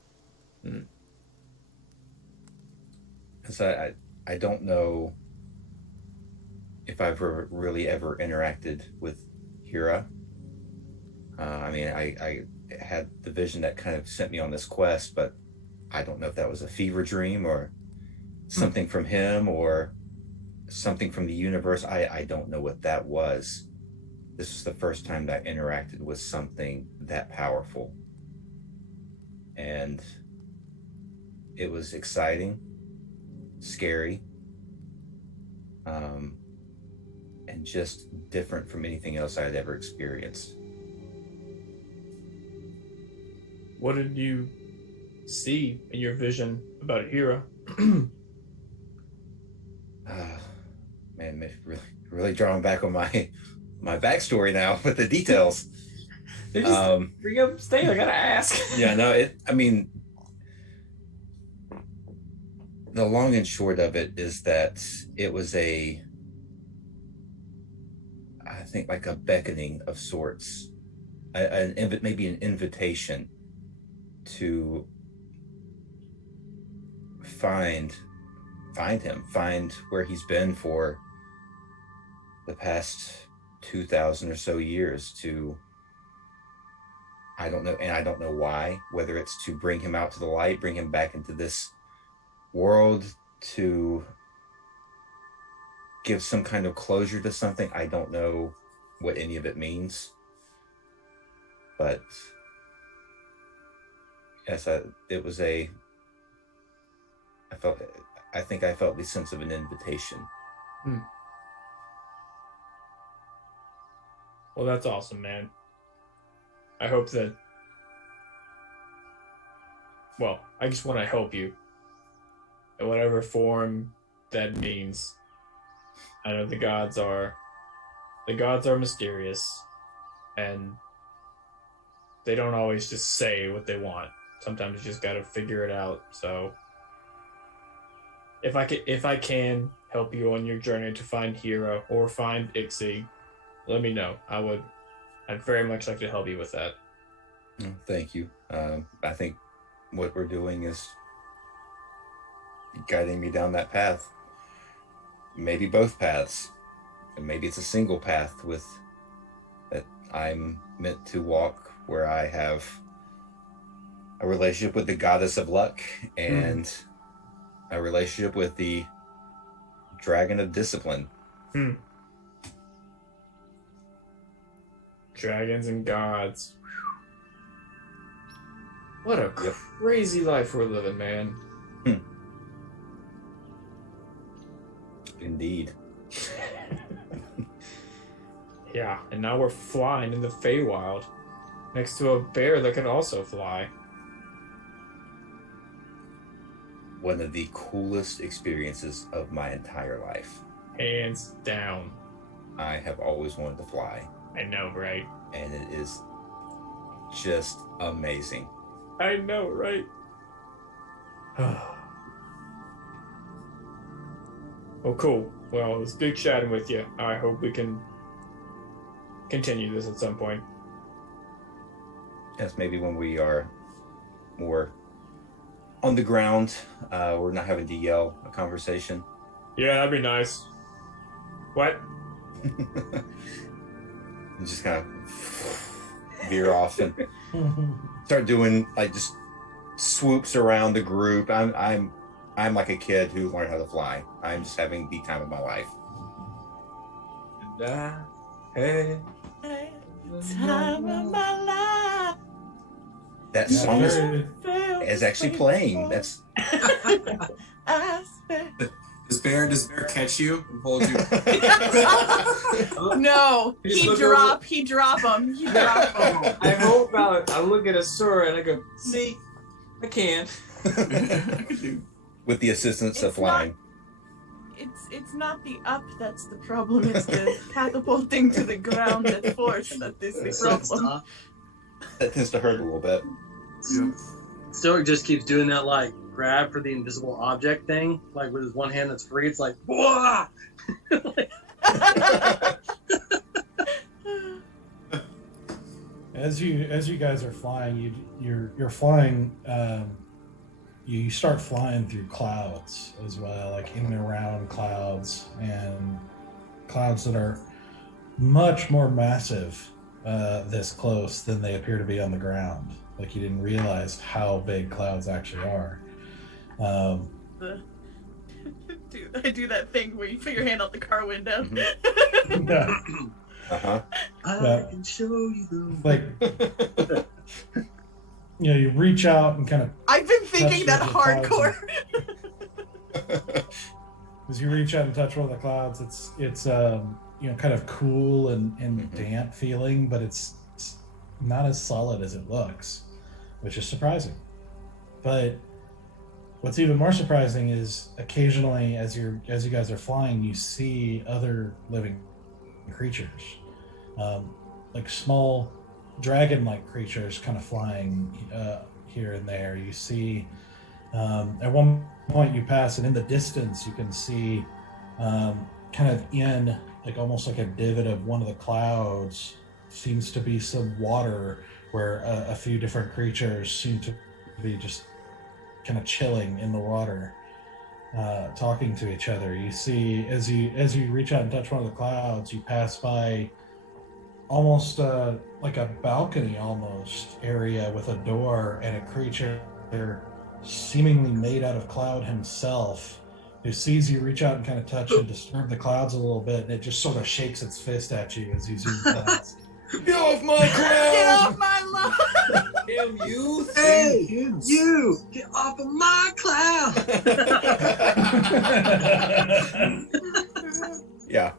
So I don't know if I've really ever interacted with Hira. I mean, I had the vision that kind of sent me on this quest, but I don't know if that was a fever dream or something from him or something from the universe. I don't know what that was. This was the first time that I interacted with something that powerful. And it was exciting, scary, and just different from anything else I had ever experienced. What did you see in your vision about Hira? Man, really drawing back on my backstory now with the details. Bring up thing. I gotta ask. Yeah, no. I mean, the long and short of it is that it was I think, like a beckoning of sorts, maybe an invitation to find him, find where he's been for the past 2,000 or so years. I don't know, and I don't know why, whether it's to bring him out to the light, bring him back into this world, to give some kind of closure to something. I don't know what any of it means, but yes, I think I felt the sense of an invitation. Well, that's awesome, man. I hope that... Well, I just want to help you. In whatever form that means. I know the gods are mysterious, and they don't always just say what they want. Sometimes you just gotta figure it out. So if I can help you on your journey to find Hero or find Ixie, let me know. I'd very much like to help you with that. Thank you. I think what we're doing is guiding me down that path. Maybe both paths. And maybe it's a single path with that I'm meant to walk, where I have a relationship with the goddess of luck and a relationship with the dragon of discipline. Dragons and gods. What a crazy life we're living, man. Indeed. Yeah, and now we're flying in the Feywild next to a bear that can also fly. One of the coolest experiences of my entire life. Hands down. I have always wanted to fly. I know, right? And it is just amazing. I know, right? Well, cool. Well, it was good chatting with you. I hope we can continue this at some point. Yes, maybe when we are more on the ground, we're not having to yell a conversation. Yeah, that'd be nice. What? You just kind of veer off and start doing like just swoops around the group. I'm like a kid who learned how to fly. I'm just having the time of my life. Hey, time of my life. That song is actually playing. That's Does Bear catch you and hold you? No, he drop him. I hope I look at a sword and I go, see, I can. With the assistance of flying. It's not the up that's the problem. It's the catapulting to the ground at force that is the problem. That tends to hurt a little bit. Stoic just keeps doing that, like, grab for the invisible object thing, like with his one hand that's free. It's like, whoa! As you guys are flying, you're flying. You start flying through clouds as well, like in and around clouds, and clouds that are much more massive this close than they appear to be on the ground. Like you didn't realize how big clouds actually are. I do that thing where you put your hand out the car window. Yeah. I can show you the Like, you reach out and kind of. I've been thinking that hardcore. As you reach out and touch one of the clouds, it's kind of cool and damp feeling, but it's not as solid as it looks, which is surprising. But what's even more surprising is occasionally, as you guys are flying, you see other living creatures, like small dragon-like creatures, kind of flying here and there. You see, at one point you pass, and in the distance you can see, kind of in like almost like a divot of one of the clouds, seems to be some water where a few different creatures seem to be just kind of chilling in the water, talking to each other. You see, as you reach out and touch one of the clouds, you pass by almost like a balcony almost area with a door, and a creature seemingly made out of cloud himself, who sees you reach out and kind of touch and disturb the clouds a little bit, and it just sort of shakes its fist at you as you zoom past. Get off my cloud! Get off my lawn! Damn you! Hey, you! Get off of my cloud! Yeah.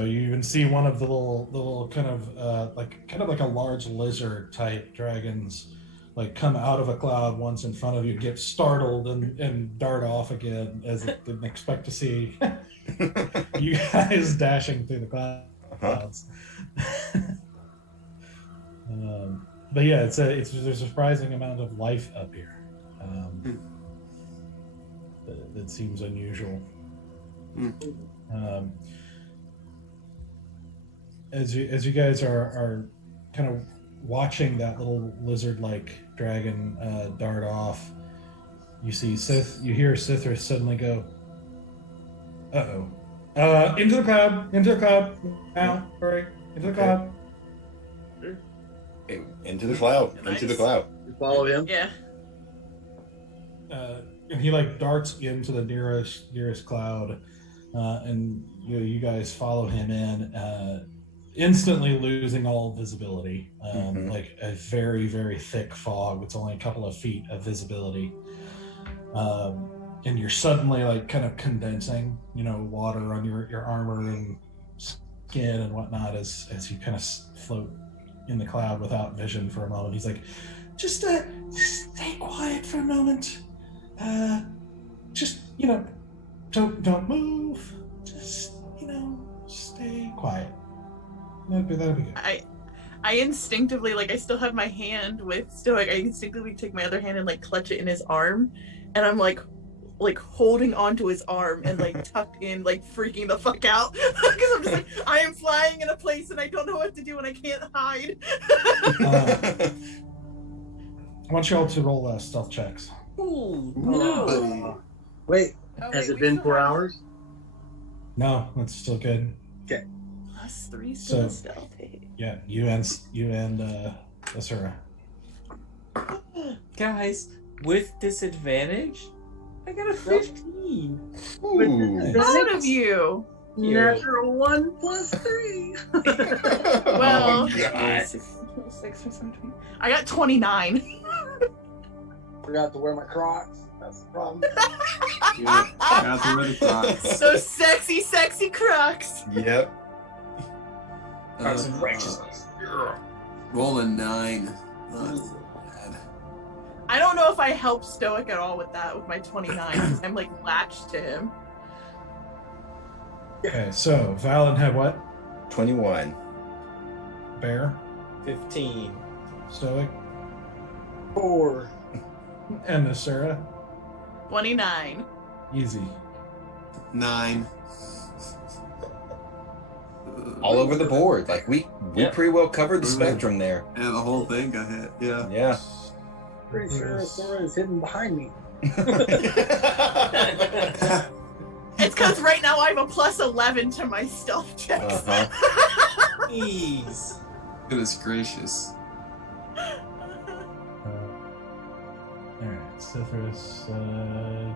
you even see one of the little kind of like a large lizard type dragons like come out of a cloud once in front of you, get startled and dart off again as it didn't expect to see you guys dashing through the clouds. But yeah, there's a surprising amount of life up here. That seems unusual. As you guys are kind of watching that little lizard-like dragon dart off, you hear Sithris suddenly go, "Uh-oh. Into the cloud, now, hurry, into the cloud." Okay, into the cloud, into the cloud. You follow him? Yeah. And he like darts into the nearest cloud, and you guys follow him in, instantly losing all visibility, like a very, very thick fog. It's only a couple of feet of visibility, and you're suddenly like kind of condensing, water on your armor and skin and whatnot as you kind of float in the cloud without vision for a moment. He's like, just stay quiet for a moment. Just don't move. Just stay quiet. That'll be good. I instinctively, like, I still have my hand with Stoic. I instinctively take my other hand and like clutch it in his arm, and I'm like holding onto his arm and like tucked in, like freaking the fuck out because I'm just like, I am flying in a place and I don't know what to do and I can't hide. I want you all to roll stealth checks. Ooh, no. Wait, Oh, has wait, it been we 4 still have- hours? No, that's still good. +3 still So- stealthy. Yeah, you and Asura. Guys, with disadvantage, I got a 15. Ooh. Proud of you. Natural 1 + 3. Well, Oh, God. 6 or something. I got 29. Forgot to wear my Crocs. That's the problem. That's where the Crocs. So sexy Crocs. Yep. Crocs of righteousness. Roll a 9. Not bad. I don't know if I help Stoic at all with that, with my 29, because I'm like latched to him. Okay, so Valen had what? 21. Bear, 15. Stoic, 4. and Asura. 29. Easy. 9. All over the board. Like we Yep. pretty well covered the spectrum there. Yeah, the whole thing got hit. Yeah. Yeah. Pretty sure Sora is hidden behind me. It's because right now I have a +11 to my stealth checks. Uh-huh. Jeez. Goodness gracious. Alright, Sithris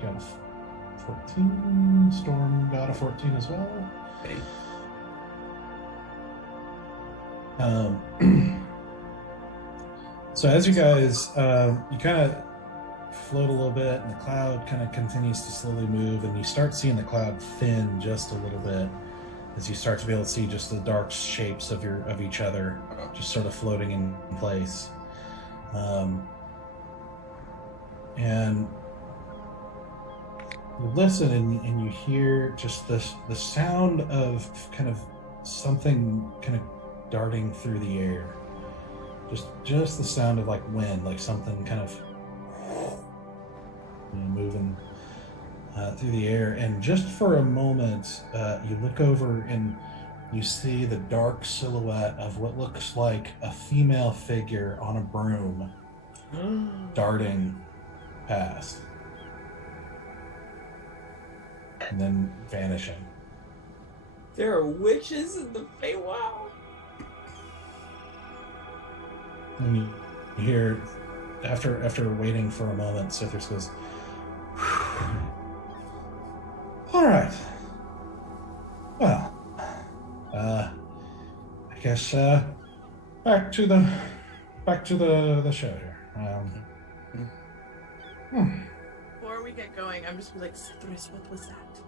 got a 14. Storm got a 14 as well. Okay. So as you guys, you kind of float a little bit, and the cloud kind of continues to slowly move, and you start seeing the cloud thin just a little bit as you start to be able to see just the dark shapes of each other, just sort of floating in place. And you listen, and you hear just the sound of kind of something kind of darting through the air. Just the sound of like wind, like something kind of moving through the air. And just for a moment, you look over and you see the dark silhouette of what looks like a female figure on a broom darting past and then vanishing. There are witches in the Feywild. And you hear, after waiting for a moment, Sithris goes, "All right. Well, I guess back to the show here. Before we get going, I'm just like, Sithris, what was that?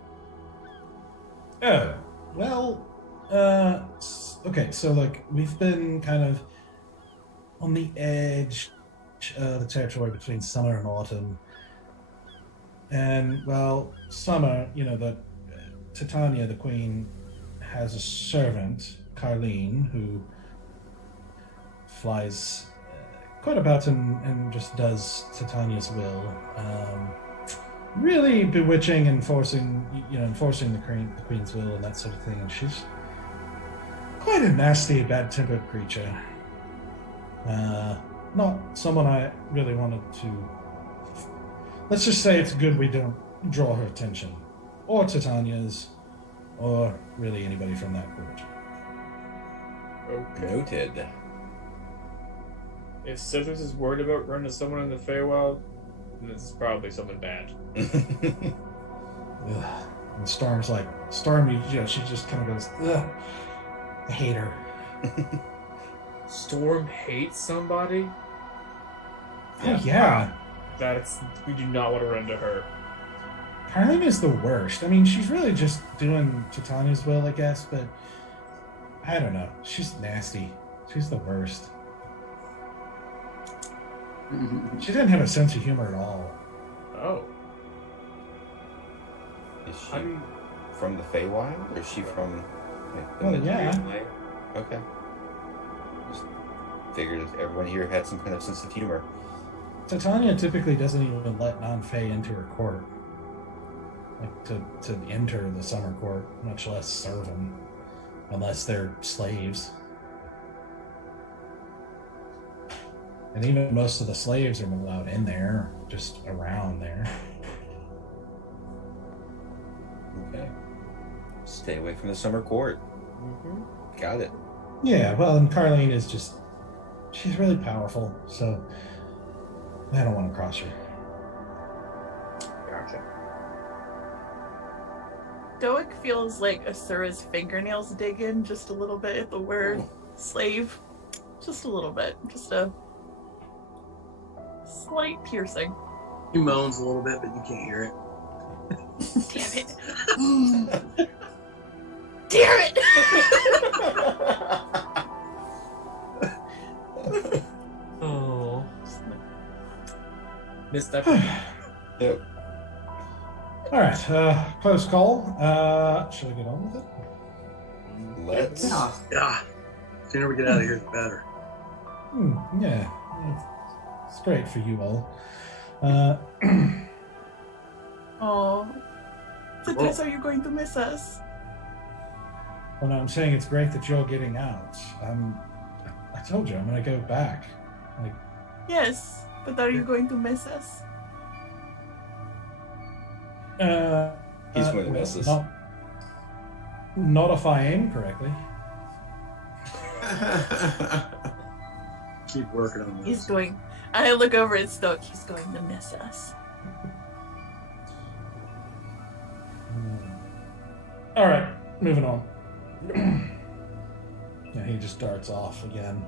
Oh, well, Okay, so like we've been kind of on the edge of the territory between summer and autumn. And well, summer, the Titania, the queen, has a servant, Carlene, who flies quite about and just does Titania's will. Really bewitching and enforcing the queen's will and that sort of thing. And she's quite a nasty, bad-tempered creature. Not someone I really wanted to. Let's just say it's good we don't draw her attention, or Titania's, or really anybody from that group. Okay. Noted. If Citrus is worried about running someone in the Feywild, then this is probably something bad. Ugh. And Stormy, she just kind of goes, ugh, I hate her. Storm hates somebody? Oh, yeah. We do not want to run into her. Carlene is the worst. I mean, she's really just doing Titania's will, I guess, but I don't know. She's nasty. She's the worst. She didn't have a sense of humor at all. Oh. Is she from the Feywild, or is she from like the Well, Midlands? yeah. Okay. Just figured everyone here had some kind of sense of humor. Titania typically doesn't even let non-Fey into her court. Like, to enter the summer court, much less serve them, unless they're slaves. And even most of the slaves are allowed in there, just around there. Okay. Stay away from the summer court. Mm-hmm. Got it. Yeah, well, and Carlene is she's really powerful, so I don't want to cross her. Gotcha. Stoic feels like Asura's fingernails dig in just a little bit at the word slave. Just a little bit. Just a slight piercing. He moans a little bit, but you can't hear it. Damn it. Damn it! Oh. Missed that. Yep. All right, close call. Should I get on with it? Let's. Yeah. Sooner we get out of here, the better. Yeah, it's great for you all. Oh. Citrus, are you going to miss us? Well, no, I'm saying it's great that you're getting out. I told you I'm gonna go back. Like, Yes, but are you going to miss us? He's going to miss us. Not if I aim correctly. Keep working on this. He's going. I look over at Stoic. He's going to miss us. All right, moving on. Yeah, he just darts off again.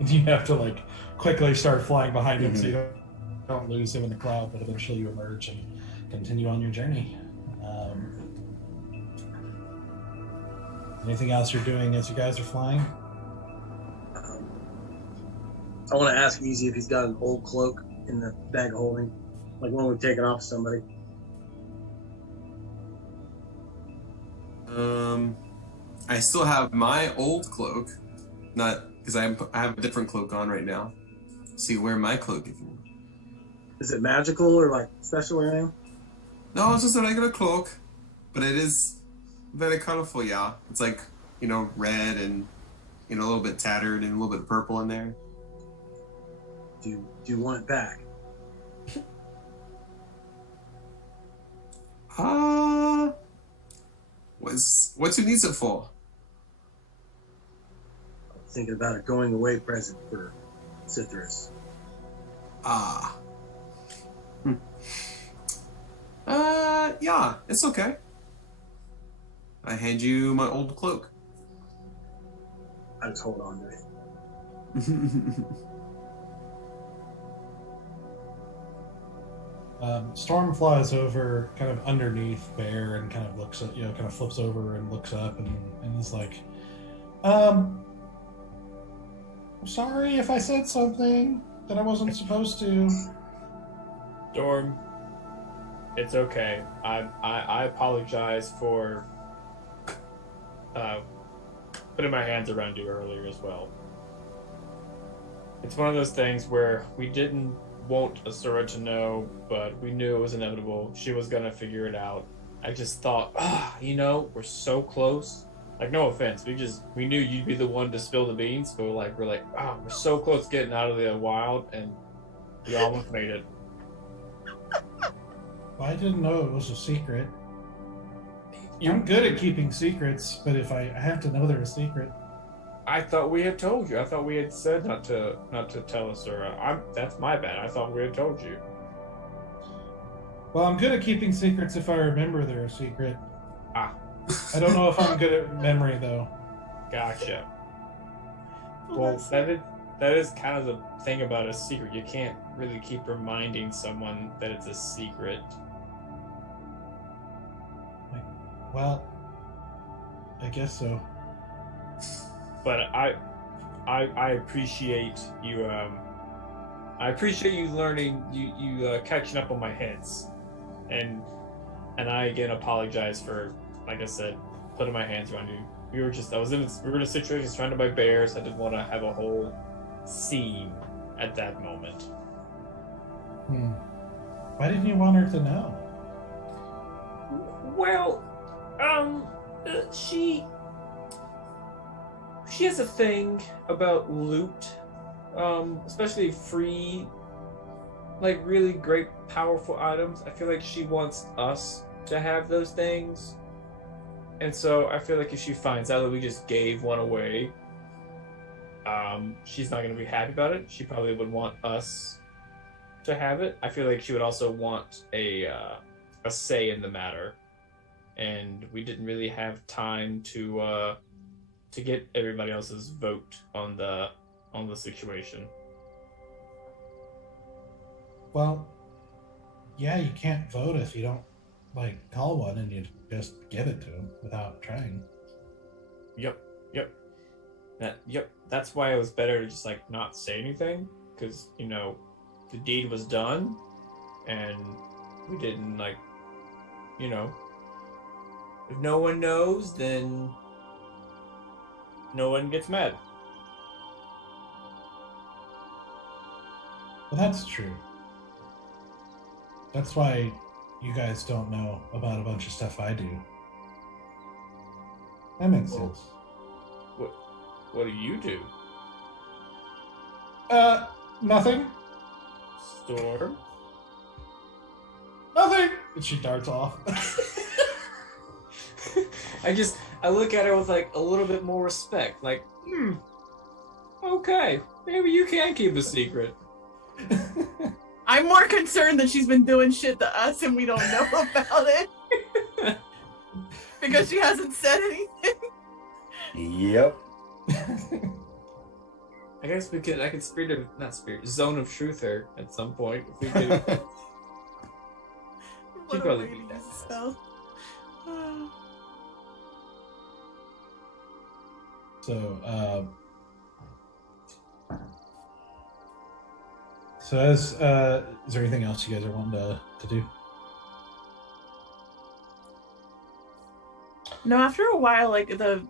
You have to like quickly start flying behind him so you don't lose him in the cloud, but eventually you emerge and continue on your journey. Anything else you're doing as you guys are flying? I want to ask Easy if he's got an old cloak in the bag of holding, like one we've taken off somebody. I still have my old cloak, not because I have a different cloak on right now. So you wear my cloak if you want. Is it magical or like special or anything? No, it's just a regular cloak, but it is very colorful. Yeah, it's like red and a little bit tattered and a little bit of purple in there. Do you want it back? What's who needs it for? I'm thinking about a going away present for Citrus. Yeah, it's okay. I hand you my old cloak. I just hold on to it. Storm flies over kind of underneath Bear and kind of looks at, kind of flips over and looks up and is like, I'm sorry if I said something that I wasn't supposed to. Storm, it's okay. I apologize for putting my hands around you earlier as well. It's one of those things where we didn't want Asura to know, but we knew it was inevitable. She was gonna figure it out. I just thought, we're so close. Like, no offense, we knew you'd be the one to spill the beans, but we're like, we're so close to getting out of the wild, and we almost made it. Well, I didn't know it was a secret. I'm good at keeping secrets, but if I have to know they're a secret. I thought we had told you. I thought we had said not to tell Asura. That's my bad. I thought we had told you. Well, I'm good at keeping secrets if I remember they're a secret. Ah. I don't know if I'm good at memory, though. Gotcha. Well, that is kind of the thing about a secret. You can't really keep reminding someone that it's a secret. Well, I guess so. But I appreciate you. I appreciate you learning, you catching up on my hints, and I again apologize for, like I said, putting my hands around you. We were in a situation surrounded by bears. I didn't want to have a whole scene at that moment. Why didn't you want her to know? Well, she has a thing about loot, especially free, like really great, powerful items. I feel like she wants us to have those things. And so I feel like if she finds out that we just gave one away, she's not going to be happy about it. She probably would want us to have it. I feel like she would also want a say in the matter. And we didn't really have time to get everybody else's vote on the situation. Well, yeah, you can't vote if you don't call one and you just give it to him without trying. Yep. That's why it was better to just not say anything, because the deed was done, and we didn't if no one knows, then no one gets mad. Well, that's true. That's why you guys don't know about a bunch of stuff I do. That makes sense. What do you do? Nothing. Storm? Nothing! And she darts off. I look at her with a little bit more respect. Okay, maybe you can keep a secret. I'm more concerned that she's been doing shit to us and we don't know about it. Because she hasn't said anything. Yep. I guess I could zone of truth her at some point if we could. She'd probably beat that fast. So as is there anything else you guys are wanting to do? No, after a while,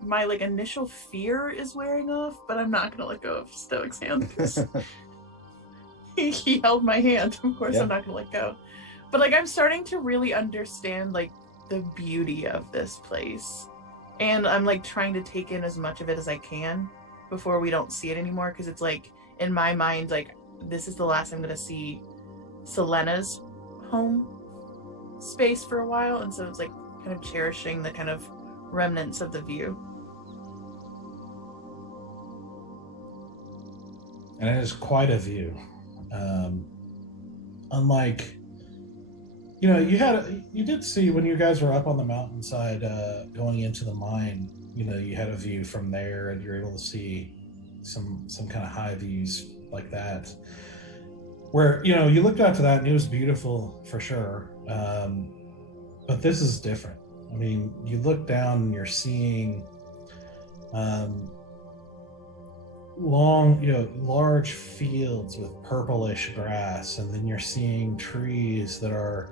my initial fear is wearing off, but I'm not gonna let go of Stoic's hand. He held my hand. Of course, yeah. I'm not gonna let go. But I'm starting to really understand the beauty of this place, and I'm trying to take in as much of it as I can before we don't see it anymore. Because it's in my mind, this is the last I'm gonna see Selena's home space for a while, and so it's kind of cherishing the kind of remnants of the view. And it is quite a view. Unlike, you did see when you guys were up on the mountainside going into the mine, you had a view from there and you're able to see some kind of high views like that. where you looked out to that and it was beautiful for sure, but this is different. I mean, you look down and you're seeing large fields with purplish grass, and then you're seeing trees that are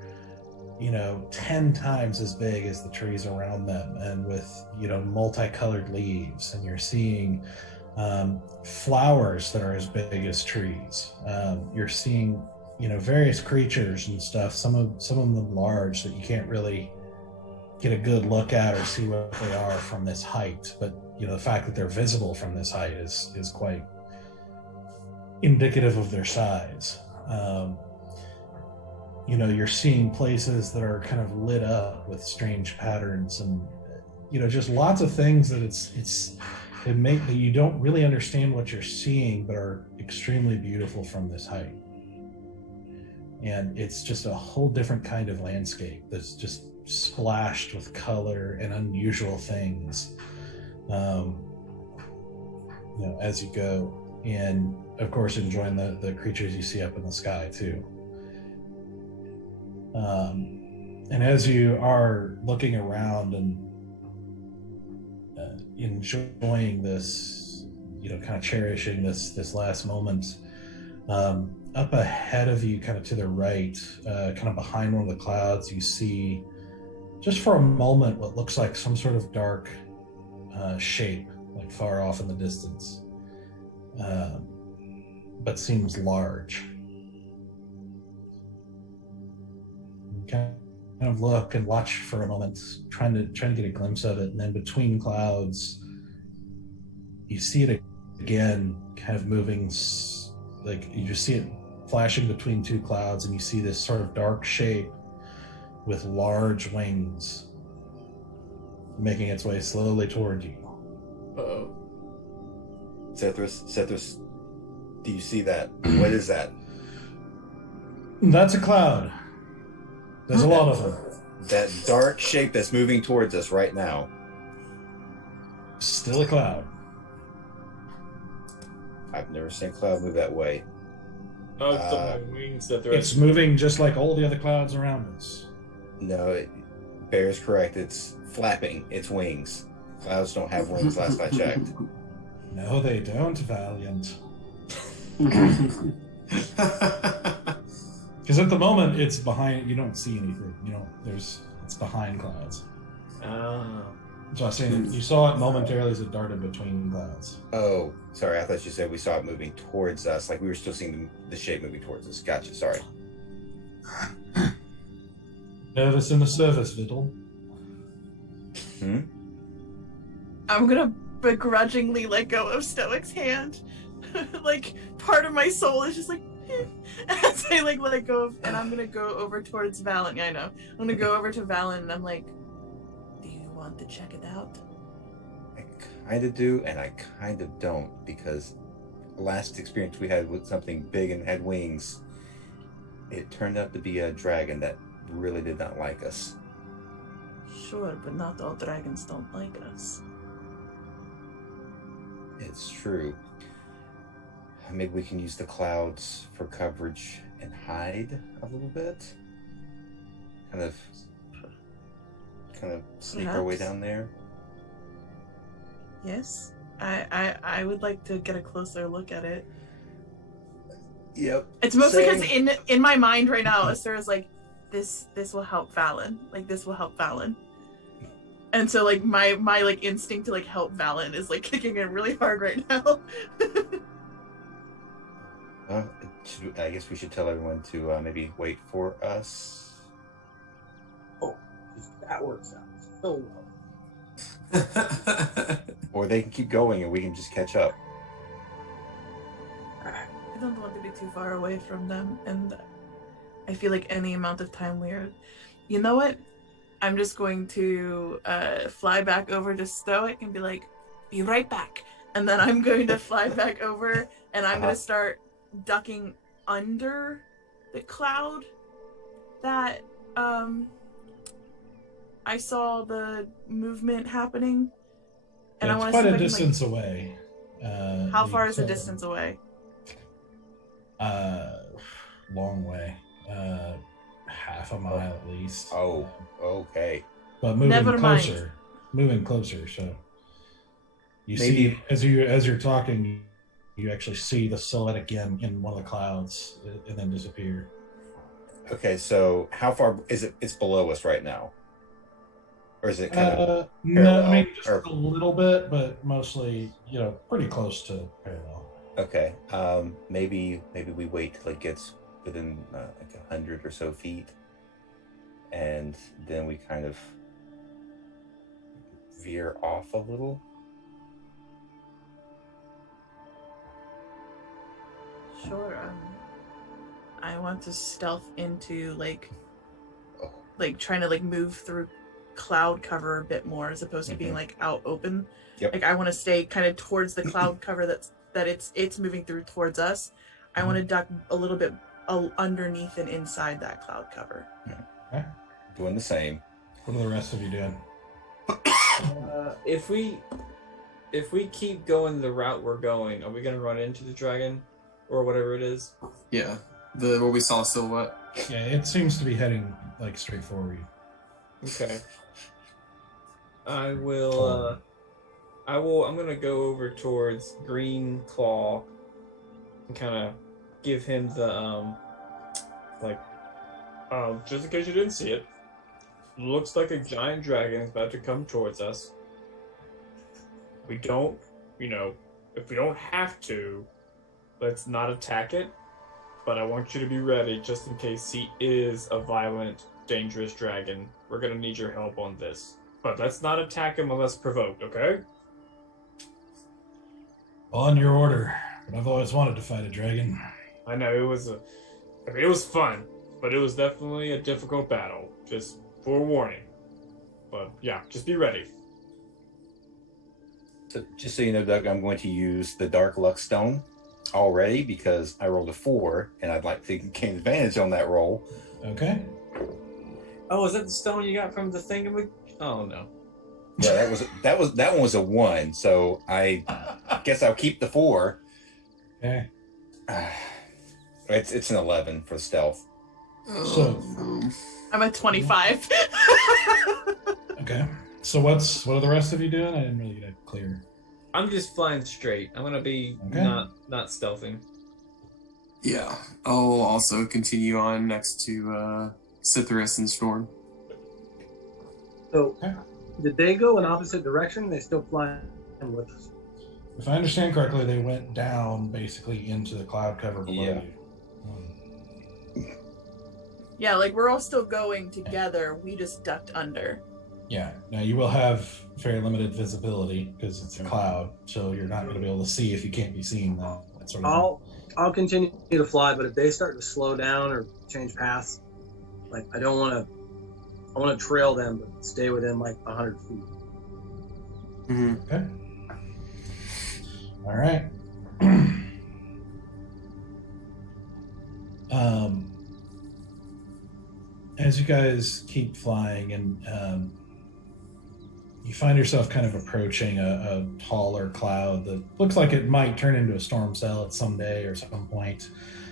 10 times as big as the trees around them, and with multicolored leaves, and you're seeing flowers that are as big as trees. You're seeing various creatures and stuff, some of them large that you can't really get a good look at or see what they are from this height, but the fact that they're visible from this height is quite indicative of their size. You're seeing places that are kind of lit up with strange patterns, and just lots of things that it make that you don't really understand what you're seeing, but are extremely beautiful from this height. And it's just a whole different kind of landscape that's just splashed with color and unusual things as you go, and of course enjoying the creatures you see up in the sky too. And as you are looking around and enjoying this, kind of cherishing this last moment, up ahead of you, kind of to the right, kind of behind one of the clouds, you see just for a moment what looks like some sort of dark shape, like far off in the distance, but seems large. You kind of look and watch for a moment, trying to get a glimpse of it, and then between clouds, you see it again, kind of moving, like you just see it flashing between two clouds, and you see this sort of dark shape with large wings making its way slowly toward you. Uh-oh. Cethris, do you see that? What is that? That's a cloud. There's a lot of them. That dark shape that's moving towards us right now. Still a cloud. I've never seen a cloud move that way. Oh, it's the wings that they're... It's moving just like all the other clouds around us. No, Bear's correct. It's flapping its wings. Clouds don't have wings, last I checked. No, they don't, Valiant. Because at the moment, it's behind. You don't see anything. It's behind clouds. Oh. So I was saying, you saw it momentarily as it darted between clouds. Oh, sorry. I thought you said we saw it moving towards us, like we were still seeing the shape moving towards us. Gotcha. Sorry. Nervous in the service, Viddle. I'm gonna begrudgingly let go of Stoic's hand. Like, part of my soul is just like, as I let go of, and I'm gonna go over towards Valen. Yeah, I know. I'm gonna go over to Valen, and I'm like, do you want to check it out? I kind of do, and I kind of don't, because the last experience we had with something big and had wings, it turned out to be a dragon that really did not like us. Sure, but not all dragons don't like us. It's true. Maybe we can use the clouds for coverage and hide a little bit. Kind of sneak our way down there. Yes, I would like to get a closer look at it. Yep. It's mostly because in my mind right now, Asura's like, this will help Valen. Like, this will help Valen. And so my instinct to help Valen is kicking in really hard right now. I guess we should tell everyone to maybe wait for us. Oh, that works out so well. Or they can keep going and we can just catch up. I don't want to be too far away from them, and I feel like any amount of time we're... You know what? I'm just going to fly back over to Stoic and be like, be right back. And then I'm going to fly back over, and I'm going to start ducking under the cloud that I saw the movement happening. And Yeah, I want it's to quite see a if I distance away. How far is the distance away? long way, half a mile at least. Oh, okay. But moving Never mind. closer, moving closer. So you Maybe- see as you're talking, you actually see the silhouette again in one of the clouds, and then disappear. Okay, so how far is it? It's below us right now, or is it kind of No, I parallel, mean just or- a little bit, but mostly, pretty close to parallel. okay? Maybe we wait till it gets within like 100 or so feet, and then we kind of veer off a little. Sure. I want to stealth into Oh. trying to move through cloud cover a bit more as opposed to being out open. Yep. Like I want to stay kind of towards the cloud cover that it's moving through towards us. I want to duck a little bit underneath and inside that cloud cover. Okay. Doing the same. What are the rest of you doing? If we keep going the route we're going, are we gonna run into the dragon or whatever it is? Yeah. Where we saw silhouette. Yeah, it seems to be heading straight forward. Okay. I'm gonna go over towards Green Claw and kind of give him the just in case you didn't see it, looks like a giant dragon is about to come towards us. We don't, if we don't have to, let's not attack it, but I want you to be ready just in case he is a violent, dangerous dragon. We're gonna need your help on this. But let's not attack him unless provoked, okay? On your order. But I've always wanted to fight a dragon. I know it was fun, but it was definitely a difficult battle. Just forewarning. But yeah, just be ready. So just so you know, Doug, I'm going to use the Dark Luck Stone already because I rolled a 4, and I'd like to gain advantage on that roll. Okay. Oh, is that the stone you got from the thingamag? Oh no. Yeah, that one was a 1, so I guess I'll keep the 4. Okay. It's an 11 for stealth. So I'm at 25. okay. So what are the rest of you doing? I didn't really get it clear. I'm just flying straight. I'm gonna be Okay. not stealthing. Yeah. I'll also continue on next to Cythrus and Storm. So, Okay. did they go in opposite direction? They still flying with us? If I understand correctly, they went down basically into the cloud cover below Yeah. you. Yeah, we're all still going together. We just ducked under. Yeah. Now you will have very limited visibility because it's a cloud, so you're not going to be able to see if you can't be seen. That sort of I'll continue to fly, but if they start to slow down or change paths, I don't want to. I want to trail them, but stay within 100 feet. Mm-hmm. Okay. All right. As you guys keep flying and you find yourself kind of approaching a taller cloud that looks like it might turn into a storm cell at some day or some point.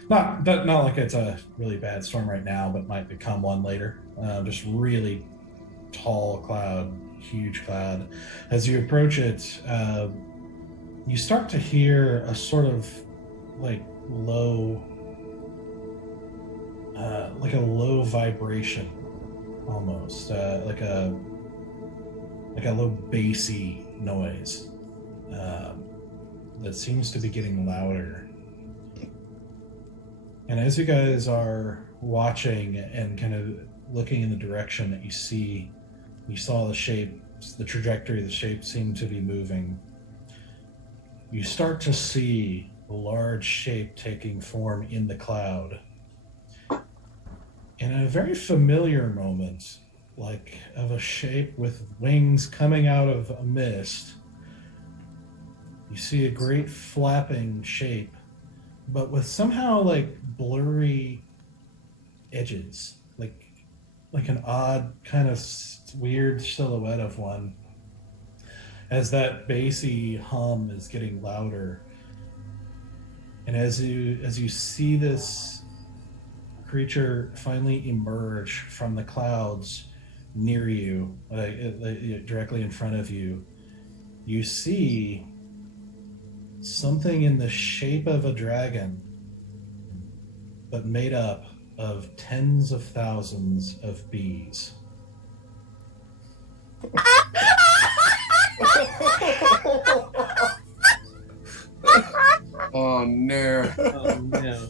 Not like it's a really bad storm right now, but might become one later. Just really tall cloud, huge cloud. As you approach it, you start to hear a sort of low, like a low vibration, almost like a low bassy noise that seems to be getting louder. And as you guys are watching and kind of looking in the direction that you saw the shape, the trajectory of the shape seemed to be moving, you start to see a large shape taking form in the cloud. In a very familiar moment, of a shape with wings coming out of a mist, you see a great flapping shape, but with somehow blurry edges, like an odd kind of weird silhouette of one. As that bassy hum is getting louder, and as you see this creature finally emerge from the clouds near you, directly in front of you, you see something in the shape of a dragon, but made up of tens of thousands of bees. Oh no! Oh no.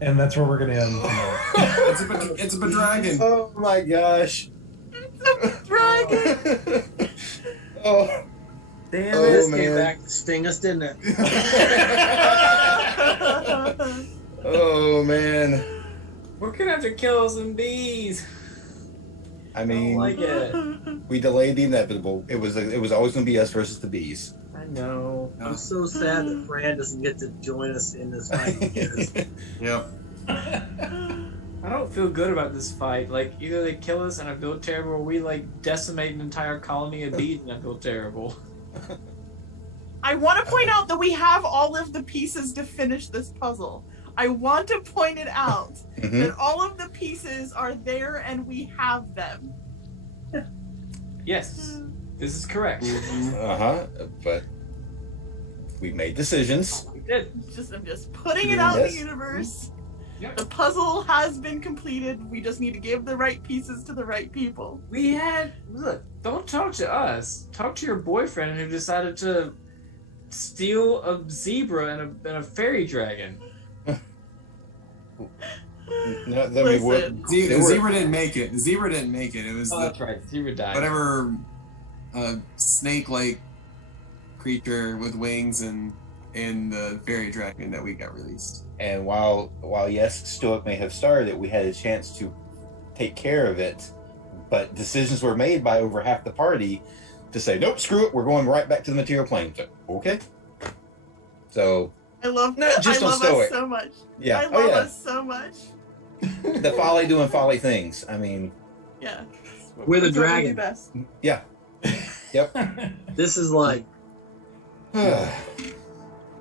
And that's where we're going to end tonight. It's a dragon. Oh my gosh. Dragon! Oh, Damn Oh, it. This man. came back to sting us, didn't it? oh man. We're gonna have to kill some bees. I I don't mean, like it. we delayed the inevitable. It was always going to be us versus the bees. I know. I'm so sad that Fran doesn't get to join us in this fight because Yep. I don't feel good about this fight. Like, either they kill us and I feel terrible, or we, like, decimate an entire colony of bees and I feel terrible. I want to point out that we have all of the pieces to finish this puzzle. I want to point it out Mhm. that all of the pieces are there and we have them. Yes, this is correct. But we made decisions. We did. I'm just putting it out in Yes. the universe. Yep. The puzzle has been completed. We just need to give the right pieces to the right people. We had. Look, don't talk to us. Talk to your boyfriend who decided to steal a zebra and a fairy dragon. No, I mean, what, Listen. The They were- zebra didn't make it. The zebra didn't make it. It was Oh, the that's right. Zebra died. whatever snake-like creature with wings and the fairy dragon that we got released. and while yes, Stoic may have started it, we had a chance to take care of it, but decisions were made by over half the party to say, nope, screw it, we're going right back to the material plane. So, okay. So I love Not just I on love Stoic. us so much. yeah, I love us so much. the Folly doing Folly things. I mean, Yeah. With a That's what we do dragon. best. yep. this is like, Well,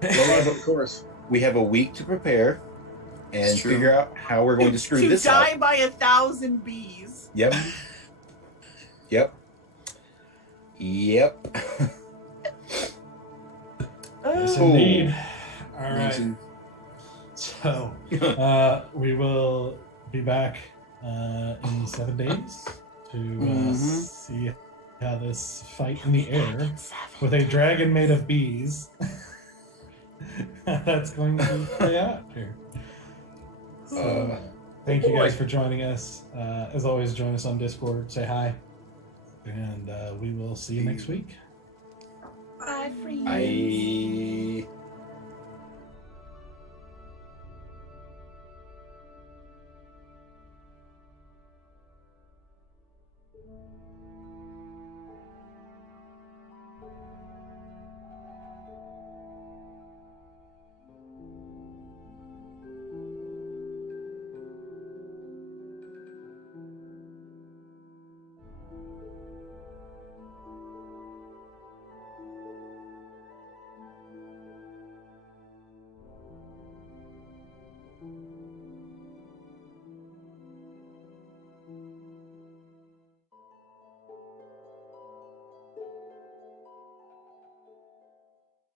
of course. we have a week to prepare and It's true. figure out how we're going to screw to this die up. by 1,000 bees. Yep. Yep. Yes, Oh. indeed. All right. Mention- So we will be back in 7 days to see how this fight in the air with a dragon made of bees that's going to play out here. So, thank you guys for joining us. As always, join us on Discord, say hi, and we will see you next week. Bye, friends. I